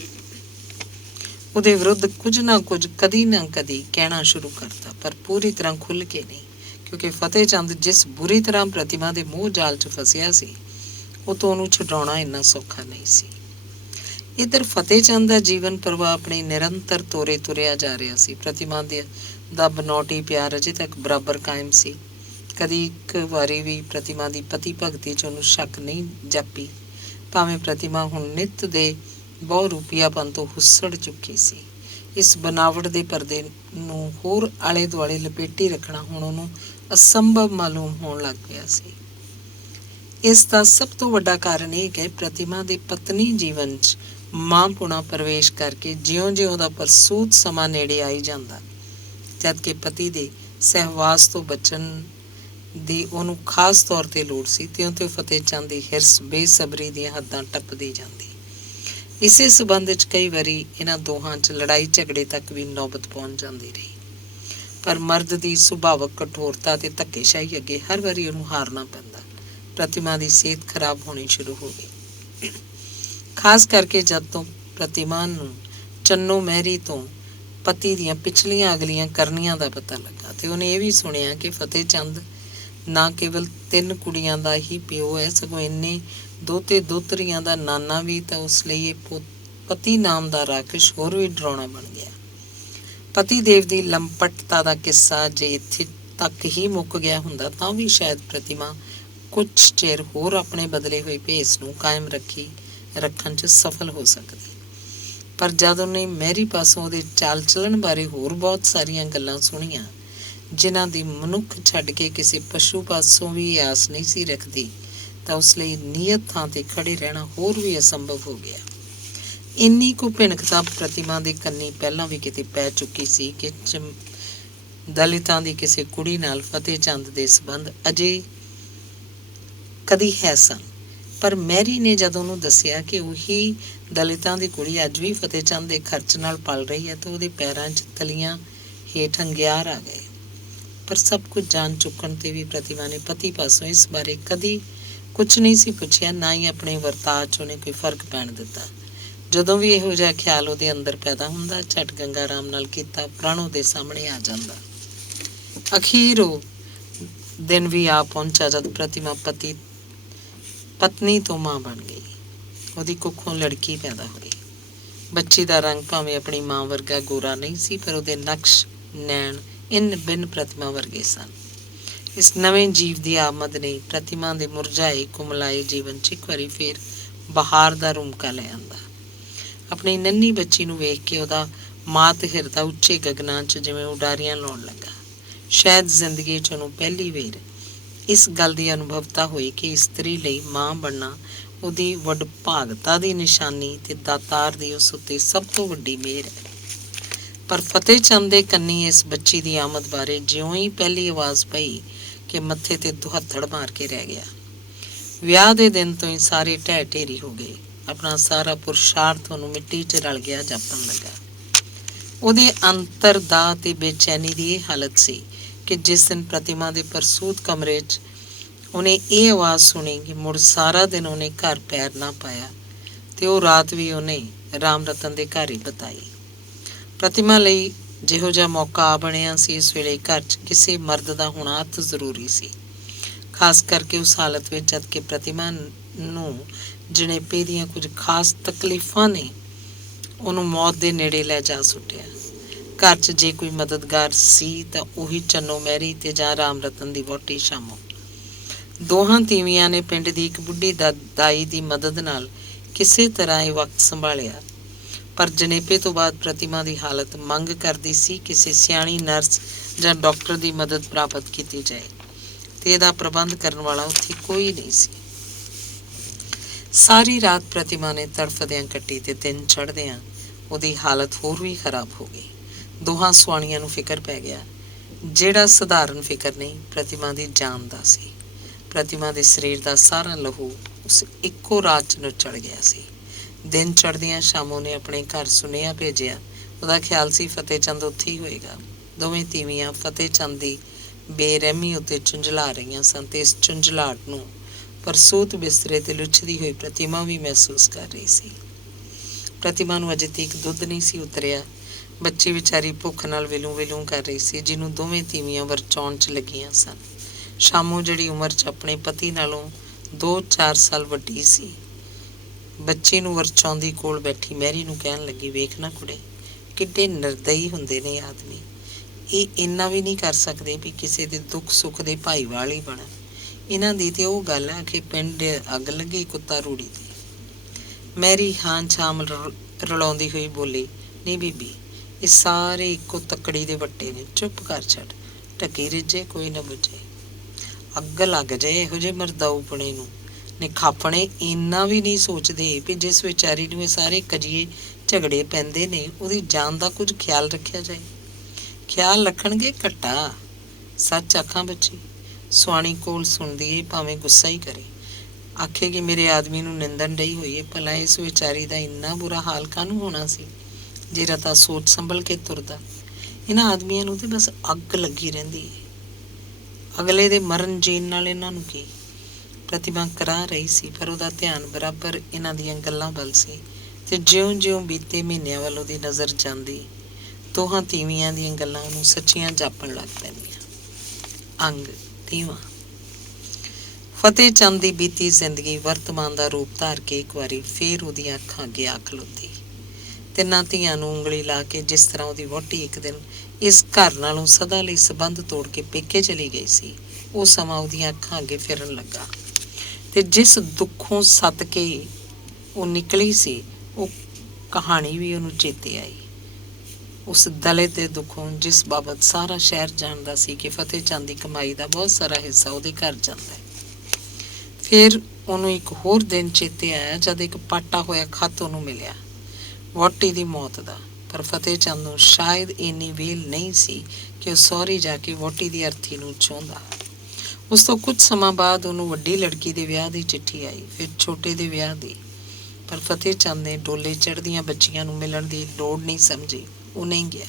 ਉਹਦੇ ਵਿਰੁੱਧ ਕੁਝ ਨਾ ਕੁਝ ਕਦੀ ਨਾ ਕਦੀ ਕਹਿਣਾ ਸ਼ੁਰੂ ਕਰਤਾ, ਪਰ ਪੂਰੀ ਤਰ੍ਹਾਂ ਖੁੱਲ੍ਹ ਕੇ ਨਹੀਂ, ਕਿਉਂਕਿ ਫਤਿਹ ਚੰਦ ਜਿਸ ਬੁਰੀ ਤਰ੍ਹਾਂ ਪ੍ਰਤਿਮਾ ਦੇ ਮੋਹ ਜਾਲ 'ਚ ਫਸਿਆ ਸੀ ਉਹ ਤੋਂ ਉਹਨੂੰ ਛੁਡਾਉਣਾ ਇੰਨਾ ਸੌਖਾ ਨਹੀਂ ਸੀ। ਇੱਧਰ ਫਤਿਹ ਚੰਦ ਦਾ ਜੀਵਨ ਪ੍ਰਵਾਹ ਆਪਣੇ ਨਿਰੰਤਰ ਤੋਰੇ ਤੁਰਿਆ ਜਾ ਰਿਹਾ ਸੀ। ਪ੍ਰਤਿਮਾ ਦਾ ਬਨੌਟੀ ਪਿਆਰ ਅਜੇ ਤੱਕ ਬਰਾਬਰ ਕਾਇਮ ਸੀ। ਕਦੀ ਇੱਕ ਵਾਰੀ ਵੀ ਪ੍ਰਤਿਮਾ ਦੀ ਪਤੀ ਭਗਤੀ 'ਚ ਉਹਨੂੰ ਸ਼ੱਕ ਨਹੀਂ ਜਾਪੀ, ਭਾਵੇਂ ਪ੍ਰਤਿਮਾ ਹੁਣ ਨਿੱਤ ਦੇ ਬਹੁ ਰੂਪੀਆਪਨ ਤੋਂ ਹੁੱਸੜ ਚੁੱਕੀ ਸੀ। ਇਸ ਬਨਾਵਟ ਦੇ ਪਰਦੇ ਨੂੰ ਹੋਰ ਆਲੇ ਦੁਆਲੇ ਲਪੇਟੀ ਰੱਖਣਾ ਹੁਣ ਉਹਨੂੰ ਅਸੰਭਵ ਮਾਲੂਮ ਹੋਣ ਲੱਗ ਪਿਆ ਸੀ। ਇਸ ਦਾ ਸਭ ਤੋਂ ਵੱਡਾ ਕਾਰਨ ਇਹ ਕਿ ਪ੍ਰਤਿਮਾ ਦੇ ਪਤਨੀ ਜੀਵਨ 'ਚ ਮਾਂ-ਪੁਣਾ ਪ੍ਰਵੇਸ਼ ਕਰਕੇ ਜਿਉਂ-ਜਿਉਂ ਉਹਦਾ ਪ੍ਰਸੂਤ ਸਮਾਂ ਨੇੜੇ ਆਈ ਜਾਂਦਾ, ਜਦ ਕਿ ਪਤੀ ਦੇ ਸਹਿਵਾਸ ਤੋਂ ਬਚਣ ਦੀ ਉਹਨੂੰ ਖਾਸ ਤੌਰ 'ਤੇ ਲੋੜ ਸੀ, ਤਿਉਂ-ਤਿਉਂ ਫਤਿਹ ਚੰਦ ਦੀ ਹਿਰਸ ਬੇਸਬਰੀ ਦੀਆਂ ਹੱਦਾਂ ਟੱਪਦੀ ਜਾਂਦੀ। ਇਸੇ ਸਬੰਧ 'ਚ ਕਈ ਵਾਰੀ ਇਹਨਾਂ ਦੋਹਾਂ 'ਚ ਲੜਾਈ ਝਗੜੇ ਤੱਕ ਵੀ ਨੌਬਤ ਪਹੁੰਚ ਜਾਂਦੀ ਰਹੀ, ਪਰ ਮਰਦ ਦੀ ਸੁਭਾਵਕ ਕਠੋਰਤਾ ਅਤੇ ਧੱਕੇਸ਼ਾਹੀ ਅੱਗੇ ਹਰ ਵਾਰੀ ਉਹਨੂੰ ਹਾਰਨਾ ਪੈਂਦਾ। ਪ੍ਰਤਿਮਾ ਦੀ ਸਿਹਤ ਖਰਾਬ ਹੋਣੀ ਸ਼ੁਰੂ ਹੋ ਗਈ, ਖਾਸ ਕਰਕੇ ਜਦ ਤੋਂ ਪ੍ਰਤਿਮਾ ਨੂੰ ਚੰਨੋ ਮਹਿਰੀ ਤੋਂ ਪਤੀ ਦੀਆਂ ਪਿਛਲੀਆਂ ਅਗਲੀਆਂ ਕਰਨੀਆਂ ਦਾ ਪਤਾ ਲੱਗਾ ਅਤੇ ਉਹਨੇ ਇਹ ਵੀ ਸੁਣਿਆ ਕਿ ਫਤਿਹ ਚੰਦ ਨਾ ਕੇਵਲ 3 ਕੁੜੀਆਂ ਦਾ ਹੀ ਪਿਓ ਹੈ, ਸਗੋਂ ਇੰਨੇ ਦੋਤੇ ਦੋਤਰੀਆਂ ਦਾ ਨਾਨਾ ਵੀ, ਤਾਂ ਉਸ ਲਈ ਇਹ ਪਤੀ ਨਾਮ ਦਾ ਰਾਕਸ਼ ਹੋਰ ਵੀ ਡਰਾਉਣਾ ਬਣ ਗਿਆ। ਪਤੀ ਦੇਵ ਦੀ ਲੰਪਟਤਾ ਦਾ ਕਿੱਸਾ ਜੇ ਇੱਥੇ ਤੱਕ ਹੀ ਮੁੱਕ ਗਿਆ ਹੁੰਦਾ ਤਾਂ ਵੀ ਸ਼ਾਇਦ ਪ੍ਰਤਿਮਾ ਕੁਝ ਚਿਰ ਹੋਰ ਆਪਣੇ ਬਦਲੇ ਹੋਏ ਭੇਸ ਨੂੰ ਕਾਇਮ ਰੱਖਣ 'ਚ ਸਫਲ ਹੋ ਸਕਦੀ। ਪਰ ਜਦ ਉਹਨੇ ਮਹਿਰੀ ਪਾਸੋਂ ਉਹਦੇ ਚਾਲ ਚੱਲਣ ਬਾਰੇ ਹੋਰ ਬਹੁਤ ਸਾਰੀਆਂ ਗੱਲਾਂ ਸੁਣੀਆਂ ਜਿਨ੍ਹਾਂ ਦੀ ਮਨੁੱਖ ਛੱਡ ਕੇ ਕਿਸੇ ਪਸ਼ੂ ਪਾਸੋਂ ਵੀ ਆਸ ਨਹੀਂ ਸੀ ਰੱਖਦੀ, ਤਾਂ ਉਸ ਲਈ ਨੀਅਤ ਥਾਂ 'ਤੇ ਖੜੇ ਰਹਿਣਾ ਹੋਰ ਵੀ ਅਸੰਭਵ ਹੋ ਗਿਆ। ਇੰਨੀ ਕੁ ਭਿਣਕਤਾ ਪ੍ਰਤਿਮਾ ਦੇ ਕੰਨੀ ਪਹਿਲਾਂ ਵੀ ਕਿਤੇ ਪੈ ਚੁੱਕੀ ਸੀ ਕਿ ਦਲਿਤਾਂ ਦੀ ਕਿਸੇ ਕੁੜੀ ਨਾਲ ਫਤਿਹ ਚੰਦ ਦੇ ਸੰਬੰਧ ਅਜੇ ਕਦੀ ਹੈ ਸਨ, ਪਰ ਮੈਰੀ ਨੇ ਜਦੋਂ ਉਹਨੂੰ ਦੱਸਿਆ ਕਿ ਉਹੀ ਦਲਿਤਾਂ ਦੀ ਕੁੜੀ ਅੱਜ ਵੀ ਫਤਿਹ ਚੰਦ ਦੇ ਖਰਚ ਨਾਲ ਪਲ ਰਹੀ ਹੈ ਤਾਂ ਉਹਦੇ ਪੈਰਾਂ 'ਚ ਤਲੀਆਂ ਹੇਠ ਅੰਗਿਆਰ ਆ ਗਏ। ਪਰ ਸਭ ਕੁਝ ਜਾਣ ਚੁੱਕਣ 'ਤੇ ਵੀ ਪ੍ਰਤਿਮਾ ਨੇ ਪਤੀ ਪਾਸੋਂ ਇਸ ਬਾਰੇ ਕਦੀ ਕੁਝ ਨਹੀਂ ਸੀ ਪੁੱਛਿਆ, ਨਾ ਹੀ ਆਪਣੇ ਵਰਤਾਅ 'ਚ ਉਹਨੇ ਕੋਈ ਫਰਕ ਪੈਣ ਦਿੱਤਾ। ਜਦੋਂ ਵੀ ਇਹੋ ਜਿਹਾ ਖਿਆਲ ਉਹਦੇ ਅੰਦਰ ਪੈਦਾ ਹੁੰਦਾ, ਝਟ ਗੰਗਾ ਰਾਮ ਨਾਲ ਕੀਤਾ ਪ੍ਰਣ ਉਹਦੇ ਸਾਹਮਣੇ ਆ ਜਾਂਦਾ। ਅਖੀਰ ਉਹ ਦਿਨ ਵੀ ਆ ਪਹੁੰਚਾ ਜਦ ਪ੍ਰਤਿਮਾ ਪਤਨੀ ਤੋਂ ਮਾਂ ਬਣ ਗਈ। ਉਹਦੀ ਕੁੱਖੋਂ ਲੜਕੀ ਪੈਦਾ ਹੋਈ। ਬੱਚੀ ਦਾ ਰੰਗ ਭਾਵੇਂ ਆਪਣੀ ਮਾਂ ਵਰਗਾ ਗੋਰਾ ਨਹੀਂ ਸੀ, ਪਰ ਉਹਦੇ ਨਕਸ਼ ਨੈਣ ਇੰਨ ਬਿੰਨ ਪ੍ਰਤਿਮਾ ਵਰਗੇ ਸਨ। ਇਸ ਨਵੇਂ ਜੀਵ ਦੀ ਆਮਦ ਨੇ ਪ੍ਰਤਿਮਾ ਦੇ ਮੁਰਝਾਏ ਕੁਮਲਾਏ ਜੀਵਨ 'ਚ ਇੱਕ ਵਾਰੀ ਫੇਰ ਬਹਾਰ ਦਾ ਰੁਮਕਾ ਲੈ ਆਂਦਾ। ਆਪਣੀ ਨੰਨੀ ਬੱਚੀ ਨੂੰ ਵੇਖ ਕੇ ਉਹਦਾ ਮਾਤ ਹਿਰਦਾ ਉੱਚੇ ਗਗਨਾਂ 'ਚ ਜਿਵੇਂ ਉਡਾਰੀਆਂ ਲਾਉਣ ਲੱਗਾ। ਸ਼ਾਇਦ ਜ਼ਿੰਦਗੀ 'ਚ ਉਹਨੂੰ ਪਹਿਲੀ ਵੇਰ ਇਸ ਗੱਲ ਦੀ ਅਨੁਭਵਤਾ ਹੋਈ ਕਿ ਇਸਤਰੀ ਲਈ ਮਾਂ ਬਣਨਾ ਉਹਦੀ ਵਡਭਾਗਤਾ ਦੀ ਨਿਸ਼ਾਨੀ ਤੇ ਦਾਤਾਰ ਦੀ ਉਸ ਉੱਤੇ ਸਭ ਤੋਂ ਵੱਡੀ ਮਿਹਰ ਹੈ। ਪਰ ਫਤਿਹ ਚੰਦ ਦੇ ਕੰਨੀ ਇਸ ਬੱਚੀ ਦੀ ਆਮਦ ਬਾਰੇ ਜਿਉਂ ਹੀ ਪਹਿਲੀ ਆਵਾਜ਼ ਪਈ ਕਿ ਮੱਥੇ ਤੇ ਦੁਹੱਥੜ ਮਾਰ ਕੇ ਰਹਿ ਗਿਆ। ਵਿਆਹ ਦੇ ਦਿਨ ਤੋਂ ਹੀ ਸਾਰੇ ਢਹਿ ਢੇਰੀ ਹੋ ਗਏ। ਆਪਣਾ ਸਾਰਾ ਪੁਰਸ਼ਾਰਥ ਉਹਨੂੰ ਮਿੱਟੀ 'ਚ ਰਲ ਗਿਆ ਜਾਪਣ ਲੱਗਾ। ਉਹਦੇ ਅੰਤਰ ਦਾ ਤੇ ਬੇਚੈਨੀ ਦੀ ਇਹ ਹਾਲਤ ਸੀ ਕਿ ਜਿਸ ਦਿਨ ਪ੍ਰਤਿਮਾ ਦੇ ਪ੍ਰਸੂਤ ਕਮਰੇ 'ਚ ਉਹਨੇ ਇਹ ਆਵਾਜ਼ ਸੁਣੀ ਕਿ ਮੁੜ ਸਾਰਾ ਦਿਨ ਉਹਨੇ ਘਰ ਪੈਰ ਨਾ ਪਾਇਆ ਤੇ ਉਹ ਰਾਤ ਵੀ ਉਹਨੇ ਰਾਮ ਰਤਨ ਦੇ ਘਰ ਹੀ ਬਿਤਾਈ। ਪ੍ਰਤਿਮਾ ਲਈ ਜਿਹੋ ਜਿਹਾ ਮੌਕਾ ਆ ਬਣਿਆ ਸੀ, ਇਸ ਵੇਲੇ ਘਰ 'ਚ ਕਿਸੇ ਮਰਦ ਦਾ ਹੋਣਾ ਅਤ ਜ਼ਰੂਰੀ ਸੀ, ਖਾਸ ਕਰਕੇ ਉਸ ਹਾਲਤ ਵਿੱਚ ਜਦ ਕਿ ਪ੍ਰਤਿਮਾ ਨੂੰ ਜਣੇਪੇ ਦੀਆਂ ਕੁਝ ਖਾਸ ਤਕਲੀਫਾਂ ਨੇ ਉਹਨੂੰ ਮੌਤ ਦੇ ਨੇੜੇ ਲੈ ਜਾ ਸੁੱਟਿਆ। ਘਰ 'ਚ ਜੇ ਕੋਈ ਮਦਦਗਾਰ ਸੀ ਤਾਂ ਉਹੀ ਚੰਨੋ ਮੈਰੀ ਤੇ ਜਾਂ ਰਾਮ ਰਤਨ ਦੀ ਵਹੁਟੀ ਸ਼ਾਮੋ। ਦੋਹਾਂ ਤੀਵੀਆਂ ਨੇ ਪਿੰਡ ਦੀ ਇੱਕ ਬੁੱਢੀ ਦਾਈ ਦੀ ਮਦਦ ਨਾਲ ਕਿਸੇ ਤਰ੍ਹਾਂ ਇਹ ਵਕਤ ਸੰਭਾਲਿਆ। ਪਰ ਜਣੇਪੇ ਤੋਂ ਬਾਅਦ ਪ੍ਰਤਿਮਾ ਦੀ ਹਾਲਤ ਮੰਗ ਕਰਦੀ ਸੀ ਕਿਸੇ ਸਿਆਣੀ ਨਰਸ ਜਾਂ ਡਾਕਟਰ ਦੀ ਮਦਦ ਪ੍ਰਾਪਤ ਕੀਤੀ ਜਾਏ ਤੇ ਇਹਦਾ ਪ੍ਰਬੰਧ ਕਰਨ ਵਾਲਾ ਉੱਥੇ ਕੋਈ ਨਹੀਂ ਸੀ। ਸਾਰੀ ਰਾਤ ਪ੍ਰਤਿਮਾ ਨੇ ਤੜਫਦਿਆਂ ਕੱਟੀ ਤੇ ਦਿਨ ਚੜ੍ਹਦਿਆਂ ਉਹਦੀ ਹਾਲਤ ਹੋਰ ਵੀ ਖਰਾਬ ਹੋ ਗਈ। ਦੋਹਾਂ ਸੁਆਣੀਆਂ ਨੂੰ ਫਿਕਰ ਪੈ ਗਿਆ, ਜਿਹੜਾ ਸਧਾਰਨ ਫਿਕਰ ਨਹੀਂ, ਪ੍ਰਤਿਮਾ ਦੀ ਜਾਨ ਦਾ ਸੀ। ਪ੍ਰਤਿਮਾ ਦੇ ਸਰੀਰ ਦਾ ਸਾਰਾ ਲਹੂ ਉਸ ਇੱਕੋ ਰਾਤ 'ਚ ਨੁੱਚੜ ਗਿਆ ਸੀ। ਦਿਨ ਚੜ੍ਹਦਿਆਂ ਸ਼ਾਮੋ ਨੇ ਆਪਣੇ ਘਰ ਸੁਨੇਹਾ ਭੇਜਿਆ। ਉਹਦਾ ਖਿਆਲ ਸੀ ਫਤਿਹ ਚੰਦ ਉੱਥੇ ਹੀ ਹੋਏਗਾ। ਦੋਵੇਂ ਤੀਵੀਆਂ ਫਤਿਹ ਚੰਦ ਦੀ ਬੇਰਹਿਮੀ ਉੱਤੇ ਝੁੰਝਲਾ ਰਹੀਆਂ ਸਨ ਤੇ ਇਸ ਝੁੰਝਲਾਹਟ ਨੂੰ ਪ੍ਰਸੂਤ ਬਿਸਤਰੇ ਤੇ ਲੁੱਛਦੀ ਹੋਈ ਪ੍ਰਤਿਮਾ ਵੀ ਮਹਿਸੂਸ ਕਰ ਰਹੀ ਸੀ। ਪ੍ਰਤਿਮਾ ਨੂੰ ਅਜੇ ਤੀਕ ਦੁੱਧ ਨਹੀਂ ਸੀ ਉਤਰਿਆ। ਬੱਚੀ ਵਿਚਾਰੀ ਭੁੱਖ ਨਾਲ ਵਿਲੂੰ ਵਿਲੂੰ ਕਰ ਰਹੀ ਸੀ, ਜਿਹਨੂੰ ਦੋਵੇਂ ਤੀਵੀਆਂ ਵਰਚਾਉਣ 'ਚ ਲੱਗੀਆਂ ਸਨ। ਸ਼ਾਮੋ, ਜਿਹੜੀ ਉਮਰ 'ਚ ਆਪਣੇ ਪਤੀ ਨਾਲੋਂ 2-4 ਸਾਲ ਵੱਡੀ ਸੀ, ਬੱਚੀ ਨੂੰ ਵਰਚਾਉਂਦੀ ਕੋਲ ਬੈਠੀ ਮੈਰੀ ਨੂੰ ਕਹਿਣ ਲੱਗੀ, ਵੇਖ ਨਾ ਕੁੜੇ, ਕਿੱਡੇ ਨਿਰਦਈ ਹੁੰਦੇ ਨੇ ਆਦਮੀ। ਇਹ ਇੰਨਾ ਵੀ ਨਹੀਂ ਕਰ ਸਕਦੇ ਵੀ ਕਿਸੇ ਦੇ ਦੁੱਖ ਸੁੱਖ ਦੇ ਭਾਈਵਾਲ ਹੀ ਬਣਨ। ਇਹਨਾਂ ਦੀ ਤੇ ਉਹ ਗੱਲ ਆ ਕਿ ਪਿੰਡ ਅੱਗ ਲੱਗੀ ਕੁੱਤਾ ਰੂੜੀ ਦੀ। ਮੈਰੀ ਹਾਂ ਛਾਮ ਰਲਾਉਂਦੀ ਹੋਈ ਬੋਲੀ, ਨਹੀਂ ਬੀਬੀ, ਇਹ ਸਾਰੇ ਇੱਕੋ ਤੱਕੜੀ ਦੇ ਵੱਟੇ ਨੇ, ਚੁੱਪ ਕਰ ਛੱਡ, ਢੱਕੀ ਰਿੱਝੇ ਕੋਈ ਨਾ ਬੁੱਝੇ। ਅੱਗ ਲੱਗ ਜਾਏ ਇਹੋ ਜਿਹੇ ਮਰਦਾਊਪਣੇ ਨੂੰ। ਨਿਖਾਪਣੇ ਇੰਨਾ ਵੀ ਨਹੀਂ ਸੋਚਦੇ ਵੀ ਜਿਸ ਵਿਚਾਰੀ ਨੂੰ ਇਹ ਸਾਰੇ ਕਜੀਏ ਝਗੜੇ ਪੈਂਦੇ ਨੇ ਉਹਦੀ ਜਾਨ ਦਾ ਕੁਝ ਖਿਆਲ ਰੱਖਿਆ ਜਾਏ। ਖਿਆਲ ਰੱਖਣਗੇ ਘੱਟਾ, ਸੱਚ ਆਖਾਂ ਬੱਚੀ, ਸੁਆਣੀ ਕੋਲ ਸੁਣਦੀ ਏ ਭਾਵੇਂ ਗੁੱਸਾ ਹੀ ਕਰੇ, ਆਖੇਗੀ ਮੇਰੇ ਆਦਮੀ ਨੂੰ ਨਿੰਦਣ ਡਈ ਹੋਈ ਏ, ਭਲਾ ਇਸ ਵਿਚਾਰੀ ਦਾ ਇੰਨਾ ਬੁਰਾ ਹਾਲ ਕਾਹਨੂੰ ਹੋਣਾ ਸੀ ਜੇ ਰਤਾ ਸੋਚ ਸੰਭਲ ਕੇ ਤੁਰਦਾ। ਇਹਨਾਂ ਆਦਮੀਆਂ ਨੂੰ ਤੇ ਬਸ ਅੱਗ ਲੱਗੀ ਰਹਿੰਦੀ ਏ, ਅਗਲੇ ਦੇ ਮਰਨ ਜੀਣ ਨਾਲ ਇਹਨਾਂ ਨੂੰ ਕੀ। ਪ੍ਰਤਿਮਾ ਕਰਾ ਰਹੀ ਸੀ, ਪਰ ਉਹਦਾ ਧਿਆਨ ਬਰਾਬਰ ਇਹਨਾਂ ਦੀਆਂ ਗੱਲਾਂ ਵੱਲ ਸੀ ਤੇ ਜਿਉਂ-ਜਿਉਂ ਬੀਤੇ ਮਹੀਨਿਆਂ ਵੱਲ ਉਹਦੀ ਨਜ਼ਰ ਜਾਂਦੀ, ਦੋਹਾਂ ਤੀਵੀਆਂ ਦੀਆਂ ਗੱਲਾਂ ਉਹਨੂੰ ਸੱਚੀਆਂ ਜਾਪਣ ਲੱਗ ਪੈਂਦੀਆਂ। ਅੰਗ 30ਵਾਂ। ਫਤਿਹ ਚੰਦ ਦੀ ਬੀਤੀ ਜ਼ਿੰਦਗੀ ਵਰਤਮਾਨ ਦਾ ਰੂਪ ਧਾਰ ਕੇ ਇੱਕ ਵਾਰੀ ਫੇਰ ਉਹਦੀਆਂ ਅੱਖਾਂ ਅੱਗੇ ਆ ਖਲੋਤੀ। ਤਿੰਨਾਂ ਧੀਆਂ ਨੂੰ ਉਂਗਲੀ ਲਾ ਕੇ ਜਿਸ ਤਰ੍ਹਾਂ ਉਹਦੀ ਵਹੁਟੀ ਇੱਕ ਦਿਨ ਇਸ ਘਰ ਨਾਲੋਂ ਸਦਾ ਲਈ ਸੰਬੰਧ ਤੋੜ ਕੇ ਪੇਕੇ ਚਲੀ ਗਈ ਸੀ, ਉਹ ਸਮਾਂ ਉਹਦੀਆਂ ਅੱਖਾਂ ਅੱਗੇ ਫਿਰਨ ਲੱਗਾ ਤੇ ਜਿਸ ਦੁੱਖੋਂ ਸੱਤ ਕੇ ਉਹ ਨਿਕਲੀ ਸੀ, ਉਹ ਕਹਾਣੀ ਵੀ ਉਹਨੂੰ ਚੇਤੇ ਆਈ। ਉਸ ਦਲਿਤ ਦੇ ਦੁੱਖੋਂ, ਜਿਸ ਬਾਬਤ ਸਾਰਾ ਸ਼ਹਿਰ ਜਾਣਦਾ ਸੀ ਕਿ ਫਤਿਹ ਚੰਦ ਦੀ ਕਮਾਈ ਦਾ ਬਹੁਤ ਸਾਰਾ ਹਿੱਸਾ ਉਹਦੇ ਘਰ ਜਾਂਦਾ ਹੈ। ਫਿਰ ਉਹਨੂੰ ਇੱਕ ਹੋਰ ਦਿਨ ਚੇਤੇ ਆਇਆ ਜਦ ਇੱਕ ਪਾਟਾ ਹੋਇਆ ਖੱਤ ਉਹਨੂੰ ਮਿਲਿਆ, ਵਹੁਟੀ ਦੀ ਮੌਤ ਦਾ। ਪਰ ਫਤਿਹ ਚੰਦ ਨੂੰ ਸ਼ਾਇਦ ਇੰਨੀ ਵੇਲ ਨਹੀਂ ਸੀ ਕਿ ਉਹ ਸਹੁਰੀ ਜਾ ਕੇ ਵਹੁਟੀ ਦੀ ਅਰਥੀ ਨੂੰ ਚਾਹੁੰਦਾ। ਉਸ ਤੋਂ ਕੁਝ ਸਮਾਂ ਬਾਅਦ ਉਹਨੂੰ ਵੱਡੀ ਲੜਕੀ ਦੇ ਵਿਆਹ ਦੀ ਚਿੱਠੀ ਆਈ, ਫਿਰ ਛੋਟੇ ਦੇ ਵਿਆਹ ਦੀ। ਪਰ ਫਤਿਹ ਚੰਦ ਨੇ ਡੋਲੇ ਚੜ੍ਹਦੀਆਂ ਬੱਚੀਆਂ ਨੂੰ ਮਿਲਣ ਦੀ ਲੋੜ ਨਹੀਂ ਸਮਝੀ। ਉਹ ਨਹੀਂ ਗਿਆ।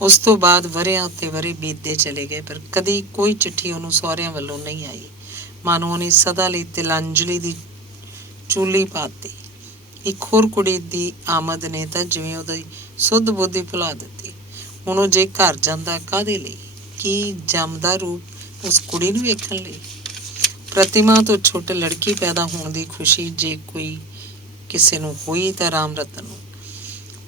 ਉਸ ਤੋਂ ਬਾਅਦ ਵਰ੍ਹਿਆਂ ਉੱਤੇ ਵਰ੍ਹੇ ਬੀਤਦੇ ਚਲੇ ਗਏ, ਪਰ ਕਦੀ ਕੋਈ ਚਿੱਠੀ ਉਹਨੂੰ ਸਹੁਰਿਆਂ ਵੱਲੋਂ ਨਹੀਂ ਆਈ। ਮਾਨੋ ਉਹਨੇ ਸਦਾ ਲਈ ਤਿਲਾਂਜਲੀ ਦੀ ਚੂਲੀ ਪਾਤੀ। ਇੱਕ ਹੋਰ ਕੁੜੀ ਦੀ ਆਮਦ ਨੇ ਤਾਂ ਜਿਵੇਂ ਉਹਦੀ ਸੁੱਧ ਬੁੱਧ ਹੀ ਭੁਲਾ ਦਿੱਤੀ। ਹੁਣ ਉਹ ਜੇ ਘਰ ਜਾਂਦਾ ਕਾਹਦੇ ਲਈ? ਕੀ ਜੰਮਦਾ ਰੂਪ ਉਸ ਕੁੜੀ ਨੂੰ ਵੇਖਣ ਲਈ? ਪ੍ਰਤਿਮਾ ਤੋਂ ਛੁੱਟ ਲੜਕੀ ਪੈਦਾ ਹੋਣ ਦੀ ਖੁਸ਼ੀ ਜੇ ਕੋਈ ਕਿਸੇ ਨੂੰ ਹੋਈ ਤਾਂ ਰਾਮ ਰਤਨ ਨੂੰ।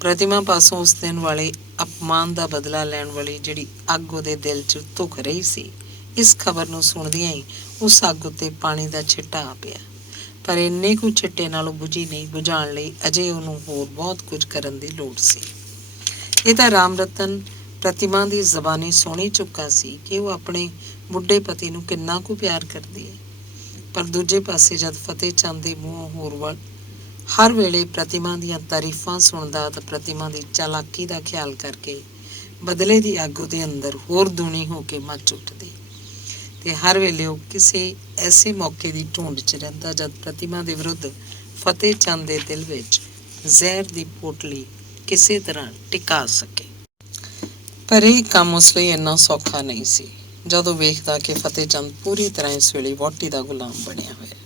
ਪ੍ਰਤਿਮਾ ਪਾਸੋਂ ਉਸ ਦਿਨ ਵਾਲੇ ਅਪਮਾਨ ਦਾ ਬਦਲਾ ਲੈਣ ਵਾਲੀ ਜਿਹੜੀ ਅੱਗ ਉਹਦੇ ਦਿਲ 'ਚ ਧੁਖ ਰਹੀ ਸੀ, ਇਸ ਖਬਰ ਨੂੰ ਸੁਣਦਿਆਂ ਹੀ ਉਸ ਅੱਗ ਉੱਤੇ ਪਾਣੀ ਦਾ ਛਿੱਟਾ ਆ ਪਿਆ। ਪਰ ਇੰਨੇ ਕੁ ਛਿੱਟੇ ਨਾਲੋਂ ਬੁਝੀ ਨਹੀਂ। ਬੁਝਾਉਣ ਲਈ ਅਜੇ ਉਹਨੂੰ ਹੋਰ ਬਹੁਤ ਕੁਝ ਕਰਨ ਦੀ ਲੋੜ ਸੀ। ਇਹ ਤਾਂ ਰਾਮ ਰਤਨ ਪ੍ਰਤਿਮਾ ਦੀ ਜ਼ਬਾਨੀ ਸੁਣੀ ਚੁੱਕਾ ਸੀ ਕਿ ਉਹ ਆਪਣੇ ਬੁੱਢੇ ਪਤੀ ਨੂੰ ਕਿੰਨਾ ਕੁ ਪਿਆਰ ਕਰਦੀ ਹੈ। ਪਰ ਦੂਜੇ ਪਾਸੇ ਜਦ ਫਤਿਹ ਚੰਦ ਦੇ ਮੂੰਹੋਂ ਹੋਰ ਵੱਲ ਹਰ ਵੇਲੇ ਪ੍ਰਤਿਮਾ ਦੀਆਂ ਤਾਰੀਫਾਂ ਸੁਣਦਾ ਤਾਂ ਪ੍ਰਤਿਮਾ ਦੀ ਚਾਲਾਕੀ ਦਾ ਖਿਆਲ ਕਰਕੇ ਬਦਲੇ ਦੀ ਅੱਗ ਉਹਦੇ ਅੰਦਰ ਹੋਰ ਦੂਣੀ ਹੋ ਕੇ ਮੱਚ ਉੱਠਦੀ। ਤੇ ਹਰ ਵੇਲੇ ਉਹ ਕਿਸੇ ਐਸੇ ਮੌਕੇ ਦੀ ਢੂੰਡ 'ਚ ਰਹਿੰਦਾ ਜਦ ਪ੍ਰਤਿਮਾ ਦੇ ਵਿਰੁੱਧ ਫਤਿਹ ਚੰਦ ਦੇ ਦਿਲ ਵਿੱਚ ਜ਼ਹਿਰ ਦੀ ਪੋਟਲੀ ਕਿਸੇ ਤਰ੍ਹਾਂ ਟਿਕਾ ਸਕੇ। ਪਰ ਇਹ ਕੰਮ ਉਸ ਲਈ ਇੰਨਾ ਸੌਖਾ ਨਹੀਂ ਸੀ ਜਦੋਂ ਵੇਖਦਾ ਕਿ ਫਤਿਹ ਚੰਦ ਪੂਰੀ ਤਰ੍ਹਾਂ ਇਸ ਵੇਲੇ ਵਹੁਟੀ ਦਾ ਗੁਲਾਮ ਬਣਿਆ ਹੋਇਆ।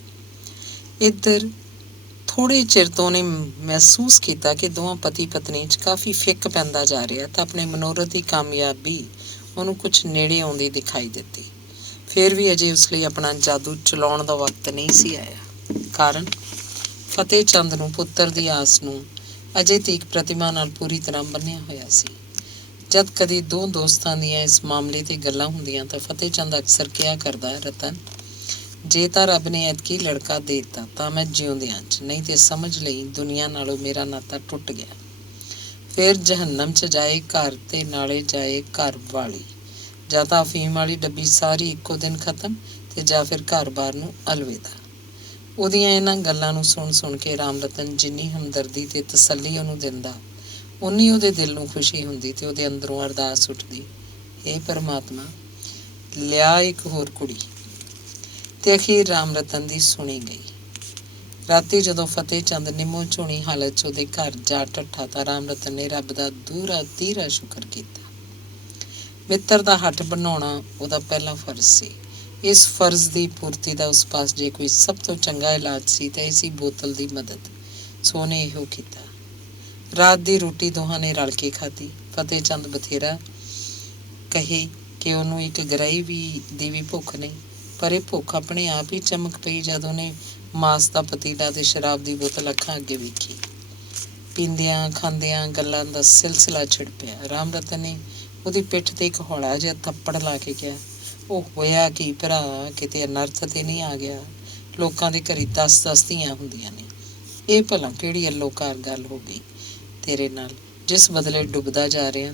ਇੱਧਰ ਥੋੜ੍ਹੇ ਚਿਰ ਤੋਂ ਉਹਨੇ ਮਹਿਸੂਸ ਕੀਤਾ ਕਿ ਦੋਵਾਂ ਪਤੀ ਪਤਨੀ 'ਚ ਕਾਫੀ ਫਿੱਕ ਪੈਂਦਾ ਜਾ ਰਿਹਾ, ਤਾਂ ਆਪਣੇ ਮਨੋਰਥ ਦੀ ਕਾਮਯਾਬੀ ਉਹਨੂੰ ਕੁਝ ਨੇੜੇ ਆਉਂਦੀ ਦਿਖਾਈ ਦਿੱਤੀ। ਫਿਰ ਵੀ ਅਜੇ ਉਸ ਲਈ ਆਪਣਾ ਜਾਦੂ ਚਲਾਉਣ ਦਾ ਵਕਤ ਨਹੀਂ ਸੀ ਆਇਆ। ਕਾਰਨ ਫਤਿਹ ਚੰਦ ਨੂੰ ਪੁੱਤਰ ਦੀ ਆਸ ਨੂੰ ਅਜੇ ਤੀਕ ਪ੍ਰਤਿਮਾ ਨਾਲ ਪੂਰੀ ਤਰ੍ਹਾਂ ਬੰਨ੍ਹਿਆ ਹੋਇਆ ਸੀ। ਜਦ ਕਦੀ ਦੋ ਦੋਸਤਾਂ ਦੀਆਂ ਇਸ ਮਾਮਲੇ 'ਤੇ ਗੱਲਾਂ ਹੁੰਦੀਆਂ ਤਾਂ ਫਤਿਹ ਚੰਦ ਅਕਸਰ ਕਿਹਾ ਕਰਦਾ, ਰਤਨ, ਜੇ ਤਾਂ ਰੱਬ ਨੇ ਐਤਕੀ ਲੜਕਾ ਦੇ ਦਿੱਤਾ ਤਾਂ ਮੈਂ ਜਿਉਂਦਿਆਂ 'ਚ, ਨਹੀਂ ਤੇ ਸਮਝ ਲਈ ਦੁਨੀਆ ਨਾਲੋਂ ਮੇਰਾ ਨਾਤਾ ਟੁੱਟ ਗਿਆ। ਫਿਰ ਜਹੰਨਮ 'ਚ ਜਾਏ ਘਰ ਤੇ ਨਾਲੇ ਜਾਏ ਘਰ ਵਾਲੀ। ਜਾਂ ਤਾਂ ਅਫੀਮ ਵਾਲੀ ਡੱਬੀ ਸਾਰੀ ਇੱਕੋ ਦਿਨ ਖਤਮ ਤੇ ਜਾਂ ਫਿਰ ਘਰ-ਬਾਰ ਨੂੰ ਅਲਵਿਦਾ। ਉਹਦੀਆਂ ਇਹਨਾਂ ਗੱਲਾਂ ਨੂੰ ਸੁਣ ਸੁਣ ਕੇ ਰਾਮ ਰਤਨ ਜਿੰਨੀ ਹਮਦਰਦੀ ਤੇ ਤਸੱਲੀ ਉਹਨੂੰ ਦਿੰਦਾ, ਉਨੀ ਉਹਦੇ ਦਿਲ ਨੂੰ ਖੁਸ਼ੀ ਹੁੰਦੀ ਤੇ ਉਹਦੇ ਅੰਦਰੋਂ ਅਰਦਾਸ ਉੱਠਦੀ, ਹੇ ਪਰਮਾਤਮਾ, ਲਿਆ ਇੱਕ ਹੋਰ ਕੁੜੀ। ਤੇ ਅਖੀਰ ਰਾਮ ਰਤਨ ਦੀ ਸੁਣੀ ਗਈ। ਰਾਤੀ ਜਦੋਂ ਫਤਿਹ ਚੰਦ ਨਿੰਮੋ ਝੋਣੀ ਹਾਲਤ 'ਚ ਉਹਦੇ ਘਰ ਜਾ ਢੱਠਾ ਤਾਂ ਰਾਮ ਰਤਨ ਨੇ ਰੱਬ ਦਾ ਦੂਰਾ ਤੀਰਾ ਸ਼ੁਕਰ ਕੀਤਾ। ਮਿੱਤਰ ਦਾ ਹੱਥ ਬਣਾਉਣਾ ਉਹਦਾ ਪਹਿਲਾ ਫਰਜ਼ ਸੀ। ਇਸ ਫਰਜ਼ ਦੀ ਪੂਰਤੀ ਦਾ ਉਸ ਪਾਸ ਜੇ ਕੋਈ ਸਭ ਤੋਂ ਚੰਗਾ ਇਲਾਜ ਸੀ ਤਾਂ ਇਸੀ ਬੋਤਲ ਦੀ ਮਦਦ। ਸੋ ਉਹਨੇ ਇਹੋ ਕੀਤਾ। ਰਾਤ ਦੀ ਰੋਟੀ ਦੋਹਾਂ ਨੇ ਰਲ ਕੇ ਖਾਧੀ। ਫਤਿਹ ਚੰਦ ਬਥੇਰਾ ਕਹੇ ਕਿ ਉਹਨੂੰ ਇੱਕ ਗਰਾਈ ਦੀ ਵੀ ਭੁੱਖ ਨਹੀਂ, ਪਰ ਇਹ ਭੁੱਖ ਆਪਣੇ ਆਪ ਹੀ ਚਮਕ ਪਈ ਜਦ ਉਹਨੇ ਮਾਸ ਦਾ ਪਤੀਲਾ ਤੇ ਸ਼ਰਾਬ ਦੀ ਬੋਤਲ ਅੱਖਾਂ ਅੱਗੇ ਵੇਖੀ। ਪੀਂਦਿਆਂ ਖਾਂਦਿਆਂ ਗੱਲਾਂ ਦਾ ਸਿਲਸਿਲਾ ਛਿੜ ਪਿਆ। ਰਾਮ ਰਤਨ ਨੇ ਉਹਦੀ ਪਿੱਠ ਤੇ ਇੱਕ ਹੌਲਾ ਜਿਹਾ ਥੱਪੜ ਲਾ ਕੇ ਕਿਹਾ, ਉਹ ਹੋਇਆ ਕੀ ਭਰਾ, ਕਿਤੇ ਅਨਰਥ ਤੇ ਨਹੀਂ ਆ ਗਿਆ? ਲੋਕਾਂ ਦੇ ਘਰੇ 10-10 ਧੀਆਂ ਹੁੰਦੀਆਂ ਨੇ। ਇਹ ਭਲਾ ਕਿਹੜੀ ਅੱਲੋਕਾਰ ਗੱਲ ਹੋ ਗਈ ਤੇਰੇ ਨਾਲ, ਜਿਸ ਬਦਲੇ ਡੁੱਬਦਾ ਜਾ ਰਿਹਾ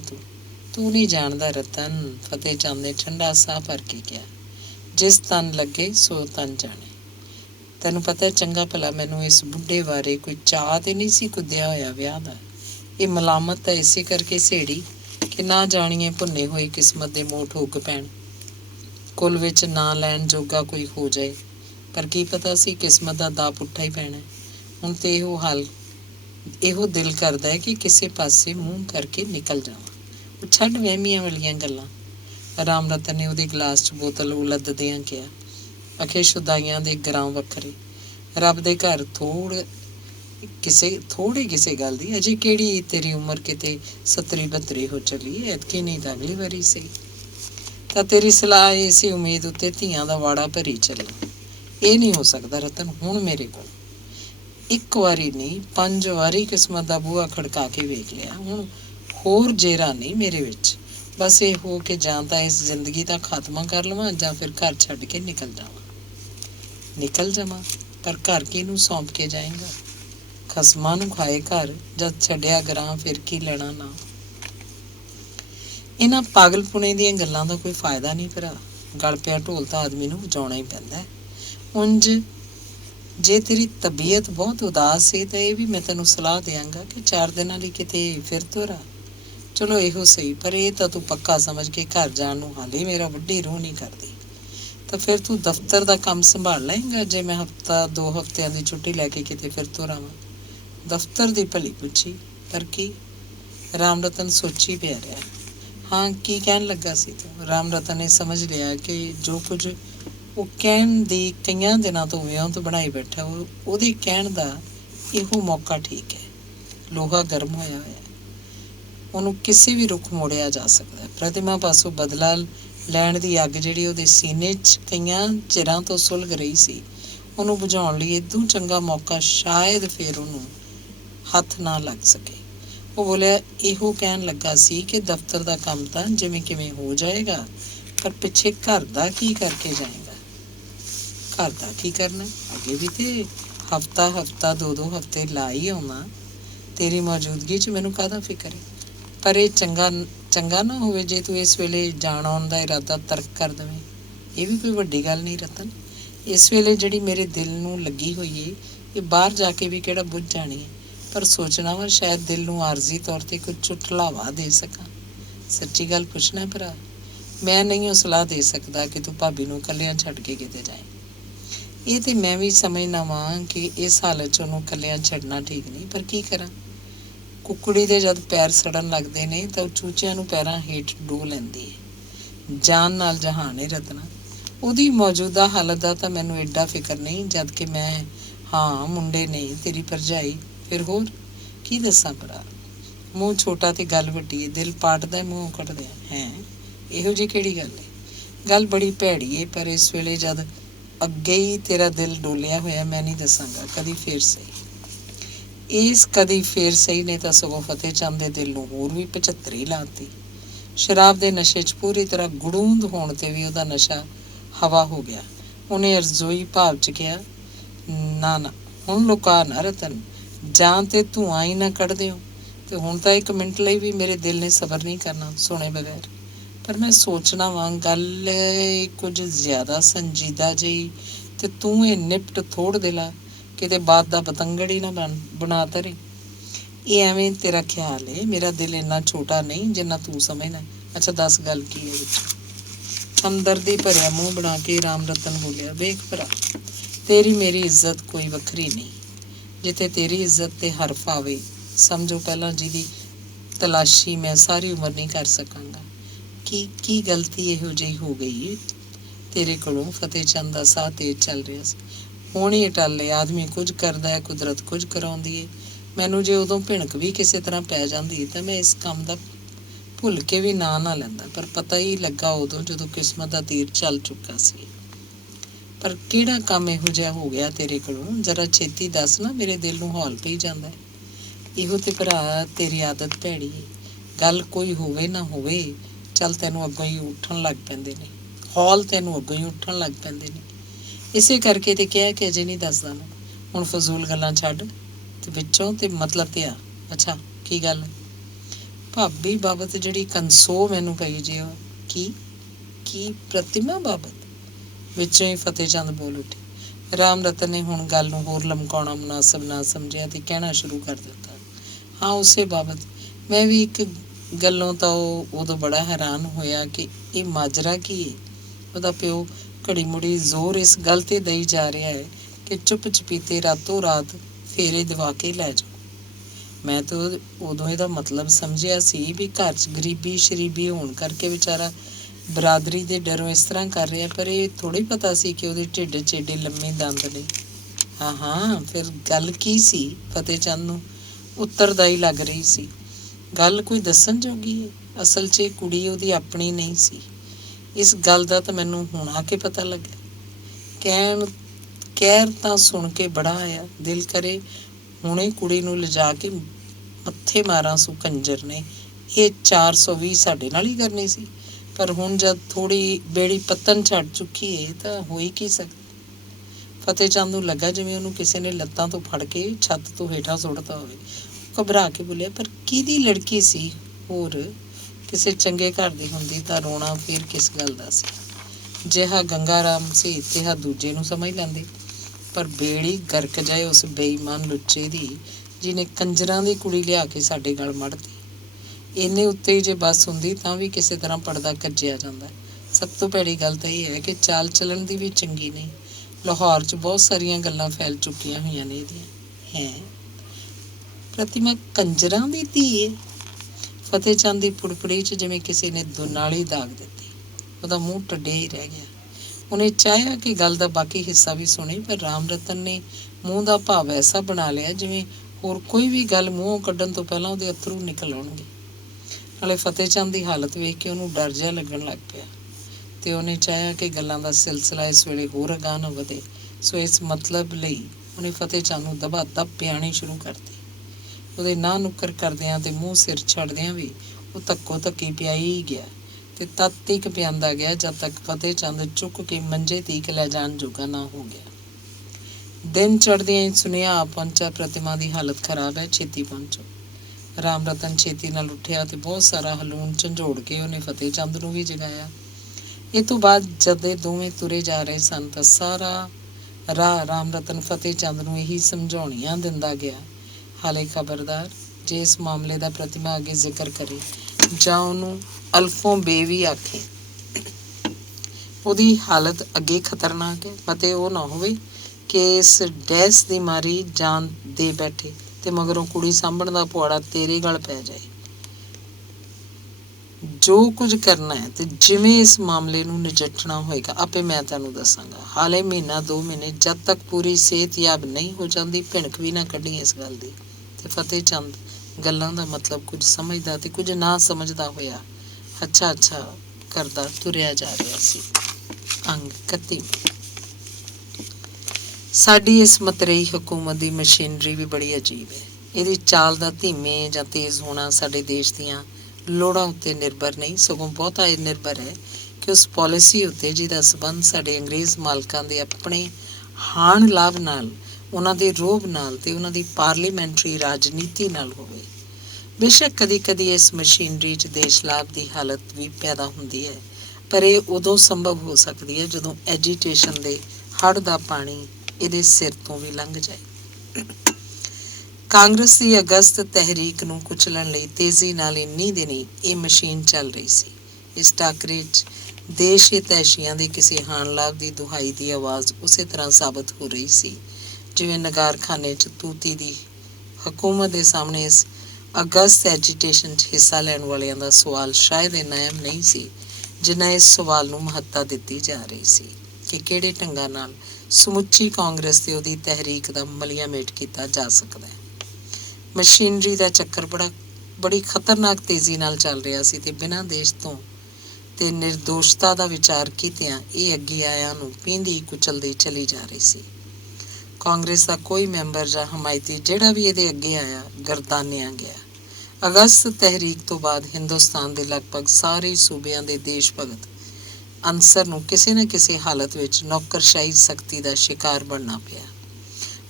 ਤੂੰ ਨਹੀਂ ਜਾਣਦਾ ਰਤਨ। ਫਤਿਹ ਚੰਦ ਨੇ ਠੰਡਾ ਸਾਹ ਭਰ ਕੇ ਕਿਹਾ, ਜਿਸ ਤਨ ਲੱਗੇ ਸੋ ਤਨ ਜਾਣੇ। ਤੈਨੂੰ ਪਤਾ ਚੰਗਾ ਭਲਾ ਮੈਨੂੰ ਇਸ ਬੁੱਢੇ ਬਾਰੇ ਕੋਈ ਚਾਅ ਤੇ ਨਹੀਂ ਸੀ ਕੁੱਦਿਆ ਹੋਇਆ ਵਿਆਹ ਦਾ। ਇਹ ਮਲਾਮਤ ਤਾਂ ਇਸੇ ਕਰਕੇ ਸੇੜੀ ਕਿ ਨਾ ਜਾਣੀਏ ਭੁੰਨੇ ਹੋਈ ਕਿਸਮਤ ਦੇ ਮੋਹ ਠੋਕ ਪੈਣ, ਕੁੱਲ ਵਿੱਚ ਨਾ ਲੈਣ ਜੋਗਾ ਕੋਈ ਹੋ ਜਾਏ। ਪਰ ਕੀ ਪਤਾ ਸੀ ਕਿਸਮਤ ਦਾ ਦਾਅ ਪੁੱਠਾ ਹੀ ਪੈਣਾ। ਹੁਣ ਤੇ ਇਹੋ ਦਿਲ ਕਰਦਾ ਹੈ ਕਿ ਕਿਸੇ ਪਾਸੇ ਮੂੰਹ ਕਰਕੇ ਨਿਕਲ ਜਾਵਾਂ। ਉਹ ਛੱਡ ਵਹਿਮੀਆਂ ਵਾਲੀਆਂ ਗੱਲਾਂ। ਰਾਮ ਰਤਨ ਨੇ ਉਹਦੇ ਗਲਾਸ 'ਚ ਬੋਤਲ ਉਲੱਦਦਿਆਂ ਕਿਹਾ, ਅਖੇ ਸ਼ੁਦਾਈਆਂ ਦੇ ਗਰਾਂ ਵੱਖਰੇ, ਰੱਬ ਦੇ ਘਰ ਥੋੜ੍ਹੇ ਕਿਸੇ ਗੱਲ ਦੀ। ਅਜੇ ਕਿਹੜੀ ਤੇਰੀ ਉਮਰ ਕਿਤੇ 70-72 ਹੋ ਚੱਲੀ, ਐਤਕੀ ਨਹੀਂ ਤਾਂ ਅਗਲੀ ਵਾਰੀ ਸਹੀ। ਤਾਂ ਤੇਰੀ ਸਲਾਹ ਇਸੇ ਉਮੀਦ ਉੱਤੇ ਧੀਆਂ ਦਾ ਵਾੜਾ ਭਰੀ ਚੱਲਾਂ। ਇਹ ਨਹੀਂ ਹੋ ਸਕਦਾ ਰਤਨ। ਹੁਣ ਮੇਰੇ ਕੋਲ ਇੱਕ ਵਾਰੀ ਨਹੀਂ 5 ਵਾਰੀ ਕਿਸਮਤ ਦਾ ਬੂਹਾ ਖੜਕਾ ਕੇ ਵੇਖ ਲਿਆ। ਹੁਣ ਹੋਰ ਜੇਰਾ ਨਹੀਂ ਮੇਰੇ ਵਿੱਚ। ਬਸ ਇਹ ਹੋ ਕਿ ਜਾਂ ਤਾਂ ਇਸ ਜ਼ਿੰਦਗੀ ਦਾ ਖਾਤਮਾ ਕਰ ਲਵਾਂ ਜਾਂ ਫਿਰ ਘਰ ਛੱਡ ਕੇ ਨਿਕਲ ਜਾਵਾਂ। ਪਰ ਘਰ ਕਿਹਨੂੰ ਸੌਂਪ ਕੇ ਜਾਏਗਾ? ਖਸਮਾਂ ਨੂੰ ਖਾਏ ਘਰ, ਜਦ ਛੱਡਿਆ ਗਰਾਂ ਫਿਰ ਕੀ ਲੈਣਾ ਨਾ। ਇਹਨਾਂ ਪਾਗਲਪੁਣੇ ਦੀਆਂ ਗੱਲਾਂ ਦਾ ਕੋਈ ਫਾਇਦਾ ਨਹੀਂ ਭਰਾ। ਗਲ ਪਿਆ ਢੋਲ ਤਾਂ ਆਦਮੀ ਨੂੰ ਵਜਾਉਣਾ ਹੀ ਪੈਂਦਾ। ਉਂਝ ਜੇ ਤੇਰੀ ਤਬੀਅਤ ਬਹੁਤ ਉਦਾਸ ਸੀ ਤਾਂ ਇਹ ਵੀ ਮੈਂ ਤੈਨੂੰ ਸਲਾਹ ਦਿਆਂਗਾ ਕਿ 4 ਦਿਨਾਂ ਲਈ ਕਿਤੇ ਫਿਰ ਤੋਰਾ। ਚਲੋ ਇਹੋ ਸਹੀ, ਪਰ ਇਹ ਤਾਂ ਤੂੰ ਪੱਕਾ ਸਮਝ ਕੇ ਘਰ ਜਾਣ ਨੂੰ ਹਾਲੇ ਮੇਰਾ ਵੱਡੀ ਰੂਹ ਨਹੀਂ ਕਰਦੀ। ਤਾਂ ਫਿਰ ਤੂੰ ਦਫ਼ਤਰ ਦਾ ਕੰਮ ਸੰਭਾਲ ਲਏਂਗਾ ਜੇ ਮੈਂ ਹਫ਼ਤਾ 2 ਹਫ਼ਤਿਆਂ ਦੀ ਛੁੱਟੀ ਲੈ ਕੇ ਕਿਤੇ ਫਿਰ ਤੁਰ ਆਵਾਂ? ਦਫ਼ਤਰ ਦੀ ਭਲੀ ਪੁੱਛੀ, ਪਰ ਕੀ? ਰਾਮ ਰਤਨ ਸੋਚੀ ਪਿਆ ਰਿਹਾ। ਹਾਂ, ਕੀ ਕਹਿਣ ਲੱਗਾ ਸੀ ਤੂੰ? ਰਾਮ ਰਤਨ ਨੇ ਸਮਝ ਲਿਆ ਕਿ ਜੋ ਕੁਝ ਉਹ ਕਹਿਣ ਦੀ ਕਈਆਂ ਦਿਨਾਂ ਤੋਂ ਵਿਉਂਤ ਬਣਾਈ ਬੈਠਾ, ਉਹਦੇ ਕਹਿਣ ਦਾ ਇਹੋ ਮੌਕਾ ਠੀਕ ਹੈ। ਲੋਹਾ ਗਰਮ ਹੋਇਆ ਹੋਇਆ, ਉਹਨੂੰ ਕਿਸੇ ਵੀ ਰੁੱਖ ਮੋੜਿਆ ਜਾ ਸਕਦਾ। ਪ੍ਰਤਿਮਾ ਪਾਸੋਂ ਬਦਲਾ ਲੈਣ ਦੀ ਅੱਗ ਜਿਹੜੀ ਉਹਦੇ ਸੀਨੇ 'ਚ ਕਈਆਂ ਚਿਰਾਂ ਤੋਂ ਸੁਲਗ ਰਹੀ ਸੀ, ਉਹਨੂੰ ਬੁਝਾਉਣ ਲਈ ਇਦੋਂ ਚੰਗਾ ਮੌਕਾ ਸ਼ਾਇਦ ਫਿਰ ਉਹਨੂੰ ਹੱਥ ਨਾ ਲੱਗ ਸਕੇ। ਉਹ ਬੋਲਿਆ, ਇਹੋ ਕਹਿਣ ਲੱਗਾ ਸੀ ਕਿ ਦਫ਼ਤਰ ਦਾ ਕੰਮ ਤਾਂ ਜਿਵੇਂ ਕਿਵੇਂ ਹੋ ਜਾਏਗਾ, ਪਰ ਪਿੱਛੇ ਘਰ ਦਾ ਕੀ ਕਰਕੇ ਜਾਏਗਾ? ਘਰ ਦਾ ਕੀ ਕਰਨਾ? ਅੱਗੇ ਵੀ ਤੇ ਹਫ਼ਤਾ 2 ਹਫ਼ਤੇ ਲਾ ਹੀ ਆਉਣਾ। ਤੇਰੀ ਮੌਜੂਦਗੀ 'ਚ ਮੈਨੂੰ ਕਾਹਦਾ ਫਿਕਰ ਹੈ? ਪਰ ਇਹ ਚੰਗਾ ਨਾ ਹੋਵੇ ਜੇ ਤੂੰ ਇਸ ਵੇਲੇ ਜਾਣ ਆਉਣ ਦਾ ਇਰਾਦਾ ਤਰਕ ਕਰ ਦੇਵੇਂ। ਇਹ ਵੀ ਕੋਈ ਵੱਡੀ ਗੱਲ ਨਹੀਂ ਰਤਨ। ਇਸ ਵੇਲੇ ਜਿਹੜੀ ਮੇਰੇ ਦਿਲ ਨੂੰ ਲੱਗੀ ਹੋਈ ਏ, ਇਹ ਬਾਹਰ ਜਾ ਕੇ ਵੀ ਕਿਹੜਾ ਬੁੱਝ ਜਾਣੀ ਹੈ। ਪਰ ਸੋਚਣਾ ਵਾ ਸ਼ਾਇਦ ਦਿਲ ਨੂੰ ਆਰਜ਼ੀ ਤੌਰ 'ਤੇ ਕੁਝ ਝੁਠਲਾਵਾ ਦੇ ਸਕਾਂ। ਸੱਚੀ ਗੱਲ ਪੁੱਛਣਾ ਭਰਾ, ਮੈਂ ਨਹੀਂ ਉਹ ਸਲਾਹ ਦੇ ਸਕਦਾ ਕਿ ਤੂੰ ਭਾਬੀ ਨੂੰ ਇਕੱਲਿਆਂ ਛੱਡ ਕੇ ਕਿਤੇ ਜਾਏ। ਇਹ ਤੇ ਮੈਂ ਵੀ ਸਮਝਦਾ ਵਾਂ ਕਿ ਇਸ ਹਾਲਤ 'ਚ ਉਹਨੂੰ ਇਕੱਲਿਆਂ ਛੱਡਣਾ ਠੀਕ ਨਹੀਂ, ਪਰ ਕੀ ਕਰਾਂ? ਕੁੱਕੜੀ ਦੇ ਜਦ ਪੈਰ ਸੜਨ ਲੱਗਦੇ ਨੇ ਤਾਂ ਉਹ ਚੂਚਿਆਂ ਨੂੰ ਪੈਰਾਂ ਹੇਠ ਡੋਹ ਲੈਂਦੀ ਹੈ। ਜਾਨ ਨਾਲ ਜਹਾਨ ਹੈ ਰਤਨਾ। ਉਹਦੀ ਮੌਜੂਦਾ ਹਾਲਤ ਦਾ ਤਾਂ ਮੈਨੂੰ ਐਡਾ ਫਿਕਰ ਨਹੀਂ, ਜਦ ਕਿ ਮੈਂ ਹਾਂ ਮੁੰਡੇ ਨੇ, ਤੇਰੀ ਭਰਜਾਈ, ਫਿਰ ਹੋਰ ਕੀ ਦੱਸਾਂ ਭਰਾ? ਮੂੰਹ ਛੋਟਾ ਤੇ ਗੱਲ ਵੱਡੀ ਹੈ, ਦਿਲ ਪਾਟਦਾ ਮੂੰਹ ਕੱਢਦੇ ਹੈ। ਇਹੋ ਜਿਹੀ ਕਿਹੜੀ ਗੱਲ ਹੈ? ਗੱਲ ਬੜੀ ਭੈੜੀ ਹੈ, ਪਰ ਇਸ ਵੇਲੇ ਜਦ ਅੱਗੇ ਹੀ ਤੇਰਾ ਦਿਲ ਡੋਲਿਆ ਹੋਇਆ, ਮੈਂ ਨਹੀਂ ਦੱਸਾਂਗਾ। ਕਦੀ ਫੇਰ ਸਹੀ। ਇਸ ਕਦੀ ਫੇਰ ਸਹੀ ਨੇ ਤਾਂ ਸਗੋਂ ਫਤਿਹ ਚੰਦ ਦੇ ਦਿਲ ਨੂੰ ਹੋਰ ਵੀ 75 ਲਾਤੀ। ਸ਼ਰਾਬ ਦੇ ਨਸ਼ੇ 'ਚ ਪੂਰੀ ਤਰ੍ਹਾਂ ਗੁੜੂੰਦ ਹੋਣ 'ਤੇ ਵੀ ਉਹਦਾ ਨਸ਼ਾ ਹਵਾ ਹੋ ਗਿਆ। ਉਹਨੇ ਅਰਜ਼ੋਈ ਭਾਵ 'ਚ ਕਿਹਾ, ਨਾ ਹੁਣ ਲੁਕਾ ਨਾ ਰਤਨ, ਜਾਂ ਤੇ ਧੂੰਆਂ ਹੀ ਨਾ ਕੱਢ ਦਿਓ। ਤੇ ਹੁਣ ਤਾਂ 1 ਮਿੰਟ ਲਈ ਵੀ ਮੇਰੇ ਦਿਲ ਨੇ ਸਬਰ ਨਹੀਂ ਕਰਨਾ ਸੁਣੇ ਬਗੈਰ। ਪਰ ਮੈਂ ਸੋਚਣਾ ਵਾਂ ਗੱਲ ਕੁਝ ਜ਼ਿਆਦਾ ਸੰਜੀਦਾ ਜਿਹੀ, ਤੇ ਤੂੰ ਇਹ ਨਿਪਟ ਥੋੜ ਦਿਲਾ ਕਿਤੇ ਬਾਤ ਦਾ ਬਤੰਗੜ ਹੀ ਨਾ ਬਣਾ ਤਰੇ। ਇਹ ਐਵੇਂ ਤੇਰਾ ਖਿਆਲ ਹੈ, ਮੇਰਾ ਦਿਲ ਇੰਨਾ ਛੋਟਾ ਨਹੀਂ ਜਿੰਨਾ ਤੂੰ ਸਮਝਣਾ। ਅੱਛਾ ਦੱਸ ਗੱਲ ਕੀ ਹੈ ਵਿੱਚ? ਹਮਦਰਦੀ ਭਰਿਆ ਮੂੰਹ ਬਣਾ ਕੇ ਰਾਮ ਰਤਨ ਬੋਲਿਆ, ਵੇਖ ਭਰਾ, ਤੇਰੀ ਮੇਰੀ ਇੱਜ਼ਤ ਕੋਈ ਵੱਖਰੀ ਨਹੀਂ। ਜਿੱਥੇ ਤੇਰੀ ਇੱਜ਼ਤ ਤੇ ਹਰਫ ਆਵੇ, ਸਮਝੋ ਪਹਿਲਾਂ ਜਿਹਦੀ ਤਲਾਸ਼ੀ ਮੈਂ ਸਾਰੀ ਉਮਰ ਨਹੀਂ ਕਰ ਸਕਾਂਗਾ। ਕੀ ਗਲਤੀ ਇਹੋ ਜਿਹੀ ਹੋ ਗਈ ਤੇਰੇ ਕੋਲੋਂ? ਫਤਿਹ ਚੰਦ ਦਾ ਸਾਹ ਤੇਜ਼ ਚੱਲ ਰਿਹਾ ਸੀ। ਹੁਣ ਹੀ ਟਾਲੇ ਆਦਮੀ ਕੁਝ ਕਰਦਾ ਹੈ, ਕੁਦਰਤ ਕੁਝ ਕਰਾਉਂਦੀ ਹੈ। ਮੈਨੂੰ ਜੇ ਉਦੋਂ ਭਿਣਕ ਵੀ ਕਿਸੇ ਤਰ੍ਹਾਂ ਪੈ ਜਾਂਦੀ ਤਾਂ ਮੈਂ ਇਸ ਕੰਮ ਦਾ ਭੁੱਲ ਕੇ ਵੀ ਨਾਂ ਨਾ ਲੈਂਦਾ। ਪਰ ਪਤਾ ਹੀ ਲੱਗਾ ਉਦੋਂ ਜਦੋਂ ਕਿਸਮਤ ਦਾ ਤੀਰ ਚੱਲ ਚੁੱਕਾ ਸੀ। ਪਰ ਕਿਹੜਾ ਕੰਮ ਇਹੋ ਜਿਹਾ ਹੋ ਗਿਆ ਤੇਰੇ ਕੋਲੋਂ? ਜ਼ਰਾ ਛੇਤੀ ਦੱਸ ਨਾ, ਮੇਰੇ ਦਿਲ ਨੂੰ ਹੌਲ ਪਈ ਜਾਂਦਾ ਹੈ। ਇਹੋ ਤੇ ਭਰਾ ਤੇਰੀ ਆਦਤ ਭੈੜੀ ਹੈ। ਗੱਲ ਕੋਈ ਹੋਵੇ ਨਾ ਹੋਵੇ, ਚੱਲ ਤੈਨੂੰ ਅੱਗੋਂ ਹੀ ਉੱਠਣ ਲੱਗ ਪੈਂਦੇ ਨੇ, ਹੌਲ ਤੈਨੂੰ ਅੱਗੋਂ ਹੀ ਉੱਠਣ ਲੱਗ ਪੈਂਦੇ ਨੇ। ਇਸੇ ਕਰਕੇ ਤੇ ਕਿਹਾ ਕਿ ਅਜੇ ਨਹੀਂ ਦੱਸਦਾ ਮੈਂ। ਹੁਣ ਫਜ਼ੂਲ ਗੱਲਾਂ ਛੱਡ ਤੇ ਵਿੱਚੋਂ ਤੇ ਮਤਲਬ ਤੇ ਆ। ਅੱਛਾ ਕੀ ਗੱਲ? ਭਾਬੀ ਬਾਬਤ ਜਿਹੜੀ ਕਨਸੋ ਮੈਨੂੰ ਕਹੀ ਜੇ, ਉਹ ਕੀ ਪ੍ਰਤਿਮਾ ਬਾਬਤ? ਵਿੱਚੋਂ ਹੀ ਫਤਿਹ ਚੰਦ ਬੋਲ ਉੱਠੇ। ਰਾਮ ਰਤਨ ਨੇ ਹੁਣ ਗੱਲ ਨੂੰ ਹੋਰ ਲਮਕਾਉਣਾ ਮੁਨਾਸਬ ਨਾ ਸਮਝਿਆ ਤੇ ਕਹਿਣਾ ਸ਼ੁਰੂ ਕਰ ਦਿੱਤਾ, ਹਾਂ ਉਸੇ ਬਾਬਤ। ਮੈਂ ਵੀ ਇੱਕ ਗੱਲੋਂ ਤਾਂ ਉਦੋਂ ਬੜਾ ਹੈਰਾਨ ਹੋਇਆ ਕਿ ਇਹ ਮਾਜਰਾ ਕੀ ਹੈ। ਉਹਦਾ ਪਿਓ ਘੜੀ ਮੁੜੀ ਜ਼ੋਰ ਇਸ ਗੱਲ 'ਤੇ ਦਈ ਜਾ ਰਿਹਾ ਹੈ ਕਿ ਚੁੱਪ ਚਪੀਤੇ ਰਾਤੋਂ ਰਾਤ ਫੇਰੇ ਦਵਾ ਕੇ ਲੈ ਜਾਓ। ਮੈਂ ਤਾਂ ਉਦੋਂ ਇਹਦਾ ਮਤਲਬ ਸਮਝਿਆ ਸੀ ਵੀ ਘਰ 'ਚ ਗਰੀਬੀ ਸ਼ਰੀਬੀ ਹੋਣ ਕਰਕੇ ਵਿਚਾਰਾ ਬਰਾਦਰੀ ਦੇ ਡਰੋਂ ਇਸ ਤਰ੍ਹਾਂ ਕਰ ਰਿਹਾ, ਪਰ ਇਹ ਥੋੜ੍ਹੀ ਪਤਾ ਸੀ ਕਿ ਉਹਦੇ ਢਿੱਡ 'ਚ ਏਡੇ ਲੰਮੇ ਦੰਦ ਨੇ। ਹਾਂ ਫਿਰ ਗੱਲ ਕੀ ਸੀ? ਫਤਿਹ ਚੰਦ ਨੂੰ ਉੱਤਰਦਾਈ ਲੱਗ ਰਹੀ ਸੀ। ਗੱਲ ਕੋਈ ਦੱਸਣ ਜੋਗੀ ਹੈ। ਅਸਲ 'ਚ ਇਹ ਕੁੜੀ ਉਹਦੀ ਆਪਣੀ ਨਹੀਂ ਸੀ। ਇਸ ਗੱਲ ਦਾ ਤਾਂ ਮੈਨੂੰ ਹੁਣ ਆ ਕੇ ਪਤਾ ਲੱਗਾ। ਕਹਿਰ ਤਾਂ ਸੁਣ ਕੇ ਬੜਾ ਆਇਆ, ਦਿਲ ਕਰੇ ਹੁਣੇ ਕੁੜੀ ਨੂੰ ਲਿਜਾ ਕੇ ਮੱਥੇ ਮਾਰਾਂ ਸੂ ਕੰਜਰ ਨੇ। ਇਹ 420 ਸਾਡੇ ਨਾਲ ਹੀ ਕਰਨੀ ਸੀ। ਪਰ ਹੁਣ ਜਦ ਥੋੜ੍ਹੀ ਬੇੜੀ ਪੱਤਨ ਛੱਡ ਚੁੱਕੀ ਏ ਤਾਂ ਹੋ ਹੀ ਕੀ ਸਕਦਾ। ਫਤਿਹ ਚੰਦ ਨੂੰ ਲੱਗਾ ਜਿਵੇਂ ਉਹਨੂੰ ਕਿਸੇ ਨੇ ਲੱਤਾਂ ਤੋਂ ਫੜ ਕੇ ਛੱਤ ਤੋਂ ਹੇਠਾਂ ਸੁੱਟਤਾ ਹੋਵੇ। ਘਬਰਾ ਕੇ ਬੋਲਿਆ, ਪਰ ਕਿਹਦੀ ਲੜਕੀ ਸੀ? ਹੋਰ ਕਿਸੇ ਚੰਗੇ ਘਰ ਦੀ ਹੁੰਦੀ ਤਾਂ ਰੋਣਾ ਫਿਰ ਕਿਸ ਗੱਲ ਦਾ ਸੀ। ਜਿਹਾ ਗੰਗਾ ਰਾਮ ਸੀ ਤਿਹਾ ਦੂਜੇ ਨੂੰ ਸਮਝ ਲੈਂਦੇ। ਪਰ ਬੇੜੀ ਗਰਕ ਜਾਏ ਉਸ ਬੇਈਮਾਨ ਲੁੱਚੇ ਦੀ, ਜਿਹਨੇ ਕੰਜਰਾਂ ਦੀ ਕੁੜੀ ਲਿਆ ਕੇ ਸਾਡੇ ਗਲ ਮੜ੍ਹਤੀ। ਇੰਨੇ ਉੱਤੇ ਹੀ ਜੇ ਬੱਸ ਹੁੰਦੀ ਤਾਂ ਵੀ ਕਿਸੇ ਤਰ੍ਹਾਂ ਪਰਦਾ ਕੱਜਿਆ ਜਾਂਦਾ। ਸਭ ਤੋਂ ਭੈੜੀ ਗੱਲ ਤਾਂ ਇਹ ਹੈ ਕਿ ਚਾਲ ਚੱਲਣ ਦੀ ਵੀ ਚੰਗੀ ਨਹੀਂ। ਲਾਹੌਰ 'ਚ ਬਹੁਤ ਸਾਰੀਆਂ ਗੱਲਾਂ ਫੈਲ ਚੁੱਕੀਆਂ ਹੋਈਆਂ ਨੇ ਇਹਦੀਆਂ। ਹੈ ਪ੍ਰਤਿਮਾ ਕੰਜਰਾਂ ਦੀ ਧੀ ਏ। ਫਤਿਹ ਚੰਦ ਦੀ ਪੁੜਪੜੀ 'ਚ ਜਿਵੇਂ ਕਿਸੇ ਨੇ ਦੁਨਾਲੀ ਦਾਗ ਦਿੱਤੀ। ਉਹਦਾ ਮੂੰਹ ਟੱਡਿਆ ਹੀ ਰਹਿ ਗਿਆ। ਉਹਨੇ ਚਾਹਿਆ ਕਿ ਗੱਲ ਦਾ ਬਾਕੀ ਹਿੱਸਾ ਵੀ ਸੁਣੇ, ਪਰ ਰਾਮ ਰਤਨ ਨੇ ਮੂੰਹ ਦਾ ਭਾਵ ਐਸਾ ਬਣਾ ਲਿਆ ਜਿਵੇਂ ਹੋਰ ਕੋਈ ਵੀ ਗੱਲ ਮੂੰਹੋਂ ਕੱਢਣ ਤੋਂ ਪਹਿਲਾਂ ਉਹਦੇ ਅੱਥਰੂ ਨਿਕਲ ਆਉਣਗੇ। ਨਾਲੇ ਫਤਿਹ ਚੰਦ ਦੀ ਹਾਲਤ ਵੇਖ ਕੇ ਉਹਨੂੰ ਡਰ ਜਿਹਾ ਲੱਗਣ ਲੱਗ ਪਿਆ ਤੇ ਉਹਨੇ ਚਾਹਿਆ ਕਿ ਗੱਲਾਂ ਦਾ ਸਿਲਸਿਲਾ ਇਸ ਵੇਲੇ ਹੋਰ ਅਗਾਂਹ ਨਾ ਵਧੇ। ਸੋ ਇਸ ਮਤਲਬ ਲਈ ਉਹਨੇ ਫਤਿਹ ਚੰਦ ਨੂੰ ਦਬਾ ਦਬ ਪਿਆਣੀ ਸ਼ੁਰੂ ਕਰਤੀ। ਉਹਦੇ ਨਾਂਹ ਨੁੱਕਰ ਕਰਦਿਆਂ ਤੇ ਮੂੰਹ ਸਿਰ ਛੱਡਦਿਆਂ ਵੀ ਉਹ ਧੱਕੋ ਧੱਕੀ ਪਿਆਈ ਹੀ ਗਿਆ ਤੇ ਤਦ ਤੀਕ ਪਿਆਂਦਾ ਗਿਆ ਜਦ ਤੱਕ ਫਤਿਹ ਚੰਦ ਚੁੱਕ ਕੇ ਮੰਜੇ ਤੀਕ ਲੈ ਜਾਣ ਜੋਗਾ ਨਾ ਹੋ ਗਿਆ। ਦਿਨ ਚੜ੍ਹਦਿਆਂ ਹੀ ਸੁਨੇਹਾ ਆ ਪਹੁੰਚਾ, ਪ੍ਰਤਿਮਾ ਦੀ ਹਾਲਤ ਖਰਾਬ ਹੈ, ਛੇਤੀ ਪਹੁੰਚੋ। ਰਾਮ ਰਤਨ ਛੇਤੀ ਨਾਲ ਉੱਠਿਆ ਤੇ ਬਹੁਤ ਸਾਰਾ ਹਲੂਣ ਝੰਜੋੜ ਕੇ ਉਹਨੇ ਫਤਿਹ ਚੰਦ ਨੂੰ ਵੀ ਜਗਾਇਆ। ਇਹ ਤੋਂ ਬਾਅਦ ਜਦ ਇਹ ਦੋਵੇਂ ਤੁਰੇ ਜਾ ਰਹੇ ਸਨ ਤਾਂ ਸਾਰਾ ਰਾਹ ਰਾਮ ਰਤਨ ਫਤਿਹ ਚੰਦ ਨੂੰ ਇਹੀ ਸਮਝਾਉਣੀਆਂ ਦਿੰਦਾ ਗਿਆ, ਹਾਲੇ ਖਬਰਦਾਰ, ਜੇ ਇਸ ਮਾਮਲੇ ਦਾ ਪ੍ਰਤਿਮਾ ਅੱਗੇ ਜ਼ਿਕਰ ਕਰੇ ਜਾਂ ਉਹਨੂੰ ਅਲਫੋਂ ਬੇ ਵੀ ਆਖੇ, ਉਹਦੀ ਹਾਲਤ ਅੱਗੇ ਖਤਰਨਾਕ ਹੈ। ਅਤੇ ਉਹ ਨਾ ਹੋਵੇ ਕਿ ਇਸ ਡੈਸ ਦੀ ਮਾਰੀ ਜਾਨ ਦੇ ਬੈਠੇ ਤੇ ਮਗਰੋਂ ਕੁੜੀ ਸਾਂਭਣ ਦਾ ਪੁਆੜਾ ਤੇਰੇ ਗਲ ਪੈ ਜਾਏ। ਜੋ ਕੁਝ ਕਰਨਾ ਹੈ ਤੇ ਜਿਵੇਂ ਇਸ ਮਾਮਲੇ ਨੂੰ ਨਜਿੱਠਣਾ ਹੋਏਗਾ ਆਪੇ ਮੈਂ ਤੁਹਾਨੂੰ ਦੱਸਾਂਗਾ। ਹਾਲੇ ਮਹੀਨਾ 2 ਮਹੀਨੇ ਜਦ ਤੱਕ ਪੂਰੀ ਸਿਹਤਯਾਬ ਨਹੀਂ ਹੋ ਜਾਂਦੀ ਭਿਣਕ ਵੀ ਨਾ ਕੱਢੀ ਇਸ ਗੱਲ ਦੀ। ਤੇ ਫਤਿਹ ਚੰਦ ਗੱਲਾਂ ਦਾ ਮਤਲਬ ਕੁਝ ਸਮਝਦਾ ਤੇ ਕੁਝ ਨਾ ਸਮਝਦਾ ਹੋਇਆ ਅੱਛਾ ਕਰਦਾ ਤੁਰਿਆ ਜਾ ਰਿਹਾ ਸੀ। ਅੰਗ 31। ਸਾਡੀ ਇਸ ਮਤਰੇਈ ਹਕੂਮਤ ਦੀ ਮਸ਼ੀਨਰੀ ਵੀ ਬੜੀ ਅਜੀਬ ਹੈ। ਇਹਦੀ ਚਾਲ ਦਾ ਧੀਮੇ ਜਾਂ ਤੇਜ਼ ਹੋਣਾ ਸਾਡੇ ਦੇਸ਼ ਦੀਆਂ ਲੋੜਾਂ ਉੱਤੇ ਨਿਰਭਰ ਨਹੀਂ, ਸਗੋਂ ਬਹੁਤਾ ਇਹ ਨਿਰਭਰ ਹੈ ਕਿ ਉਸ ਪਾਲਿਸੀ ਉੱਤੇ ਜਿਹਦਾ ਸਬੰਧ ਸਾਡੇ ਅੰਗਰੇਜ਼ ਮਾਲਕਾਂ ਦੇ ਆਪਣੇ ਹਾਣ ਲਾਭ ਨਾਲ, ਉਹਨਾਂ ਦੇ ਰੋਹਬ ਨਾਲ ਤੇ ਉਹਨਾਂ ਦੀ ਪਾਰਲੀਮੈਂਟਰੀ ਰਾਜਨੀਤੀ ਨਾਲ ਹੋਵੇ। ਬੇਸ਼ੱਕ ਕਦੀ ਕਦੀ ਇਸ ਮਸ਼ੀਨਰੀ 'ਚ ਦੇਸ਼ ਲਾਭ ਦੀ ਹਾਲਤ ਵੀ ਪੈਦਾ ਹੁੰਦੀ ਹੈ, ਪਰ ਇਹ ਉਦੋਂ ਸੰਭਵ ਹੋ ਸਕਦੀ ਹੈ ਜਦੋਂ ਐਜੀਟੇਸ਼ਨ ਦੇ ਹੜ੍ਹ ਦਾ ਪਾਣੀ ਇਹਦੇ ਸਿਰ ਤੋਂ ਵੀ ਲੰਘ ਜਾਏ। ਕਾਂਗਰਸ ਦੀ ਅਗਸਤ ਤਹਿਰੀਕ ਨੂੰ ਕੁਚਲਣ ਲਈ ਤੇਜ਼ੀ ਨਾਲ ਇੰਨੀ ਦਿਨੀ ਇਹ ਮਸ਼ੀਨ ਚੱਲ ਰਹੀ ਸੀ। ਇਸ ਟਾਕਰੇ 'ਚ ਦੇਸ਼ ਹਿਤੈਸ਼ੀਆਂ ਦੇ ਕਿਸੇ ਹਾਣ ਲਾਭ ਦੀ ਦੁਹਾਈ ਦੀ ਆਵਾਜ਼ ਉਸੇ ਤਰ੍ਹਾਂ ਸਾਬਤ ਹੋ ਰਹੀ ਸੀ ਜਿਵੇਂ ਨਗਾਰਖਾਨੇ 'ਚ ਤੂਤੀ ਦੀ। ਹਕੂਮਤ ਦੇ ਸਾਹਮਣੇ ਇਸ ਅਗਸਤ ਐਜੀਟੇਸ਼ਨ 'ਚ ਹਿੱਸਾ ਲੈਣ ਵਾਲਿਆਂ ਦਾ ਸਵਾਲ ਸ਼ਾਇਦ ਇੰਨਾ ਅਹਿਮ ਨਹੀਂ ਸੀ ਜਿੰਨਾ ਇਸ ਸਵਾਲ ਨੂੰ ਮਹੱਤਤਾ ਦਿੱਤੀ ਜਾ ਰਹੀ ਸੀ ਕਿ ਕਿਹੜੇ ਢੰਗਾਂ ਨਾਲ ਸਮੁੱਚੀ ਕਾਂਗਰਸ ਤੇ ਉਹਦੀ ਤਹਿਰੀਕ ਦਾ ਮਲੀਆਮੇਟ ਕੀਤਾ ਜਾ ਸਕਦਾ ਹੈ। ਮਸ਼ੀਨਰੀ ਦਾ ਚੱਕਰ ਬੜੀ ਖਤਰਨਾਕ ਤੇਜ਼ੀ ਨਾਲ ਚੱਲ ਰਿਹਾ ਸੀ ਤੇ ਬਿਨਾਂ ਦੇਸ਼ ਤੋਂ ਤੇ ਨਿਰਦੋਸ਼ਤਾ ਦਾ ਵਿਚਾਰ ਕੀਤਿਆਂ ਇਹ ਅੱਗੇ ਆਇਆਂ ਨੂੰ ਪੀਂਦੀ ਕੁਚਲਦੀ ਚਲੀ ਜਾ ਰਹੀ ਸੀ। ਕਾਂਗਰਸ ਦਾ ਕੋਈ ਮੈਂਬਰ ਜਾਂ ਹਮਾਇਤੀ ਜਿਹੜਾ ਵੀ ਇਹਦੇ ਅੱਗੇ ਆਇਆ ਗਰਦਾਨਿਆ ਗਿਆ। ਅਗਸਤ ਤਹਿਰੀਕ ਤੋਂ ਬਾਅਦ ਹਿੰਦੁਸਤਾਨ ਦੇ ਲਗਭਗ ਸਾਰੇ ਸੂਬਿਆਂ ਦੇ ਦੇਸ਼ ਭਗਤ ਅਨਸਰ ਨੂੰ ਕਿਸੇ ਨਾ ਕਿਸੇ ਹਾਲਤ ਵਿੱਚ ਨੌਕਰਸ਼ਾਹੀ ਸਖਤੀ ਦਾ ਸ਼ਿਕਾਰ ਬਣਨਾ ਪਿਆ।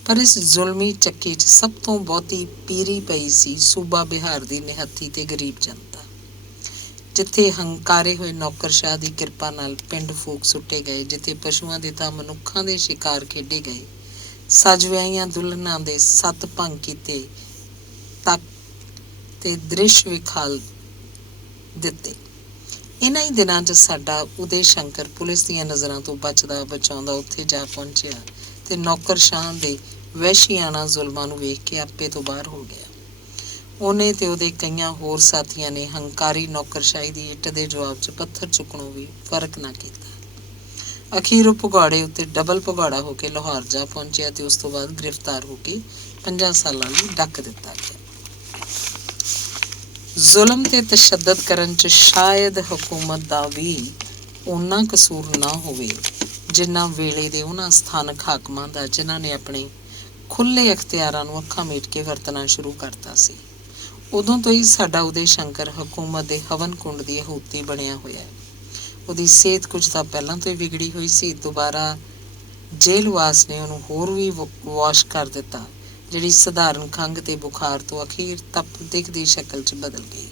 ਪਰ ਇਸ ਜ਼ੁਲਮੀ ਚੱਕੀ 'ਚ ਸਭ ਤੋਂ ਬਹੁਤੀ ਪੀਰੀ ਪਈ ਸੀ ਸੂਬਾ ਬਿਹਾਰ ਦੀ ਨਿਹੱਥੀ ਤੇ ਗਰੀਬ ਜਨਤਾ, ਜਿੱਥੇ ਹੰਕਾਰੇ ਹੋਏ ਨੌਕਰਸ਼ਾਹ ਦੀ ਕਿਰਪਾ ਨਾਲ ਪਿੰਡ ਫੂਕ ਸੁੱਟੇ ਗਏ, ਜਿੱਥੇ ਪਸ਼ੂਆਂ ਦੇ ਤਾਂ ਮਨੁੱਖਾਂ ਦੇ ਸ਼ਿਕਾਰ ਖੇਡੇ ਗਏ, ਸਜ ਵਿਆਹੀਆਂ ਦੁਲਹਨਾਂ ਦੇ ਸੱਤ ਭੰਗ ਕੀਤੇ ਤੱਕ ਤੇ ਦ੍ਰਿਸ਼ ਵਿਖਾਲ ਦਿੱਤੇ। ਇਹਨਾਂ ਹੀ ਦਿਨਾਂ 'ਚ ਸਾਡਾ ਉਦੇ ਸ਼ੰਕਰ ਪੁਲਿਸ ਦੀਆਂ ਨਜ਼ਰਾਂ ਤੋਂ ਬਚਦਾ ਬਚਾਉਂਦਾ ਉੱਥੇ ਜਾ ਪਹੁੰਚਿਆ ਤੇ ਨੌਕਰਸ਼ਾਹ ਦੇ ਵਹਿਸ਼ੀਆਣਾ ਜ਼ੁਲਮਾਂ ਨੂੰ ਵੇਖ ਕੇ ਆਪੇ ਤੋਂ ਬਾਹਰ ਹੋ ਗਿਆ। ਉਹਨੇ ਤੇ ਉਹਦੇ ਕਈਆਂ ਹੋਰ ਸਾਥੀਆਂ ਨੇ ਹੰਕਾਰੀ ਨੌਕਰਸ਼ਾਹੀ ਦੀ ਇੱਟ ਦੇ ਜਵਾਬ 'ਚ ਪੱਥਰ ਚੁੱਕਣੋਂ ਵੀ ਫਰਕ ਨਾ ਕੀਤਾ। ਅਖੀਰ ਉਹ ਭਗੌੜੇ ਉੱਤੇ ਡਬਲ ਭਗੌੜਾ ਹੋ ਕੇ ਲਾਹੌਰ ਜਾ ਪਹੁੰਚਿਆ ਤੇ ਉਸ ਤੋਂ ਬਾਅਦ ਗ੍ਰਿਫਤਾਰ ਹੋ ਕੇ 50 ਸਾਲਾਂ ਲਈ ਡੱਕ ਦਿੱਤਾ ਗਿਆ। ਜ਼ੁਲਮ ਤੇ ਤਸ਼ੱਦਦ ਕਰਨ 'ਚ ਸ਼ਾਇਦ ਹਕੂਮਤ ਦਾ ਵੀ ਓਨਾ ਕਸੂਰ ਨਾ ਹੋਵੇ ਜਿੰਨਾ ਵੇਲੇ ਦੇ ਉਹਨਾਂ ਸਥਾਨਕ ਹਾਕਮਾਂ ਦਾ ਜਿਨ੍ਹਾਂ ਨੇ ਆਪਣੇ ਖੁੱਲ੍ਹੇ ਅਖਤਿਆਰਾਂ ਨੂੰ ਅੱਖਾਂ ਮੀਟ ਕੇ ਵਰਤਣਾ ਸ਼ੁਰੂ ਕਰਤਾ ਸੀ। ਉਦੋਂ ਤੋਂ ਹੀ ਸਾਡਾ ਉਦੇ ਸ਼ੰਕਰ ਹਕੂਮਤ ਦੇ ਹਵਨ ਕੁੰਡ ਦੀ ਆਹੂਤੀ ਬਣਿਆ ਹੋਇਆ ਹੈ। ਉਹਦੀ ਸਿਹਤ ਕੁਝ ਤਾਂ ਪਹਿਲਾਂ ਤੋਂ ਹੀ ਵਿਗੜੀ ਹੋਈ ਸੀ, ਦੁਬਾਰਾ ਜੇਲ੍ਹਵਾਸ ਨੇ ਉਹਨੂੰ ਹੋਰ ਵੀ ਵਾਸ਼ ਕਰ ਦਿੱਤਾ, ਜਿਹੜੀ ਸਧਾਰਨ ਖੰਘ ਤੇ ਬੁਖਾਰ ਤੋਂ ਅਖੀਰ ਤਪਦਿਕ ਦੀ ਸ਼ਕਲ 'ਚ ਬਦਲ ਗਈ।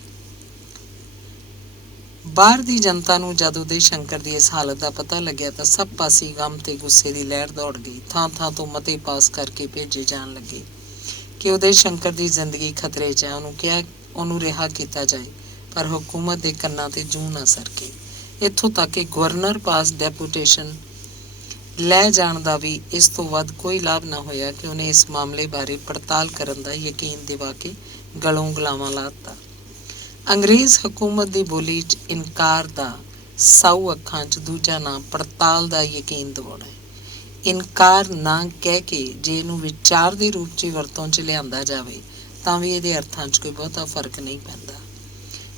ਬਾਹਰ ਦੀ ਜਨਤਾ ਨੂੰ ਜਦ ਉਦੇ ਸ਼ੰਕਰ ਦੀ ਇਸ ਹਾਲਤ ਦਾ ਪਤਾ ਲੱਗਿਆ ਤਾਂ ਸਭ ਪਾਸੇ ਗਮ ਤੇ ਗੁੱਸੇ ਦੀ ਲਹਿਰ ਦੌੜ ਗਈ। ਥਾਂ ਥਾਂ ਤੋਂ ਮਤੇ ਪਾਸ ਕਰਕੇ ਭੇਜੇ ਜਾਣ ਲੱਗੇ ਕਿ ਉਦੇ ਸ਼ੰਕਰ ਦੀ ਜ਼ਿੰਦਗੀ ਖਤਰੇ 'ਚ ਹੈ, ਉਹਨੂੰ ਕਿਹਾ ਉਹਨੂੰ ਰਿਹਾ ਕੀਤਾ ਜਾਏ, ਪਰ ਹਕੂਮਤ ਦੇ ਕੰਨਾਂ ਤੇ ਜੂੰ ਨਾ ਸਰਕੇ। ਇੱਥੋਂ ਤੱਕ ਕਿ ਗਵਰਨਰ ਪਾਸ ਡੈਪੂਟੇਸ਼ਨ ਲੈ ਜਾਣ ਦਾ ਵੀ ਇਸ ਤੋਂ ਵੱਧ ਕੋਈ ਲਾਭ ਨਾ ਹੋਇਆ ਕਿ ਉਹਨੇ ਇਸ ਮਾਮਲੇ ਬਾਰੇ ਪੜਤਾਲ ਕਰਨ ਦਾ ਯਕੀਨ ਦਿਵਾ ਕੇ ਗਲੋਂ ਗਲਾਵਾਂ ਲਾ ਦਿੱਤਾ। ਅੰਗਰੇਜ਼ ਹਕੂਮਤ ਦੀ ਬੋਲੀ 'ਚ ਇਨਕਾਰ ਦਾ ਸਾਊ ਅੱਖਾਂ 'ਚ ਦੂਜਾ ਨਾਂ ਪੜਤਾਲ ਦਾ ਯਕੀਨ ਦਿਵਾਉਣਾ ਹੈ। ਇਨਕਾਰ ਨਾ ਕਹਿ ਕੇ ਜੇ ਇਹਨੂੰ ਵਿਚਾਰ ਦੇ ਰੂਪ 'ਚ ਵਰਤੋਂ 'ਚ ਲਿਆਂਦਾ ਜਾਵੇ ਤਾਂ ਵੀ ਇਹਦੇ ਅਰਥਾਂ 'ਚ ਕੋਈ ਬਹੁਤਾ ਫਰਕ ਨਹੀਂ ਪੈਂਦਾ,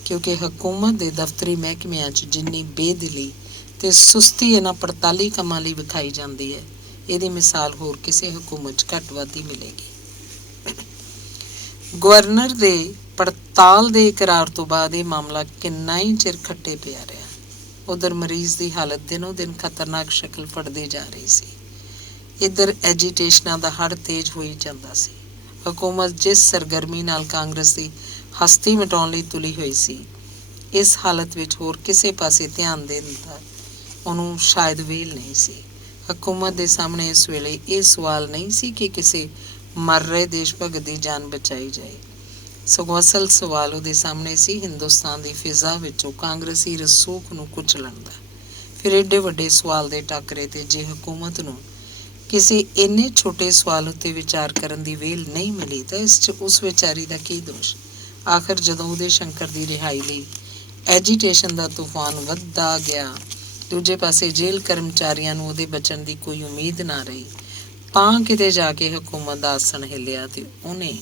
ਕਿਉਂਕਿ ਹਕੂਮਤ ਦੇ ਦਫ਼ਤਰੀ ਮਹਿਕਮਿਆਂ 'ਚ ਜਿੰਨੀ ਬੇਦਿਲੀ ਤੇ ਸੁਸਤੀ ਇਹਨਾਂ ਪੜਤਾਲੀ ਕੰਮਾਂ ਲਈ ਵਿਖਾਈ ਜਾਂਦੀ ਹੈ, ਇਹਦੀ ਮਿਸਾਲ ਹੋਰ ਕਿਸੇ ਹਕੂਮਤ 'ਚ ਘੱਟ ਵੱਧ ਹੀ ਮਿਲੇਗੀ। ਗਵਰਨਰ ਦੇ ਪੜਤਾਲ ਦੇ ਇਕਰਾਰ ਤੋਂ ਬਾਅਦ ਇਹ ਮਾਮਲਾ ਕਿੰਨਾ ਹੀ ਚਿਰ ਖੱਟੇ ਪਿਆ ਰਿਹਾ। ਉਧਰ ਮਰੀਜ਼ ਦੀ ਹਾਲਤ ਦਿਨੋਂ ਦਿਨ ਖਤਰਨਾਕ ਸ਼ਕਲ ਫੜਦੀ ਜਾ ਰਹੀ ਸੀ। ਇੱਧਰ ਐਜੀਟੇਸ਼ਨਾਂ ਦਾ ਹੜ੍ਹ ਤੇਜ਼ ਹੋਈ ਜਾਂਦਾ ਸੀ। ਹਕੂਮਤ ਜਿਸ ਸਰਗਰਮੀ ਨਾਲ ਕਾਂਗਰਸ ਦੀ ਹਸਤੀ ਮਿਟਾਉਣ ਲਈ ਤੁਲੀ ਹੋਈ ਸੀ, ਇਸ ਹਾਲਤ ਵਿੱਚ ਹੋਰ ਕਿਸੇ ਪਾਸੇ ਧਿਆਨ ਦੇਣ ਦਾ ਉਹਨੂੰ ਸ਼ਾਇਦ ਵੇਲ ਨਹੀਂ ਸੀ। ਹਕੂਮਤ ਦੇ ਸਾਹਮਣੇ ਇਸ ਵੇਲੇ ਇਹ ਸਵਾਲ ਨਹੀਂ ਸੀ ਕਿ ਕਿਸੇ ਮਰ ਰਹੇ ਦੇਸ਼ ਭਗਤ ਦੀ ਜਾਨ ਬਚਾਈ ਜਾਏ, ਸਗੋਂ ਅਸਲ ਸਵਾਲ ਉਹਦੇ ਸਾਹਮਣੇ ਸੀ ਹਿੰਦੁਸਤਾਨ ਦੀ ਫਿਜ਼ਾ ਵਿੱਚੋਂ ਕਾਂਗਰਸੀ ਰਸੂਖ ਨੂੰ ਕੁਚਲਣ ਦਾ। ਫਿਰ ਏਡੇ ਵੱਡੇ ਸਵਾਲ ਦੇ ਟਾਕਰੇ ਤੇ ਜੇ ਹਕੂਮਤ ਨੂੰ ਕਿਸੇ ਇੰਨੇ ਛੋਟੇ ਸਵਾਲ ਉੱਤੇ ਵਿਚਾਰ ਕਰਨ ਦੀ ਵੇਲ ਨਹੀਂ ਮਿਲੀ ਤਾਂ ਇਸ 'ਚ ਉਸ ਵਿਚਾਰੀ ਦਾ ਕੀ ਦੋਸ਼। ਆਖਰ ਜਦੋਂ ਉਦੈ ਸ਼ੰਕਰ ਦੀ ਰਿਹਾਈ ਲਈ ਐਜੀਟੇਸ਼ਨ ਦਾ ਤੂਫਾਨ ਵੱਧਦਾ ਗਿਆ, ਦੂਜੇ ਪਾਸੇ ਜੇਲ੍ਹ ਕਰਮਚਾਰੀਆਂ ਨੂੰ ਉਹਦੇ ਬਚਣ ਦੀ ਕੋਈ ਉਮੀਦ ਨਾ ਰਹੀ, ਤਾਂ ਕਿਤੇ ਜਾ ਕੇ ਹਕੂਮਤ ਦਾ ਆਸਣ ਹਿੱਲਿਆ ਤੇ ਉਹਨੇ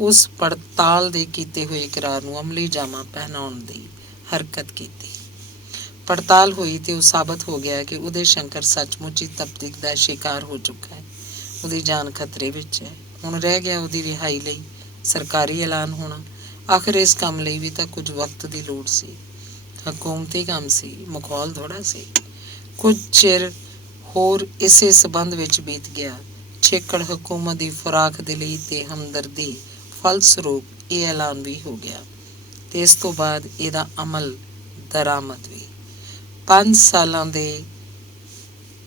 ਉਸ ਪੜਤਾਲ ਦੇ ਕੀਤੇ ਹੋਏ ਇਕਰਾਰ ਨੂੰ ਅਮਲੀ ਜਾਮਾ ਪਹਿਨਾਉਣ ਦੀ ਹਰਕਤ ਕੀਤੀ। ਪੜਤਾਲ ਹੋਈ ਤੇ ਉਹ ਸਾਬਤ ਹੋ ਗਿਆ ਕਿ ਉਦੈ ਸ਼ੰਕਰ ਸੱਚਮੁੱਚ ਹੀ ਤਪਦਿਕ ਦਾ ਸ਼ਿਕਾਰ ਹੋ ਚੁੱਕਾ ਹੈ। ਉਹਦੀ ਜਾਨ ਖਤਰੇ ਵਿੱਚ ਹੈ। ਹੁਣ ਰਹਿ ਗਿਆ ਉਹਦੀ ਰਿਹਾਈ ਲਈ ਸਰਕਾਰੀ ਐਲਾਨ ਹੋਣਾ। ਆਖਰ ਇਸ ਕੰਮ ਲਈ ਵੀ ਤਾਂ ਕੁਝ ਵਕਤ ਦੀ ਲੋੜ ਸੀ। ਹਕੂਮਤੀ ਕੰਮ ਸੀ, ਮਖੌਲ ਥੋੜ੍ਹਾ ਸੀ। ਕੁਝ ਚਿਰ ਹੋਰ ਇਸੇ ਸਬੰਧ ਵਿੱਚ ਬੀਤ ਗਿਆ। ਛੇਕੜ ਹਕੂਮਤ ਦੀ ਫੁਰਾਕ ਦਿਲੀ ਤੇ ਹਮਦਰਦੀ ਫਲਸਰੂਪ ਇਹ ਐਲਾਨ ਵੀ ਹੋ ਗਿਆ ਤੇ ਇਸ ਤੋਂ ਬਾਅਦ ਇਹਦਾ ਅਮਲ ਦਰਾਮਦ ਵੀ। 5 ਸਾਲਾਂ ਦੇ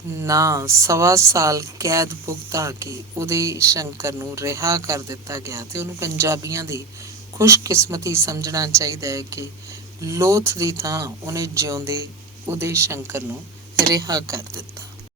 ਨਾਂ 1.25 ਸਾਲ ਕੈਦ ਭੁਗਤਾ ਕੇ ਉਦੈ ਸ਼ੰਕਰ ਨੂੰ ਰਿਹਾ ਕਰ ਦਿੱਤਾ ਗਿਆ ਤੇ ਉਹਨੂੰ ਪੰਜਾਬੀਆਂ ਦੀ ਖੁਸ਼ਕਿਸਮਤੀ ਸਮਝਣਾ ਚਾਹੀਦਾ ਹੈ ਕਿ ਲੋਥ ਦੀ ਥਾਂ ਉਹਨੇ ਜਿਉਂਦੇ ਉਦੈ ਸ਼ੰਕਰ ਨੂੰ ਰਿਹਾ ਕਰ ਦਿੱਤਾ।